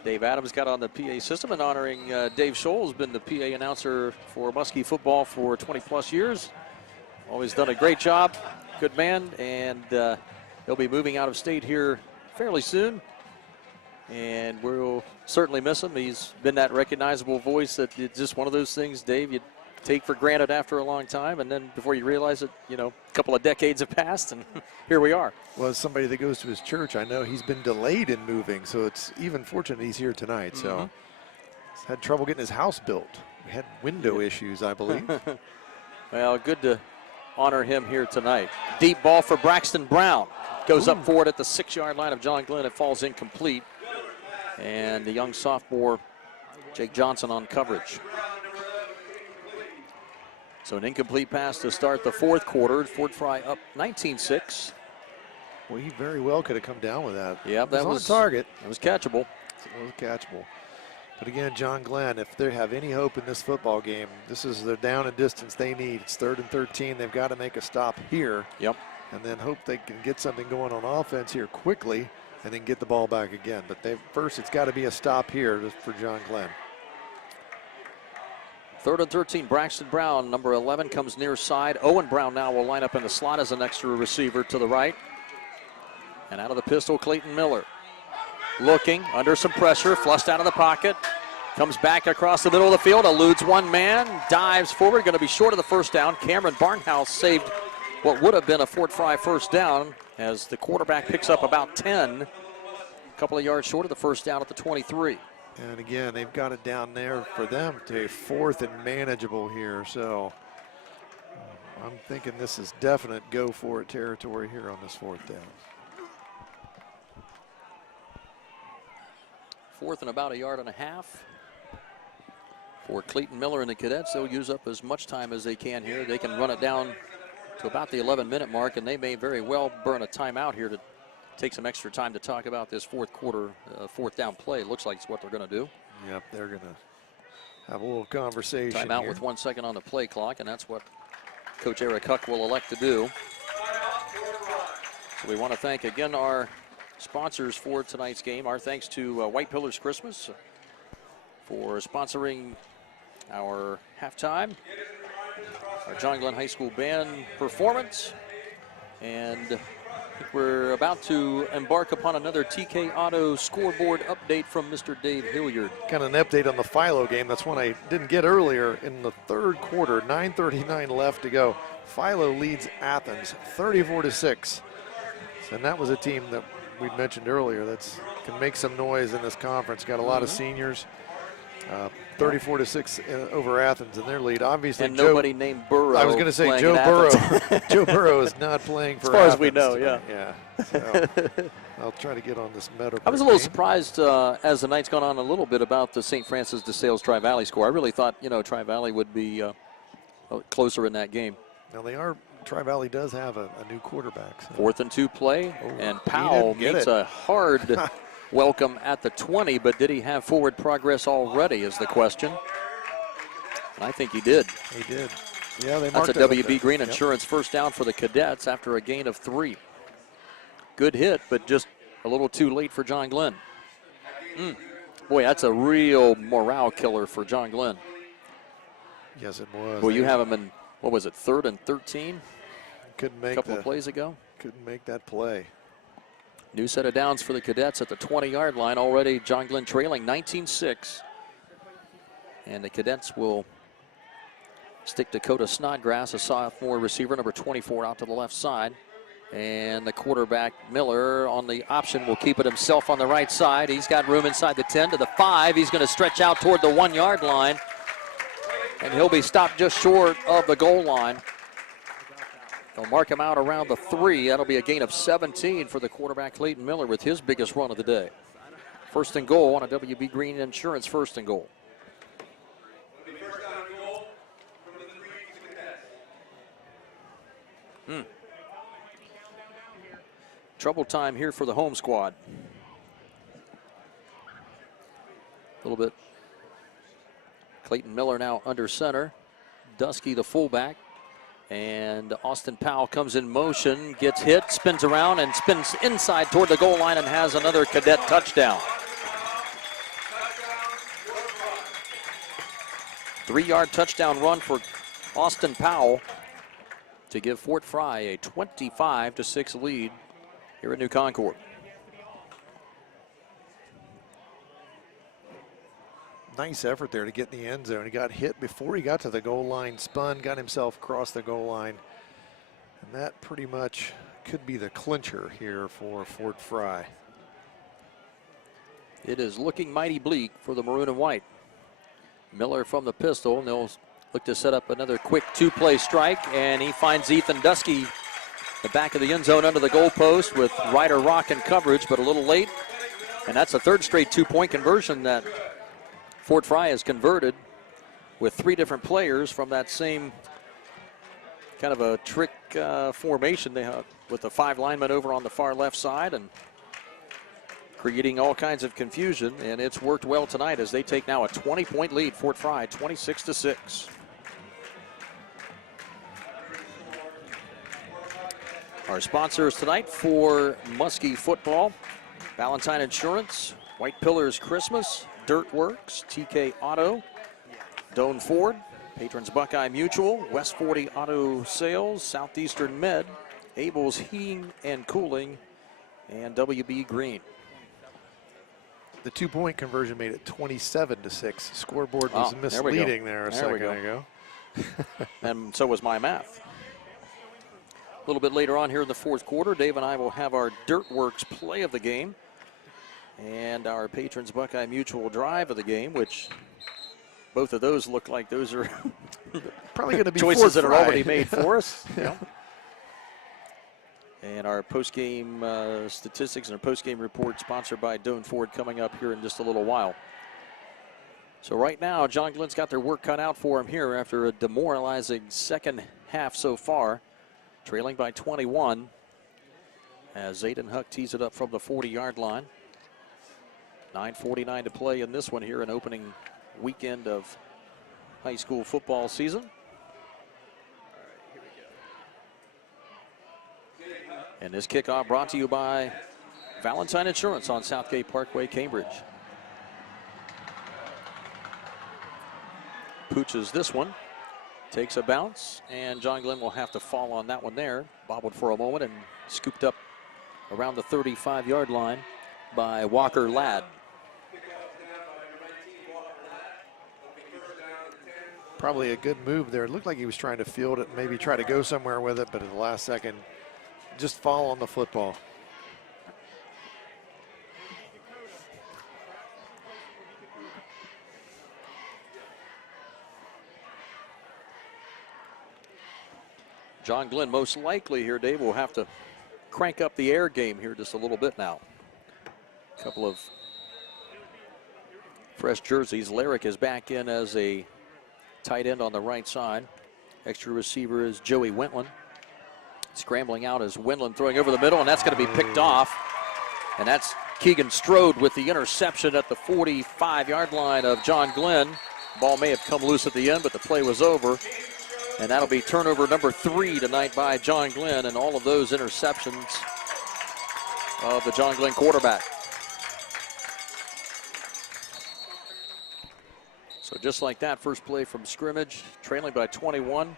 Dave Adams got on the PA system, and honoring Dave Scholl has been the PA announcer for Muskie football for 20-plus years. Always done a great job, good man, and he'll be moving out of state here fairly soon. And we'll certainly miss him. He's been that recognizable voice that it's just one of those things, Dave, you take for granted after a long time, and then before you realize it, you know, a couple of decades have passed, and here we are. Well, as somebody that goes to his church, I know he's been delayed in moving, so it's even fortunate he's here tonight. So he's had trouble getting his house built. We had window issues, I believe. Well, good to honor him here tonight. Deep ball for Braxton Brown. Goes up for it at the 6-yard line of John Glenn. It falls incomplete. And the young sophomore, Jake Johnson, on coverage. So an incomplete pass to start the 4th quarter. Fort Frye up 19-6. Well, he very well could have come down with that. Yeah, that was on target. It was catchable. It was catchable. But again, John Glenn, if they have any hope in this football game, this is their down and distance they need. It's 3rd and 13. They've got to make a stop here. Yep. And then hope they can get something going on offense here quickly and then get the ball back again. But first, it's got to be a stop here for John Glenn. 3rd and 13, Braxton Brown, number 11, comes near side. Owen Brown now will line up in the slot as an extra receiver to the right. And out of the pistol, Clayton Miller. Looking, under some pressure, flushed out of the pocket. Comes back across the middle of the field, eludes one man, dives forward, going to be short of the 1st down. Cameron Barnhouse saved what would have been a Fort Frye 1st down as the quarterback picks up about 10. A couple of yards short of the 1st down at the 23. And again, they've got it down there for them to a 4th and manageable here. So I'm thinking this is definite go for it territory here on this 4th down. 4th and about a yard and a half. For Clayton Miller and the Cadets, they'll use up as much time as they can here. They can run it down to about the 11-minute mark, and they may very well burn a timeout here to take some extra time to talk about this 4th quarter, 4th down play. It looks like it's what they're going to do. Yep, they're going to have a little conversation. Timeout here with 1 second on the play clock, and that's what Coach Eric Huck will elect to do. So we want to thank again our sponsors for tonight's game. Our thanks to White Pillars Christmas for sponsoring our halftime, our John Glenn High School band performance, and we're about to embark upon another TK Auto scoreboard update from Mr. Dave Hilliard. Kind of an update on the Philo game. That's one I didn't get earlier in the 3rd quarter. 9:39 left to go. Philo leads Athens 34-6. And that was a team that we mentioned earlier that can make some noise in this conference. Got a lot of seniors. 34-6 over Athens in their lead. Obviously, and nobody named Burrow. I was going to say Joe Burrow. Joe Burrow is not playing for as far Athens as we know. tonight. Yeah. So I'll try to get on this meta. I was a little surprised as the night's gone on a little bit about the St. Francis de Sales Tri-Valley score. I really thought Tri-Valley would be closer in that game. Now they are. Tri-Valley does have a new quarterback. So. 4th and 2 play, and Powell makes a hard welcome at the 20, but did he have forward progress already is the question. And I think he did. He did. Yeah, they marked That's a WB Green Insurance first down for the Cadets after a gain of 3. Good hit, but just a little too late for John Glenn. Boy, that's a real morale killer for John Glenn. Yes, it was. Well, you have him in, what was it, 3rd and 13? Couldn't make a couple of plays ago. Couldn't make that play. New set of downs for the Cadets at the 20-yard line. Already John Glenn trailing 19-6. And the Cadets will stick Dakota Snodgrass, a sophomore receiver, number 24, out to the left side. And the quarterback, Miller, on the option will keep it himself on the right side. He's got room inside the 10 to the 5. He's going to stretch out toward the 1-yard line. And he'll be stopped just short of the goal line. They'll mark him out around the 3. That'll be a gain of 17 for the quarterback, Clayton Miller, with his biggest run of the day. 1st and goal on a WB Green Insurance 1st and goal. Trouble time here for the home squad. A little bit. Clayton Miller now under center. Dusky, the fullback. And Austin Powell comes in motion, gets hit, spins around, and spins inside toward the goal line and has another Cadet touchdown. 3-yard touchdown run for Austin Powell to give Fort Frye a 25-6 lead here at New Concord. Nice effort there to get in the end zone. He got hit before he got to the goal line, spun, got himself across the goal line. And that pretty much could be the clincher here for Fort Frye. It is looking mighty bleak for the maroon and white. Miller from the pistol, and they'll look to set up another quick 2-play strike, and he finds Ethan Dusky the back of the end zone under the goalpost with Ryder Rock in coverage, but a little late. And that's the 3rd straight 2-point conversion that Fort Frye has converted with 3 different players from that same kind of a trick formation they have with the 5 linemen over on the far left side and creating all kinds of confusion. And it's worked well tonight as they take now a 20-point lead. Fort Frye 26-6. Our sponsors tonight for Muskie football: Valentine Insurance, White Pillars Christmas, Dirt Works, TK Auto, Doan Ford, Patrons Buckeye Mutual, West 40 Auto Sales, Southeastern Med, Abel's Heating and Cooling, and WB Green. The 2-point conversion made it 27-6. Scoreboard was misleading there a second ago. And so was my math. A little bit later on here in the 4th quarter, Dave and I will have our Dirt Works play of the game. and our Patrons Buckeye Mutual drive of the game, which both of those look like those are Probably going to be choices that are Frye. already made for us. Yeah. And our post-game statistics and our post-game report sponsored by Doan Ford coming up here in just a little while. So right now, John Glenn's got their work cut out for him here after a demoralizing second half so far, trailing by 21 as Zayden Huck tees it up from the 40-yard line. 9:49 to play in this one here, an opening weekend of high school football season. And this kickoff brought to you by Valentine Insurance on Southgate Parkway, Cambridge. Pooches this one, takes a bounce, and John Glenn will have to fall on that one there. Bobbled for a moment and scooped up around the 35-yard line by Walker Ladd. Probably a good move there. It looked like he was trying to field it, maybe try to go somewhere with it, but at the last second, just fall on the football. John Glenn most likely here, Dave, will have to crank up the air game here just a little bit now. A couple of fresh jerseys. Larrick is back in as a tight end on the right side. Extra receiver is Joey Wentland. Scrambling out is Wendland throwing over the middle, and that's going to be picked off. And that's Keegan Strode with the interception at the 45-yard line of John Glenn. Ball may have come loose at the end, but the play was over. And that'll be turnover number 3 tonight by John Glenn, and all of those interceptions of the John Glenn quarterback. So just like that, first play from scrimmage, trailing by 21.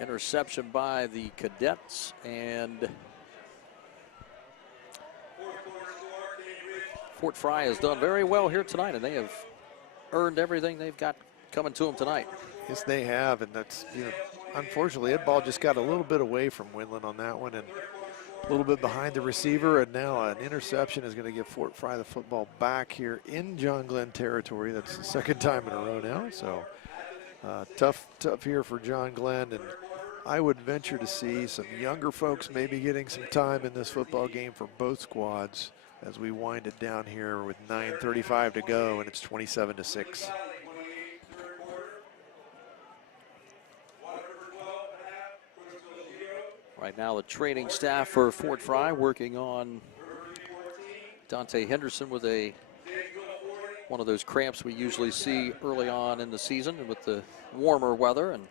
Interception by the Cadets, and Fort Frye has done very well here tonight, and they have earned everything they've got coming to them tonight. Yes, they have, and that's, unfortunately, that ball just got a little bit away from Windland on that one and a little bit behind the receiver, and now an interception is going to give Fort Frye the football back here in John Glenn territory. That's the second time in a row now, so tough here for John Glenn, and I would venture to see some younger folks maybe getting some time in this football game for both squads as we wind it down here with 9:35 to go, and it's 27-6. Right now, the training staff for Fort Frye working on Dante Henderson with one of those cramps we usually see early on in the season with the warmer weather. And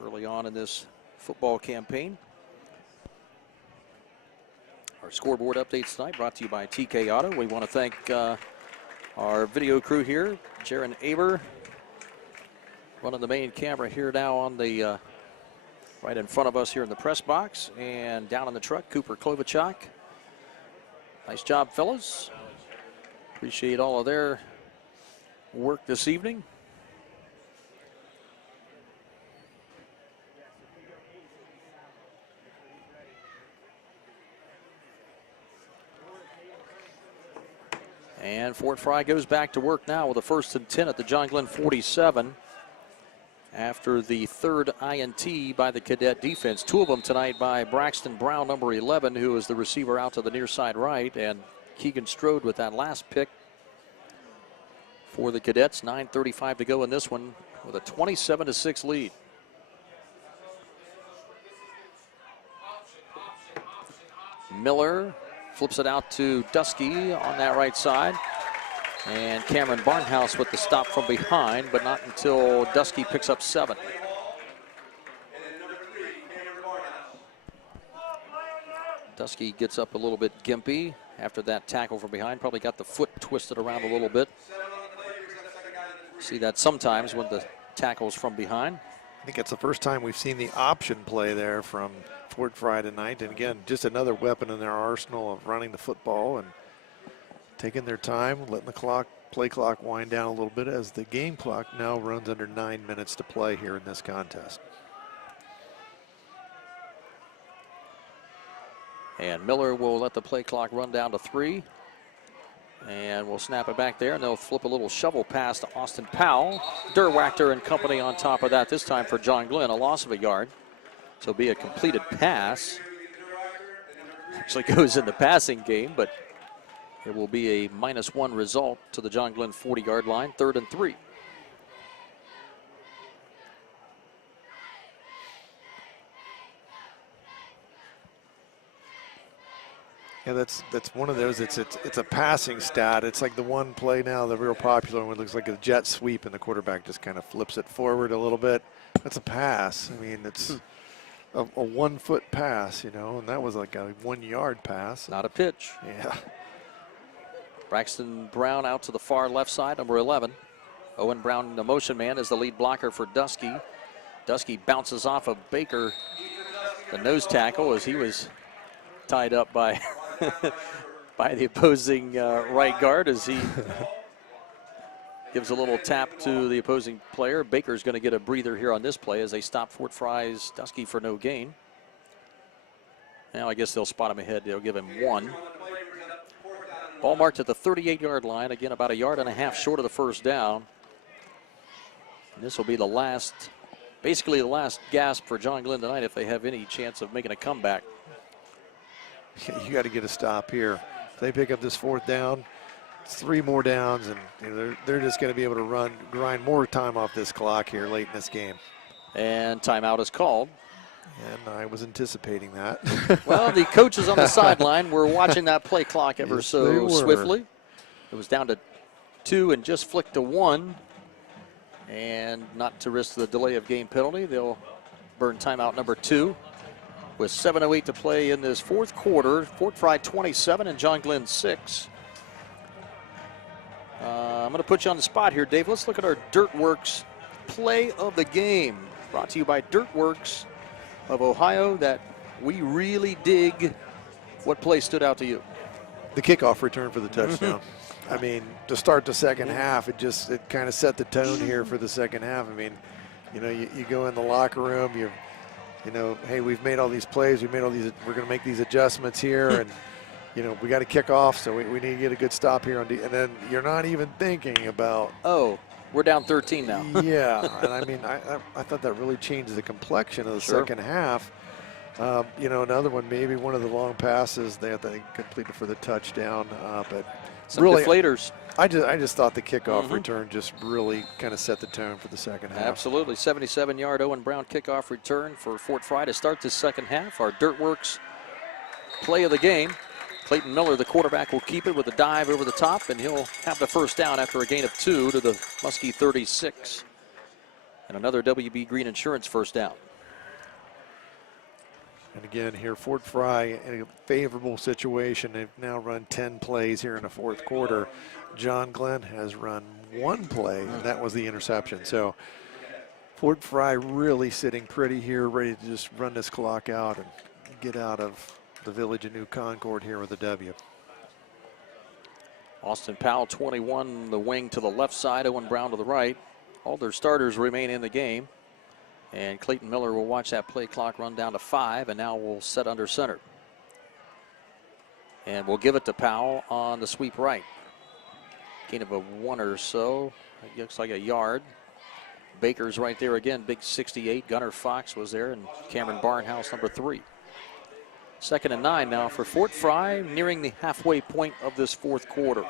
early on in this football campaign. Our scoreboard updates tonight brought to you by TK Auto. We want to thank our video crew here, Jaron Aber, running the main camera here now on the right in front of us here in the press box, and down in the truck, Cooper Klobuchak. Nice job, fellas. Appreciate all of their work this evening. And Fort Frye goes back to work now with a 1st and 10 at the John Glenn 47. After the third INT by the Cadet defense. 2 of them tonight by Braxton Brown, number 11, who is the receiver out to the near side right, and Keegan Strode with that last pick for the Cadets. 9:35 to go in this one with a 27-6 lead. Miller flips it out to Dusky on that right side. And Cameron Barnhouse with the stop from behind, but not until Dusky picks up 7. Dusky gets up a little bit gimpy after that tackle from behind. Probably got the foot twisted around a little bit. See that sometimes when the tackle's from behind. I think it's the first time we've seen the option play there from Fort Frye tonight. And again, just another weapon in their arsenal of running the football and taking their time, letting the play clock wind down a little bit as the game clock now runs under 9 minutes to play here in this contest. And Miller will let the play clock run down to 3. And we'll snap it back there, and they'll flip a little shovel pass to Austin Powell. Derwachter and company on top of that, this time for John Glenn, a loss of a yard. So it'll be a completed pass. Actually goes in the passing game, but it will be a -1 result to the John Glenn 40-yard line, 3rd and 3. Yeah, that's one of those. It's a passing stat. It's like the one play now, the real popular one. It looks like a jet sweep, and the quarterback just kind of flips it forward a little bit. That's a pass. I mean, it's a 1-foot pass, you know, and that was like a 1-yard pass. Not a pitch. Yeah. Braxton Brown out to the far left side, number 11. Owen Brown, the motion man, is the lead blocker for Dusky. Dusky bounces off of Baker, the nose tackle, as he was tied up by by the opposing right guard as he gives a little tap to the opposing player. Baker's going to get a breather here on this play as they stop Fort Frye's Dusky for no gain. Now I guess they'll spot him ahead. They'll give him 1. Ball marked at the 38-yard line. Again, about 1.5 yards short of the first down. And this will be the last, basically the last gasp for John Glenn tonight if they have any chance of making a comeback. You got to get a stop here. If they pick up this 4th down, 3 more downs, and you know, they're just going to be able to grind more time off this clock here late in this game. And timeout is called. And I was anticipating that. Well, the coaches on the sideline were watching that play clock ever Yes, so they were. swiftly. It was down to 2 and just flicked to 1. And not to risk the delay of game penalty, they'll burn timeout number 2. With 7:08 to play in this 4th quarter, Fort Frye 27 and John Glenn 6. I'm going to put you on the spot here, Dave. Let's look at our Dirtworks play of the game. Brought to you by Dirtworks of Ohio, that we really dig. What play stood out to you? The kickoff return for the touchdown. I mean, to start the second half, it kind of set the tone here for the second half. I mean, you know, you go in the locker room, you know, hey, we've made all these plays, we're going to make these adjustments here, and you know, we got to kick off, so we need to get a good stop here on and then you're not even thinking about, oh, we're down 13 now. Yeah, and I mean, I thought that really changed the complection of the second half. You know, another one, maybe one of the long passes they completed for the touchdown, but some really deflators. I just thought the kickoff return just really kind of set the tone for the second half. Absolutely. 77-yard Owen Brown kickoff return for Fort Frye to start this second half. Our Dirtworks play of the game. Clayton Miller, the quarterback, will keep it with a dive over the top, and he'll have the first down after a gain of 2 to the Muskie 36. And another WB Green Insurance first down. And again, here, Fort Frye in a favorable situation. They've now run 10 plays here in the 4th quarter. John Glenn has run 1 play, and that was the interception. So Fort Frye really sitting pretty here, ready to just run this clock out and get out of the village of New Concord here with a W. Austin Powell, 21, the wing to the left side, Owen Brown to the right. All their starters remain in the game. And Clayton Miller will watch that play clock run down to 5, and now we'll set under center. And we'll give it to Powell on the sweep right. Gain of a 1 or so. It looks like a yard. Baker's right there again, big 68. Gunnar Fox was there, and Cameron Barnhouse, number 3. 2nd and 9 now for Fort Frye, nearing the halfway point of this 4th quarter.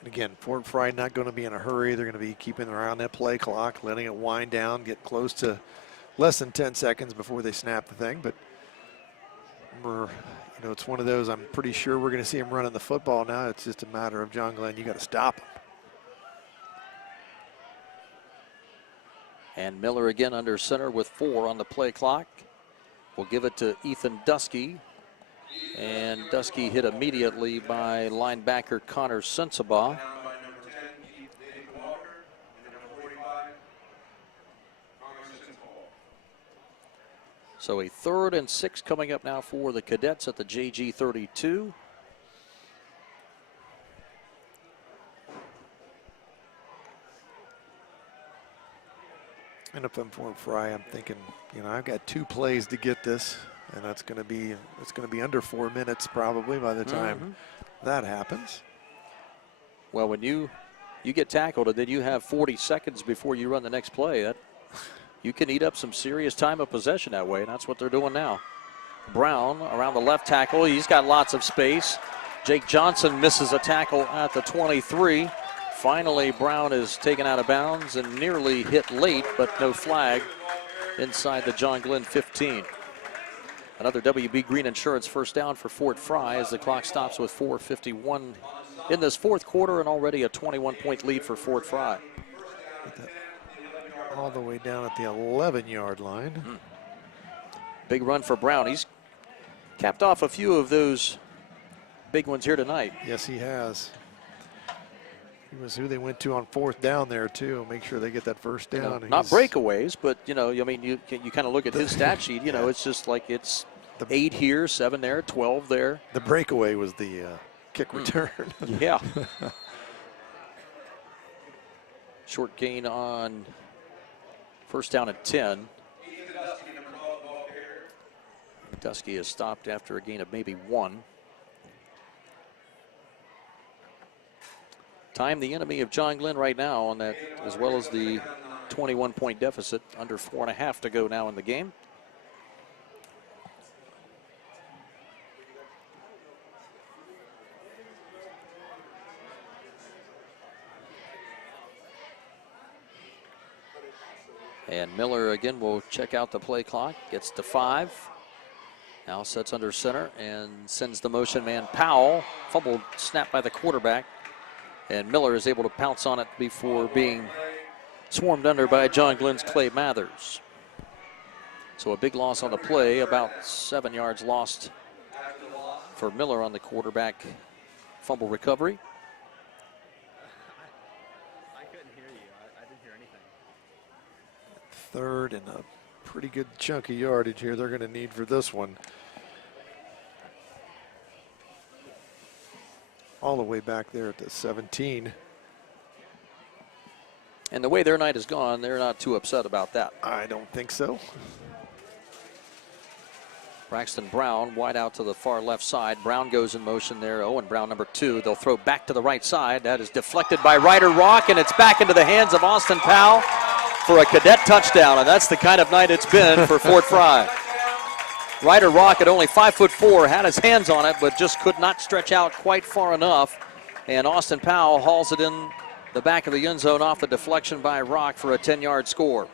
And again, Fort Frye not going to be in a hurry. They're going to be keeping around that play clock, letting it wind down, get close to less than 10 seconds before they snap the thing. But remember, you know, it's one of those, I'm pretty sure we're going to see him running the football now. It's just a matter of John Glenn, you got to stop him. And Miller again under center with 4 on the play clock. We'll give it to Ethan Dusky. And Dusky hit immediately by linebacker Connor Sensabaugh. So a 3rd and 6 coming up now for the Cadets at the JG 32. And if I'm for Frye, I'm thinking, you know, I've got 2 plays to get this, and it's going to be under 4 minutes probably by the time that happens. Well, when you get tackled and then you have 40 seconds before you run the next play, that you can eat up some serious time of possession that way, and that's what they're doing now. Brown around the left tackle. He's got lots of space. Jake Johnson misses a tackle at the 23. Finally, Brown is taken out of bounds and nearly hit late, but no flag inside the John Glenn 15. Another WB Green Insurance first down for Fort Frye as the clock stops with 4:51 in this fourth quarter, and already a 21-point lead for Fort Frye. All the way down at the 11-yard line. Big run for Brown. He's capped off a few of those big ones here tonight. Yes, he has. He was who they went to on 4th down there too. Make sure they get that first down. You know, not breakaways, but you know, I mean, you kind of look at his stat sheet. You know, it's just like it's 8 here, 7 there, 12 there. The breakaway was the kick return. Yeah. Short gain on first down at 10. Dusky is stopped after a gain of maybe 1. Time the enemy of John Glenn right now on that, as well as the 21-point deficit. Under 4.5 to go now in the game. And Miller again will check out the play clock, gets to 5. Now sets under center and sends the motion man Powell. Fumbled, snapped by the quarterback. And Miller is able to pounce on it before being swarmed under by John Glenn's Clay Mathers. So a big loss on the play, about 7 yards lost for Miller on the quarterback fumble recovery. I couldn't hear you. I didn't hear anything. 3rd and a pretty good chunk of yardage here they're going to need for this one. All the way back there at the 17. And the way their night has gone, they're not too upset about that. I don't think so. Braxton Brown wide out to the far left side. Brown goes in motion there. Owen Brown, number 2. They'll throw back to the right side. That is deflected by Ryder Rock, and it's back into the hands of Austin Powell for a Cadet touchdown, and that's the kind of night it's been for Fort Frye. Ryder Rock at only 5'4", had his hands on it, but just could not stretch out quite far enough. And Austin Powell hauls it in the back of the end zone off the deflection by Rock for a 10-yard score.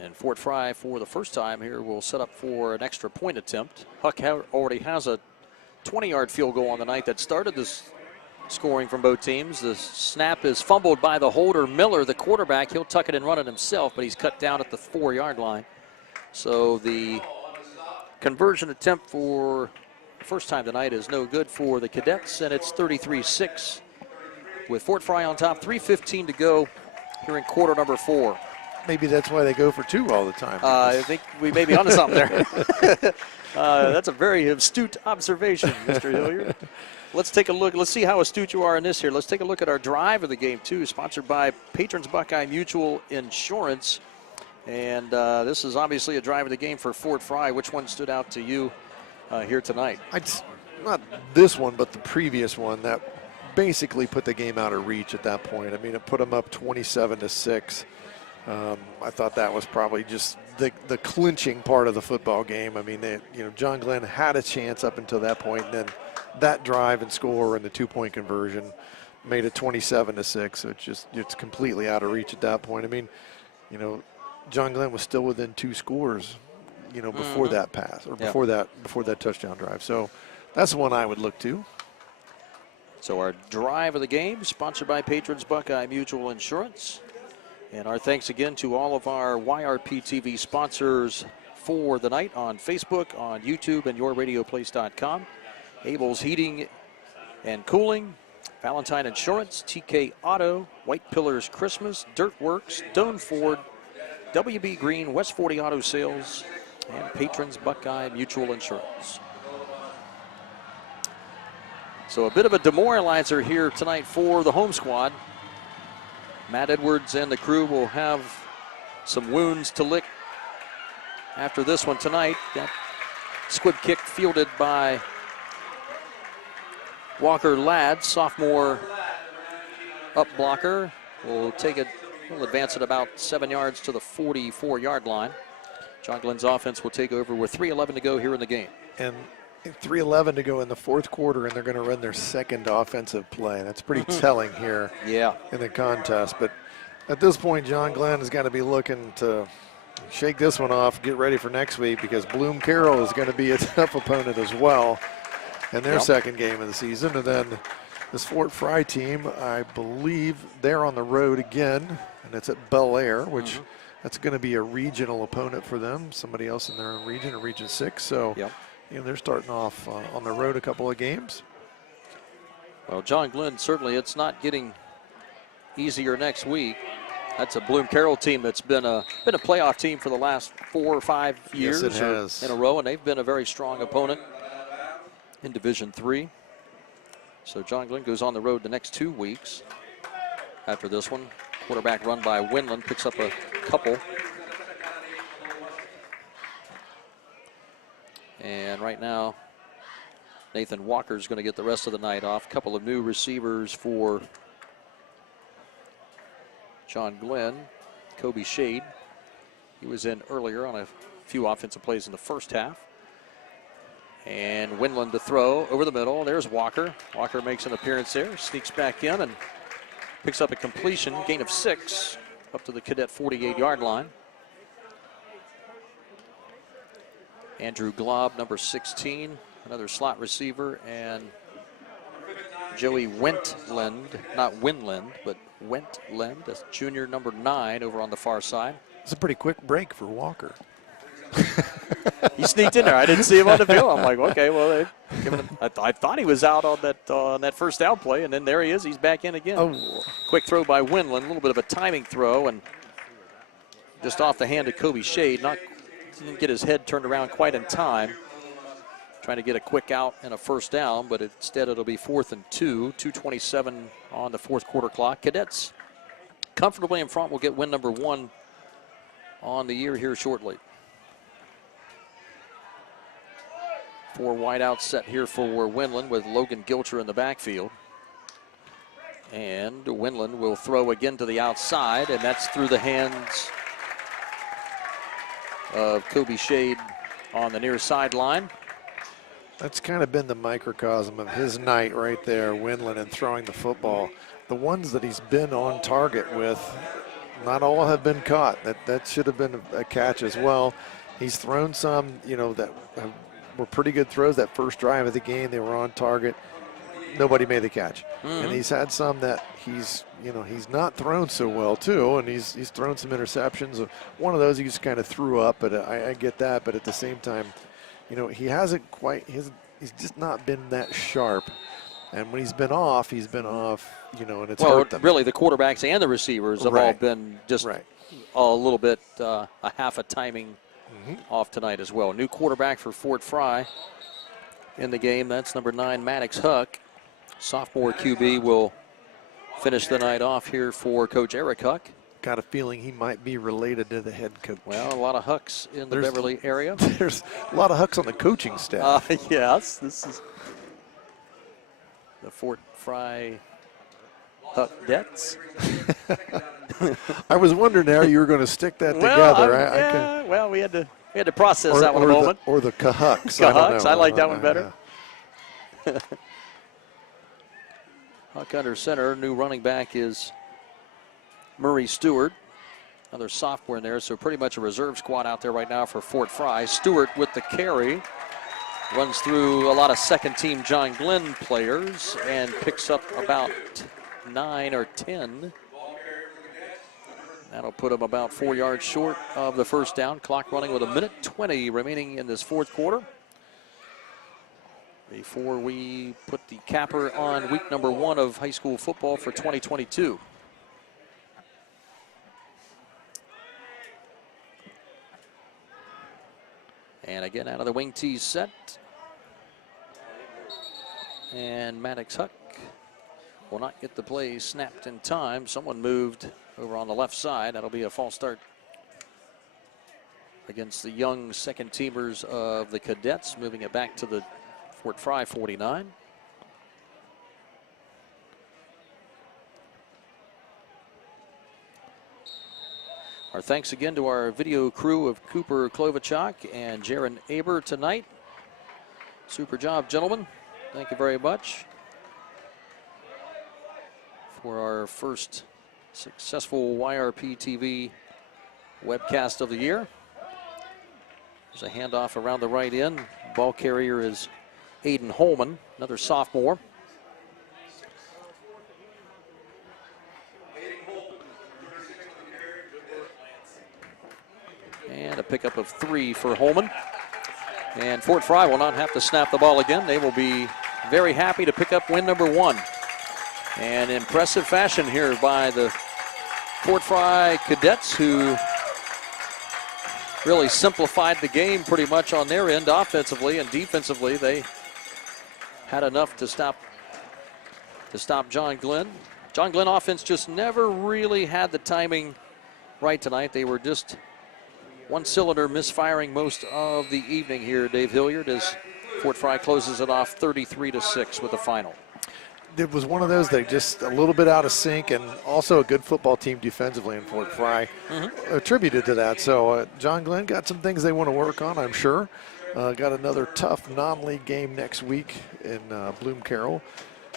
And Fort Frye, for the first time here, will set up for an extra point attempt. Huck already has a 20-yard field goal on the night that started this scoring from both teams. The snap is fumbled by the holder, Miller, the quarterback. He'll tuck it and run it himself, but he's cut down at the 4-yard line. So the conversion attempt for the first time tonight is no good for the Cadets, and it's 33-6 with Fort Frye on top. 3:15 to go here in quarter number 4. Maybe that's why they go for 2 all the time. I think we may be onto something there. That's a very astute observation, Mr. Hilliard. Let's take a look. Let's see how astute you are in this here. Let's take a look at our drive of the game, too, sponsored by Patrons Buckeye Mutual Insurance. And this is obviously a drive of the game for Fort Frye. Which one stood out to you here tonight? Not this one, but the previous one that basically put the game out of reach at that point. I mean, it put them up 27-6. I thought that was probably just the clinching part of the football game. I mean, John Glenn had a chance up until that point, and then that drive and score and the 2-point conversion made it 27-6. So it's completely out of reach at that point. I mean, John Glenn was still within 2 scores, before that pass or before that touchdown drive. So that's the one I would look to. So our drive of the game, sponsored by Patrons Buckeye Mutual Insurance. And our thanks again to all of our YRP TV sponsors for the night on Facebook, on YouTube, and yourradioplace.com. Abel's Heating and Cooling, Valentine Insurance, TK Auto, White Pillars Christmas, Dirt Works, Stone Ford, WB Green, West 40 Auto Sales, and Patrons Buckeye Mutual Insurance. So a bit of a demoralizer here tonight for the home squad. Matt Edwards and the crew will have some wounds to lick after this one tonight. That squib kick fielded by Walker Ladd, sophomore up blocker, will take it, will advance it about 7 yards to the 44-yard line. John Glenn's offense will take over with 3:11 to go here in the game. And 3:11 to go in the fourth quarter, and they're going to run their second offensive play. That's pretty telling here in the contest. But at this point, John Glenn has got to be looking to shake this one off, get ready for next week, because Bloom Carroll is going to be a tough opponent as well in their second game of the season. And then this Fort Frye team, I believe they're on the road again, and it's at Bel Air, which that's going to be a regional opponent for them, somebody else in their own region, or Region 6. So you know, they're starting off on the road a couple of games. Well, John Glenn, certainly it's not getting easier next week. That's a Bloom Carroll team that's been a playoff team for the last 4 or 5 years Yes, it has. in a row, and they've been a very strong opponent in Division III. So John Glenn goes on the road the next 2 weeks after this one. Quarterback run by Winland, picks up a couple. And right now, Nathan Walker's going to get the rest of the night off. A couple of new receivers for John Glenn. Kobe Shade, he was in earlier on a few offensive plays in the first half. And Winland to throw over the middle. There's Walker. Walker makes an appearance there, sneaks back in and picks up a completion, gain of 6 up to the Cadet 48-yard line. Andrew Glob, number 16, another slot receiver, and Joey Wentland, not Winland, but Wentland, a junior, number 9, over on the far side. It's a pretty quick break for Walker. He sneaked in there. I didn't see him on the field. I'm like, okay, well, I thought he was out on that first down play, and then there he is. He's back in again. Oh. Quick throw by Winland, a little bit of a timing throw, and just off the hand of Kobe Shade. Didn't get his head turned around quite in time. Trying to get a quick out and a first down, but instead it'll be 4th and 2. 2:27 on the fourth quarter clock. Cadets comfortably in front. Will get win number 1 on the year here shortly. 4 wideouts set here for Winland with Logan Gilcher in the backfield. And Winland will throw again to the outside, and that's through the hands of Kobe Shade on the near sideline. That's kind of been the microcosm of his night right there, Winland, and throwing the football. The ones that he's been on target with, not all have been caught. That should have been a catch as well. He's thrown some, you know, that were pretty good throws. That first drive of the game, they were on target. Nobody made the catch. And he's had some that he's not thrown so well too, and he's thrown some interceptions. One of those he just kind of threw up, but I get that. But at the same time, you know, he hasn't quite. He's just not been that sharp. And when he's been off, you know, and it's hurt them. Really, the quarterbacks and the receivers have all been just a little bit a half a timing off tonight as well. New quarterback for Fort Frye in the game. That's number 9, Maddox Huck. Sophomore QB will finish the night off here for Coach Eric Huck. Got a feeling he might be related to the head coach. Well, a lot of Hucks in the Beverly area. There's a lot of Hucks on the coaching staff. Yes, this is the Fort Frye Cadets. I was wondering how you were going to stick that together. Well, we had to process that one a moment. Or the Cahucks. I like that one better. Yeah. Huck under center. New running back is Murray Stewart, another sophomore in there, so pretty much a reserve squad out there right now for Fort Frye. Stewart with the carry, runs through a lot of second-team John Glenn players and picks up about 9 or 10. That'll put him about 4 yards short of the first down. Clock running with 1:20 remaining in this fourth quarter. Before we put the capper on week number 1 of high school football for 2022. again, out of the wing tee set. And Maddox Huck will not get the play snapped in time. Someone moved over on the left side. That'll be a false start against the young second teamers of the Cadets, moving it back to the Fort Frye 49. Our thanks again to our video crew of Cooper Klovichuk and Jaron Aber tonight. Super job, gentlemen. Thank you very much for our first successful YRP TV webcast of the year. There's a handoff around the right end. Ball carrier is Aiden Holman, another sophomore. And a pickup of 3 for Holman. And Fort Frye will not have to snap the ball again. They will be very happy to pick up win number 1. And impressive fashion here by the Fort Frye Cadets, who really simplified the game pretty much on their end offensively, and defensively they had enough to stop John Glenn. John Glenn offense just never really had the timing right tonight. They were just one cylinder misfiring most of the evening here, Dave Hilliard, as Fort Frye closes it off 33-6 with the final. It was one of those that just a little bit out of sync, and also a good football team defensively in Fort Frye attributed to that. So John Glenn got some things they want to work on, I'm sure. Got another tough non-league game next week in Bloom Carroll.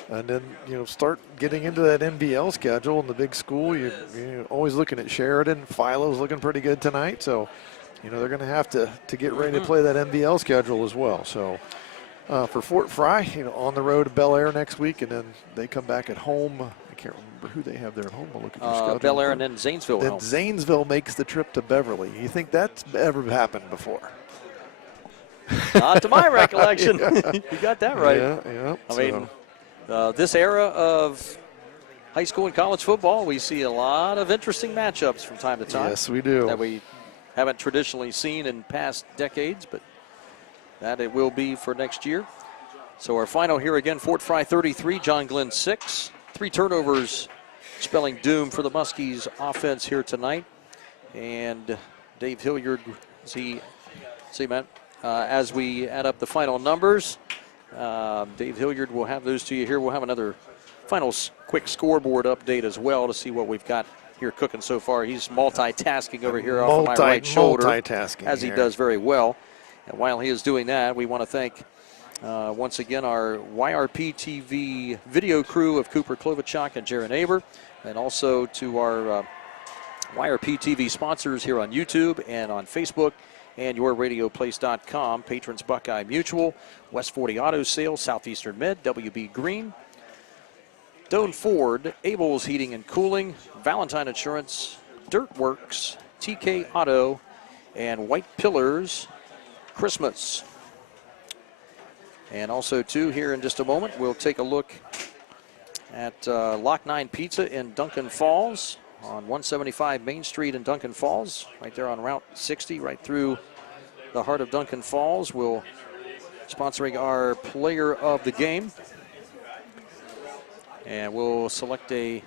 And then, start getting into that NBL schedule in the big school. You're always looking at Sheridan. Philo's looking pretty good tonight. So, they're going to have to get ready to play that NBL schedule as well. So, for Fort Frye, on the road to Bel Air next week, and then they come back at home. I can't remember who they have there at home. I'll look at your schedule. Bel Air and then Zanesville. Then Zanesville makes the trip to Beverly. You think that's ever happened before? Not to my recollection. You got that right. Yeah. I mean, this era of high school and college football, we see a lot of interesting matchups from time to time. Yes, we do. That we haven't traditionally seen in past decades, but that it will be for next year. So our final here again, Fort Frye 33, John Glenn 6. 3 turnovers spelling doom for the Muskies offense here tonight. And Dave Hilliard, as we add up the final numbers, Dave Hilliard will have those to you here. We'll have another final quick scoreboard update as well to see what we've got here cooking so far. He's multitasking over here off of my right shoulder, as he does very well. And while he is doing that, we want to thank once again our YRP TV video crew of Cooper Klovichuk and Jaron Aber, and also to our YRP TV sponsors here on YouTube and on Facebook, and yourradioplace.com, patrons Buckeye Mutual, West 40 Auto Sales, Southeastern Med, WB Green, Doan Ford, Abel's Heating and Cooling, Valentine Insurance, Dirt Works, TK Auto, and White Pillars Christmas. And also, too, here in just a moment, we'll take a look at Lock 9 Pizza in Duncan Falls on 175 Main Street in Duncan Falls, right there on Route 60, right through the heart of Duncan Falls. We'll sponsoring our player of the game. And we'll select a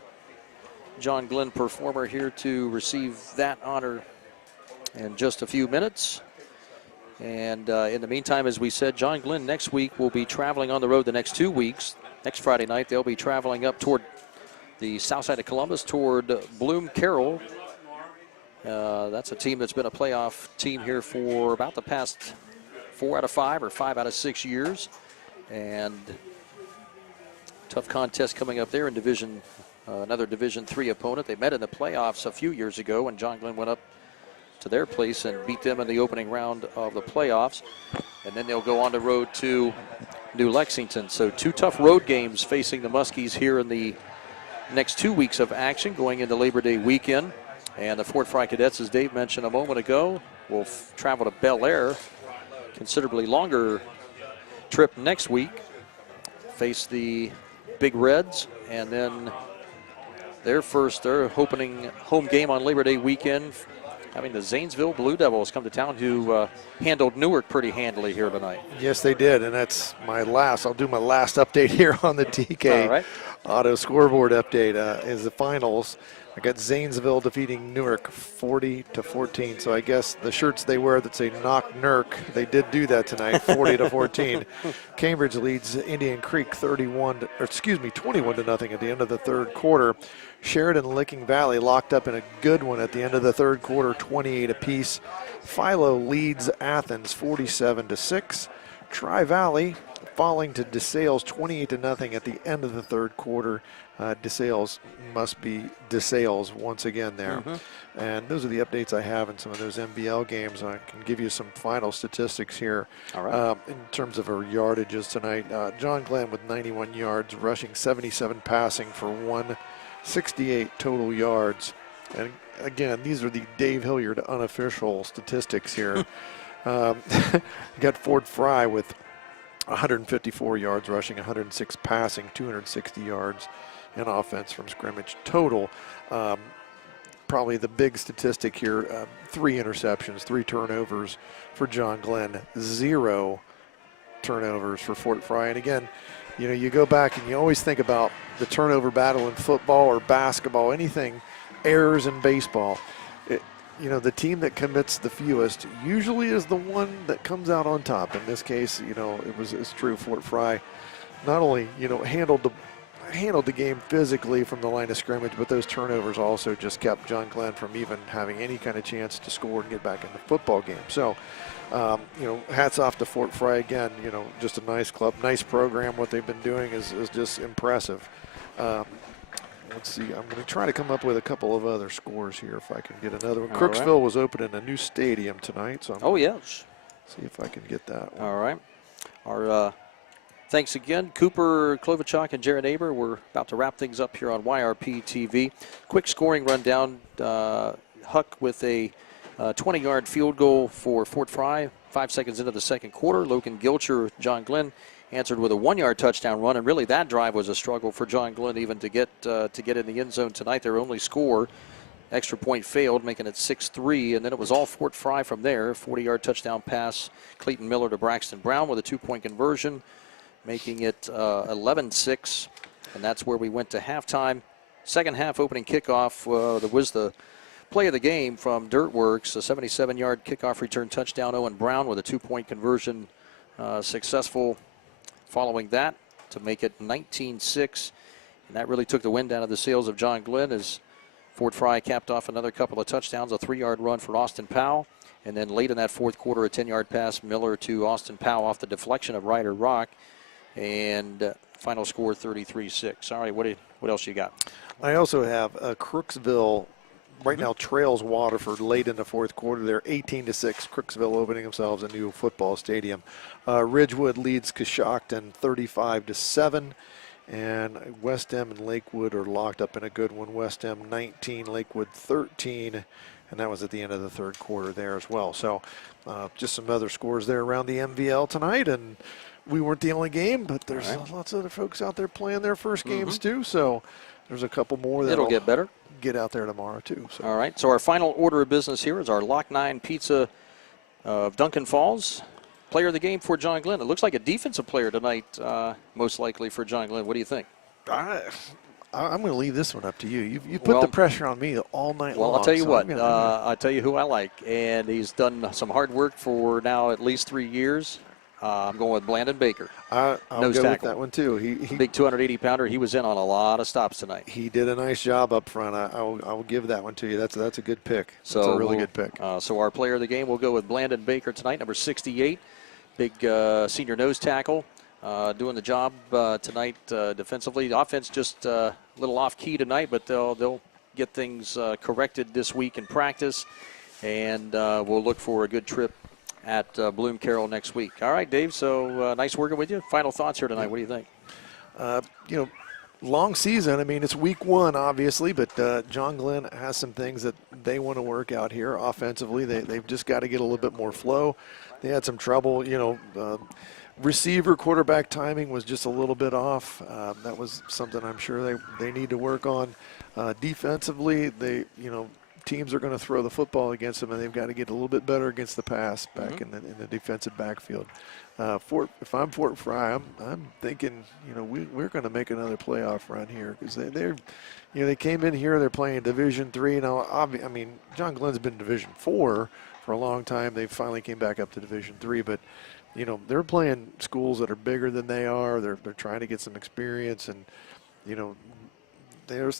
John Glenn performer here to receive that honor in just a few minutes. And in the meantime, as we said, John Glenn next week will be traveling on the road the next 2 weeks. Next Friday night, they'll be traveling up toward the south side of Columbus, toward Bloom Carroll. That's a team that's been a playoff team here for about the past 4 out of 5 or 5 out of 6 years. And tough contest coming up there in Division, another Division III opponent. They met in the playoffs a few years ago, and John Glenn went up to their place and beat them in the opening round of the playoffs. And then they'll go on the road to New Lexington. So 2 tough road games facing the Muskies here in the next 2 weeks of action going into Labor Day weekend. And the Fort Frye Cadets, as Dave mentioned a moment ago, will travel to Bel Air. Considerably longer trip next week. Face the Big Reds, and then their opening home game on Labor Day weekend having the Zanesville Blue Devils come to town, who handled Newark pretty handily here tonight. Yes, they did, and that's my last. I'll do my last update here on the TK All right. Auto scoreboard update is the finals. I got Zanesville defeating Newark 40-14. So I guess the shirts they wear that say "Knock Nurk," they did do that tonight, 40-14. Cambridge leads Indian Creek 21 0 at the end of the third quarter. Sheridan and Licking Valley locked up in a good one at the end of the third quarter, 28 apiece. Philo leads Athens 47-6. Tri-Valley falling to DeSales 28-0 at the end of the third quarter. DeSales must be DeSales once again there. And those are the updates I have in some of those MBL games. I can give you some final statistics here. All right. In terms of our yardages tonight. John Glenn with 91 yards, rushing 77, passing for 168 total yards. And again, these are the Dave Hilliard unofficial statistics here. You got Fort Frye with 154 yards rushing, 106 passing, 260 yards in offense from scrimmage total. Probably the big statistic here, 3 interceptions, 3 turnovers for John Glenn, 0 turnovers for Fort Frye. And again, you know, you go back and you always think about the turnover battle in football or basketball, anything, errors in baseball. You know, the team that commits the fewest usually is the one that comes out on top. In this case, you know, it's true. Fort Frye not only, you know, handled the game physically from the line of scrimmage, but those turnovers also just kept John Glenn from even having any kind of chance to score and get back in the football game. So, you know, hats off to Fort Frye again. You know, just a nice club, nice program. What they've been doing is just impressive. Let's see, I'm going to try to come up with a couple of other scores here if I can get another one. All Crooksville right. was opening a new stadium tonight, so Oh, yes. see if I can get that one. All right. Our thanks again, Cooper Klobuchar and Jared Aber. We're about to wrap things up here on YRP TV. Quick scoring rundown. Huck with a 20-yard field goal for Fort Frye. 5 seconds into the second quarter. Logan Gilcher, John Glenn answered with a 1-yard touchdown run, and really that drive was a struggle for John Glenn even to get in the end zone tonight. Their only score, extra point failed, making it 6-3, and then it was all Fort Frye from there. 40-yard touchdown pass, Clayton Miller to Braxton Brown with a 2-point conversion, making it 11-6, and that's where we went to halftime. Second half opening kickoff was the play of the game from Dirtworks, a 77-yard kickoff return touchdown. Owen Brown with a 2-point conversion successful following that to make it 19-6, and that really took the wind out of the sails of John Glenn as Fort Frye capped off another couple of touchdowns, a 3-yard run for Austin Powell, and then late in that fourth quarter, a 10-yard pass, Miller to Austin Powell off the deflection of Ryder Rock, and final score 33-6. All right, what else you got? I also have Crooksville right now trails Waterford late in the fourth quarter. They're 18-6. Crooksville opening themselves a new football stadium. Ridgewood leads Coshocton 35-7. And West End and Lakewood are locked up in a good one. West End 19, Lakewood 13. And that was at the end of the third quarter there as well. So just some other scores there around the MVL tonight. And we weren't the only game, but there's lots of other folks out there playing their first games too. So there's a couple more that'll get better. Get out there tomorrow too. So. All right, so our final order of business here is our Lock 9 Pizza of Duncan Falls. Player of the game for John Glenn. It looks like a defensive player tonight, most likely for John Glenn. What do you think? I'm going to leave this one up to you. You put the pressure on me all night long. Well, I'll tell you so what. I'll tell you who I like, and he's done some hard work for now at least 3 years. I'm going with Blandon Baker. I'll Nose go tackle. with that one too. He big 280-pounder. He was in on a lot of stops tonight. He did a nice job up front. I'll give that one to you. That's a good pick. So that's a really good pick. So our player of the game will go with Blandon Baker tonight, number 68, big senior nose tackle, doing the job tonight defensively. The offense just a little off-key tonight, but they'll get things corrected this week in practice, and we'll look for a good trip at Bloom Carroll next week. All right, Dave, so nice working with you. Final thoughts here tonight. What do you think? You know, long season. I mean, it's week one, obviously, but John Glenn has some things that they want to work out here offensively. They've just got to get a little bit more flow. They had some trouble, you know, receiver quarterback timing was just a little bit off. That was something I'm sure they need to work on. Defensively, they, you know, teams are going to throw the football against them, and they've got to get a little bit better against the pass back in the defensive backfield. If I'm Fort Frye, I'm thinking, we're going to make another playoff run here, because they came in here, they're playing Division III now. I mean, John Glenn's been Division IV for a long time. They finally came back up to Division III, but they're playing schools that are bigger than they are. They're trying to get some experience, and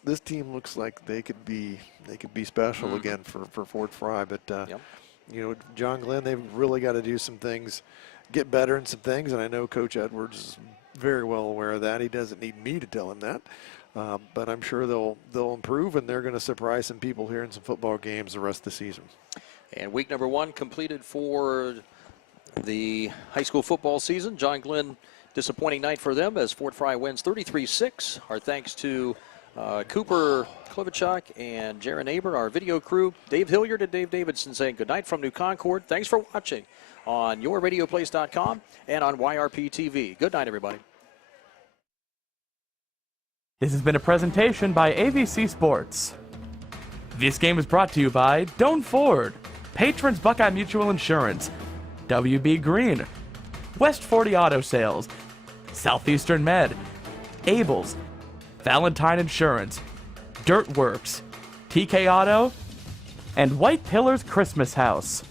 this team looks like they could be special again for Fort Frye. But John Glenn, they've really got to do some things, get better in some things, and I know Coach Edwards is very well aware of that. He doesn't need me to tell him that, but I'm sure they'll improve, and they're going to surprise some people here in some football games the rest of the season. And week number 1 completed for the high school football season. John Glenn, disappointing night for them as Fort Frye wins 33-6. Our thanks to Cooper Klobuchak and Jaron Aber, our video crew. Dave Hilliard and Dave Davidson saying good night from New Concord. Thanks for watching on yourradioplace.com and on YRP TV. Good night, everybody. This has been a presentation by AVC Sports. This game is brought to you by Doan Ford, Patrons Buckeye Mutual Insurance, WB Green, West 40 Auto Sales, Southeastern Med, Abels, Valentine Insurance, Dirtworks, TK Auto, and White Pillars Christmas House.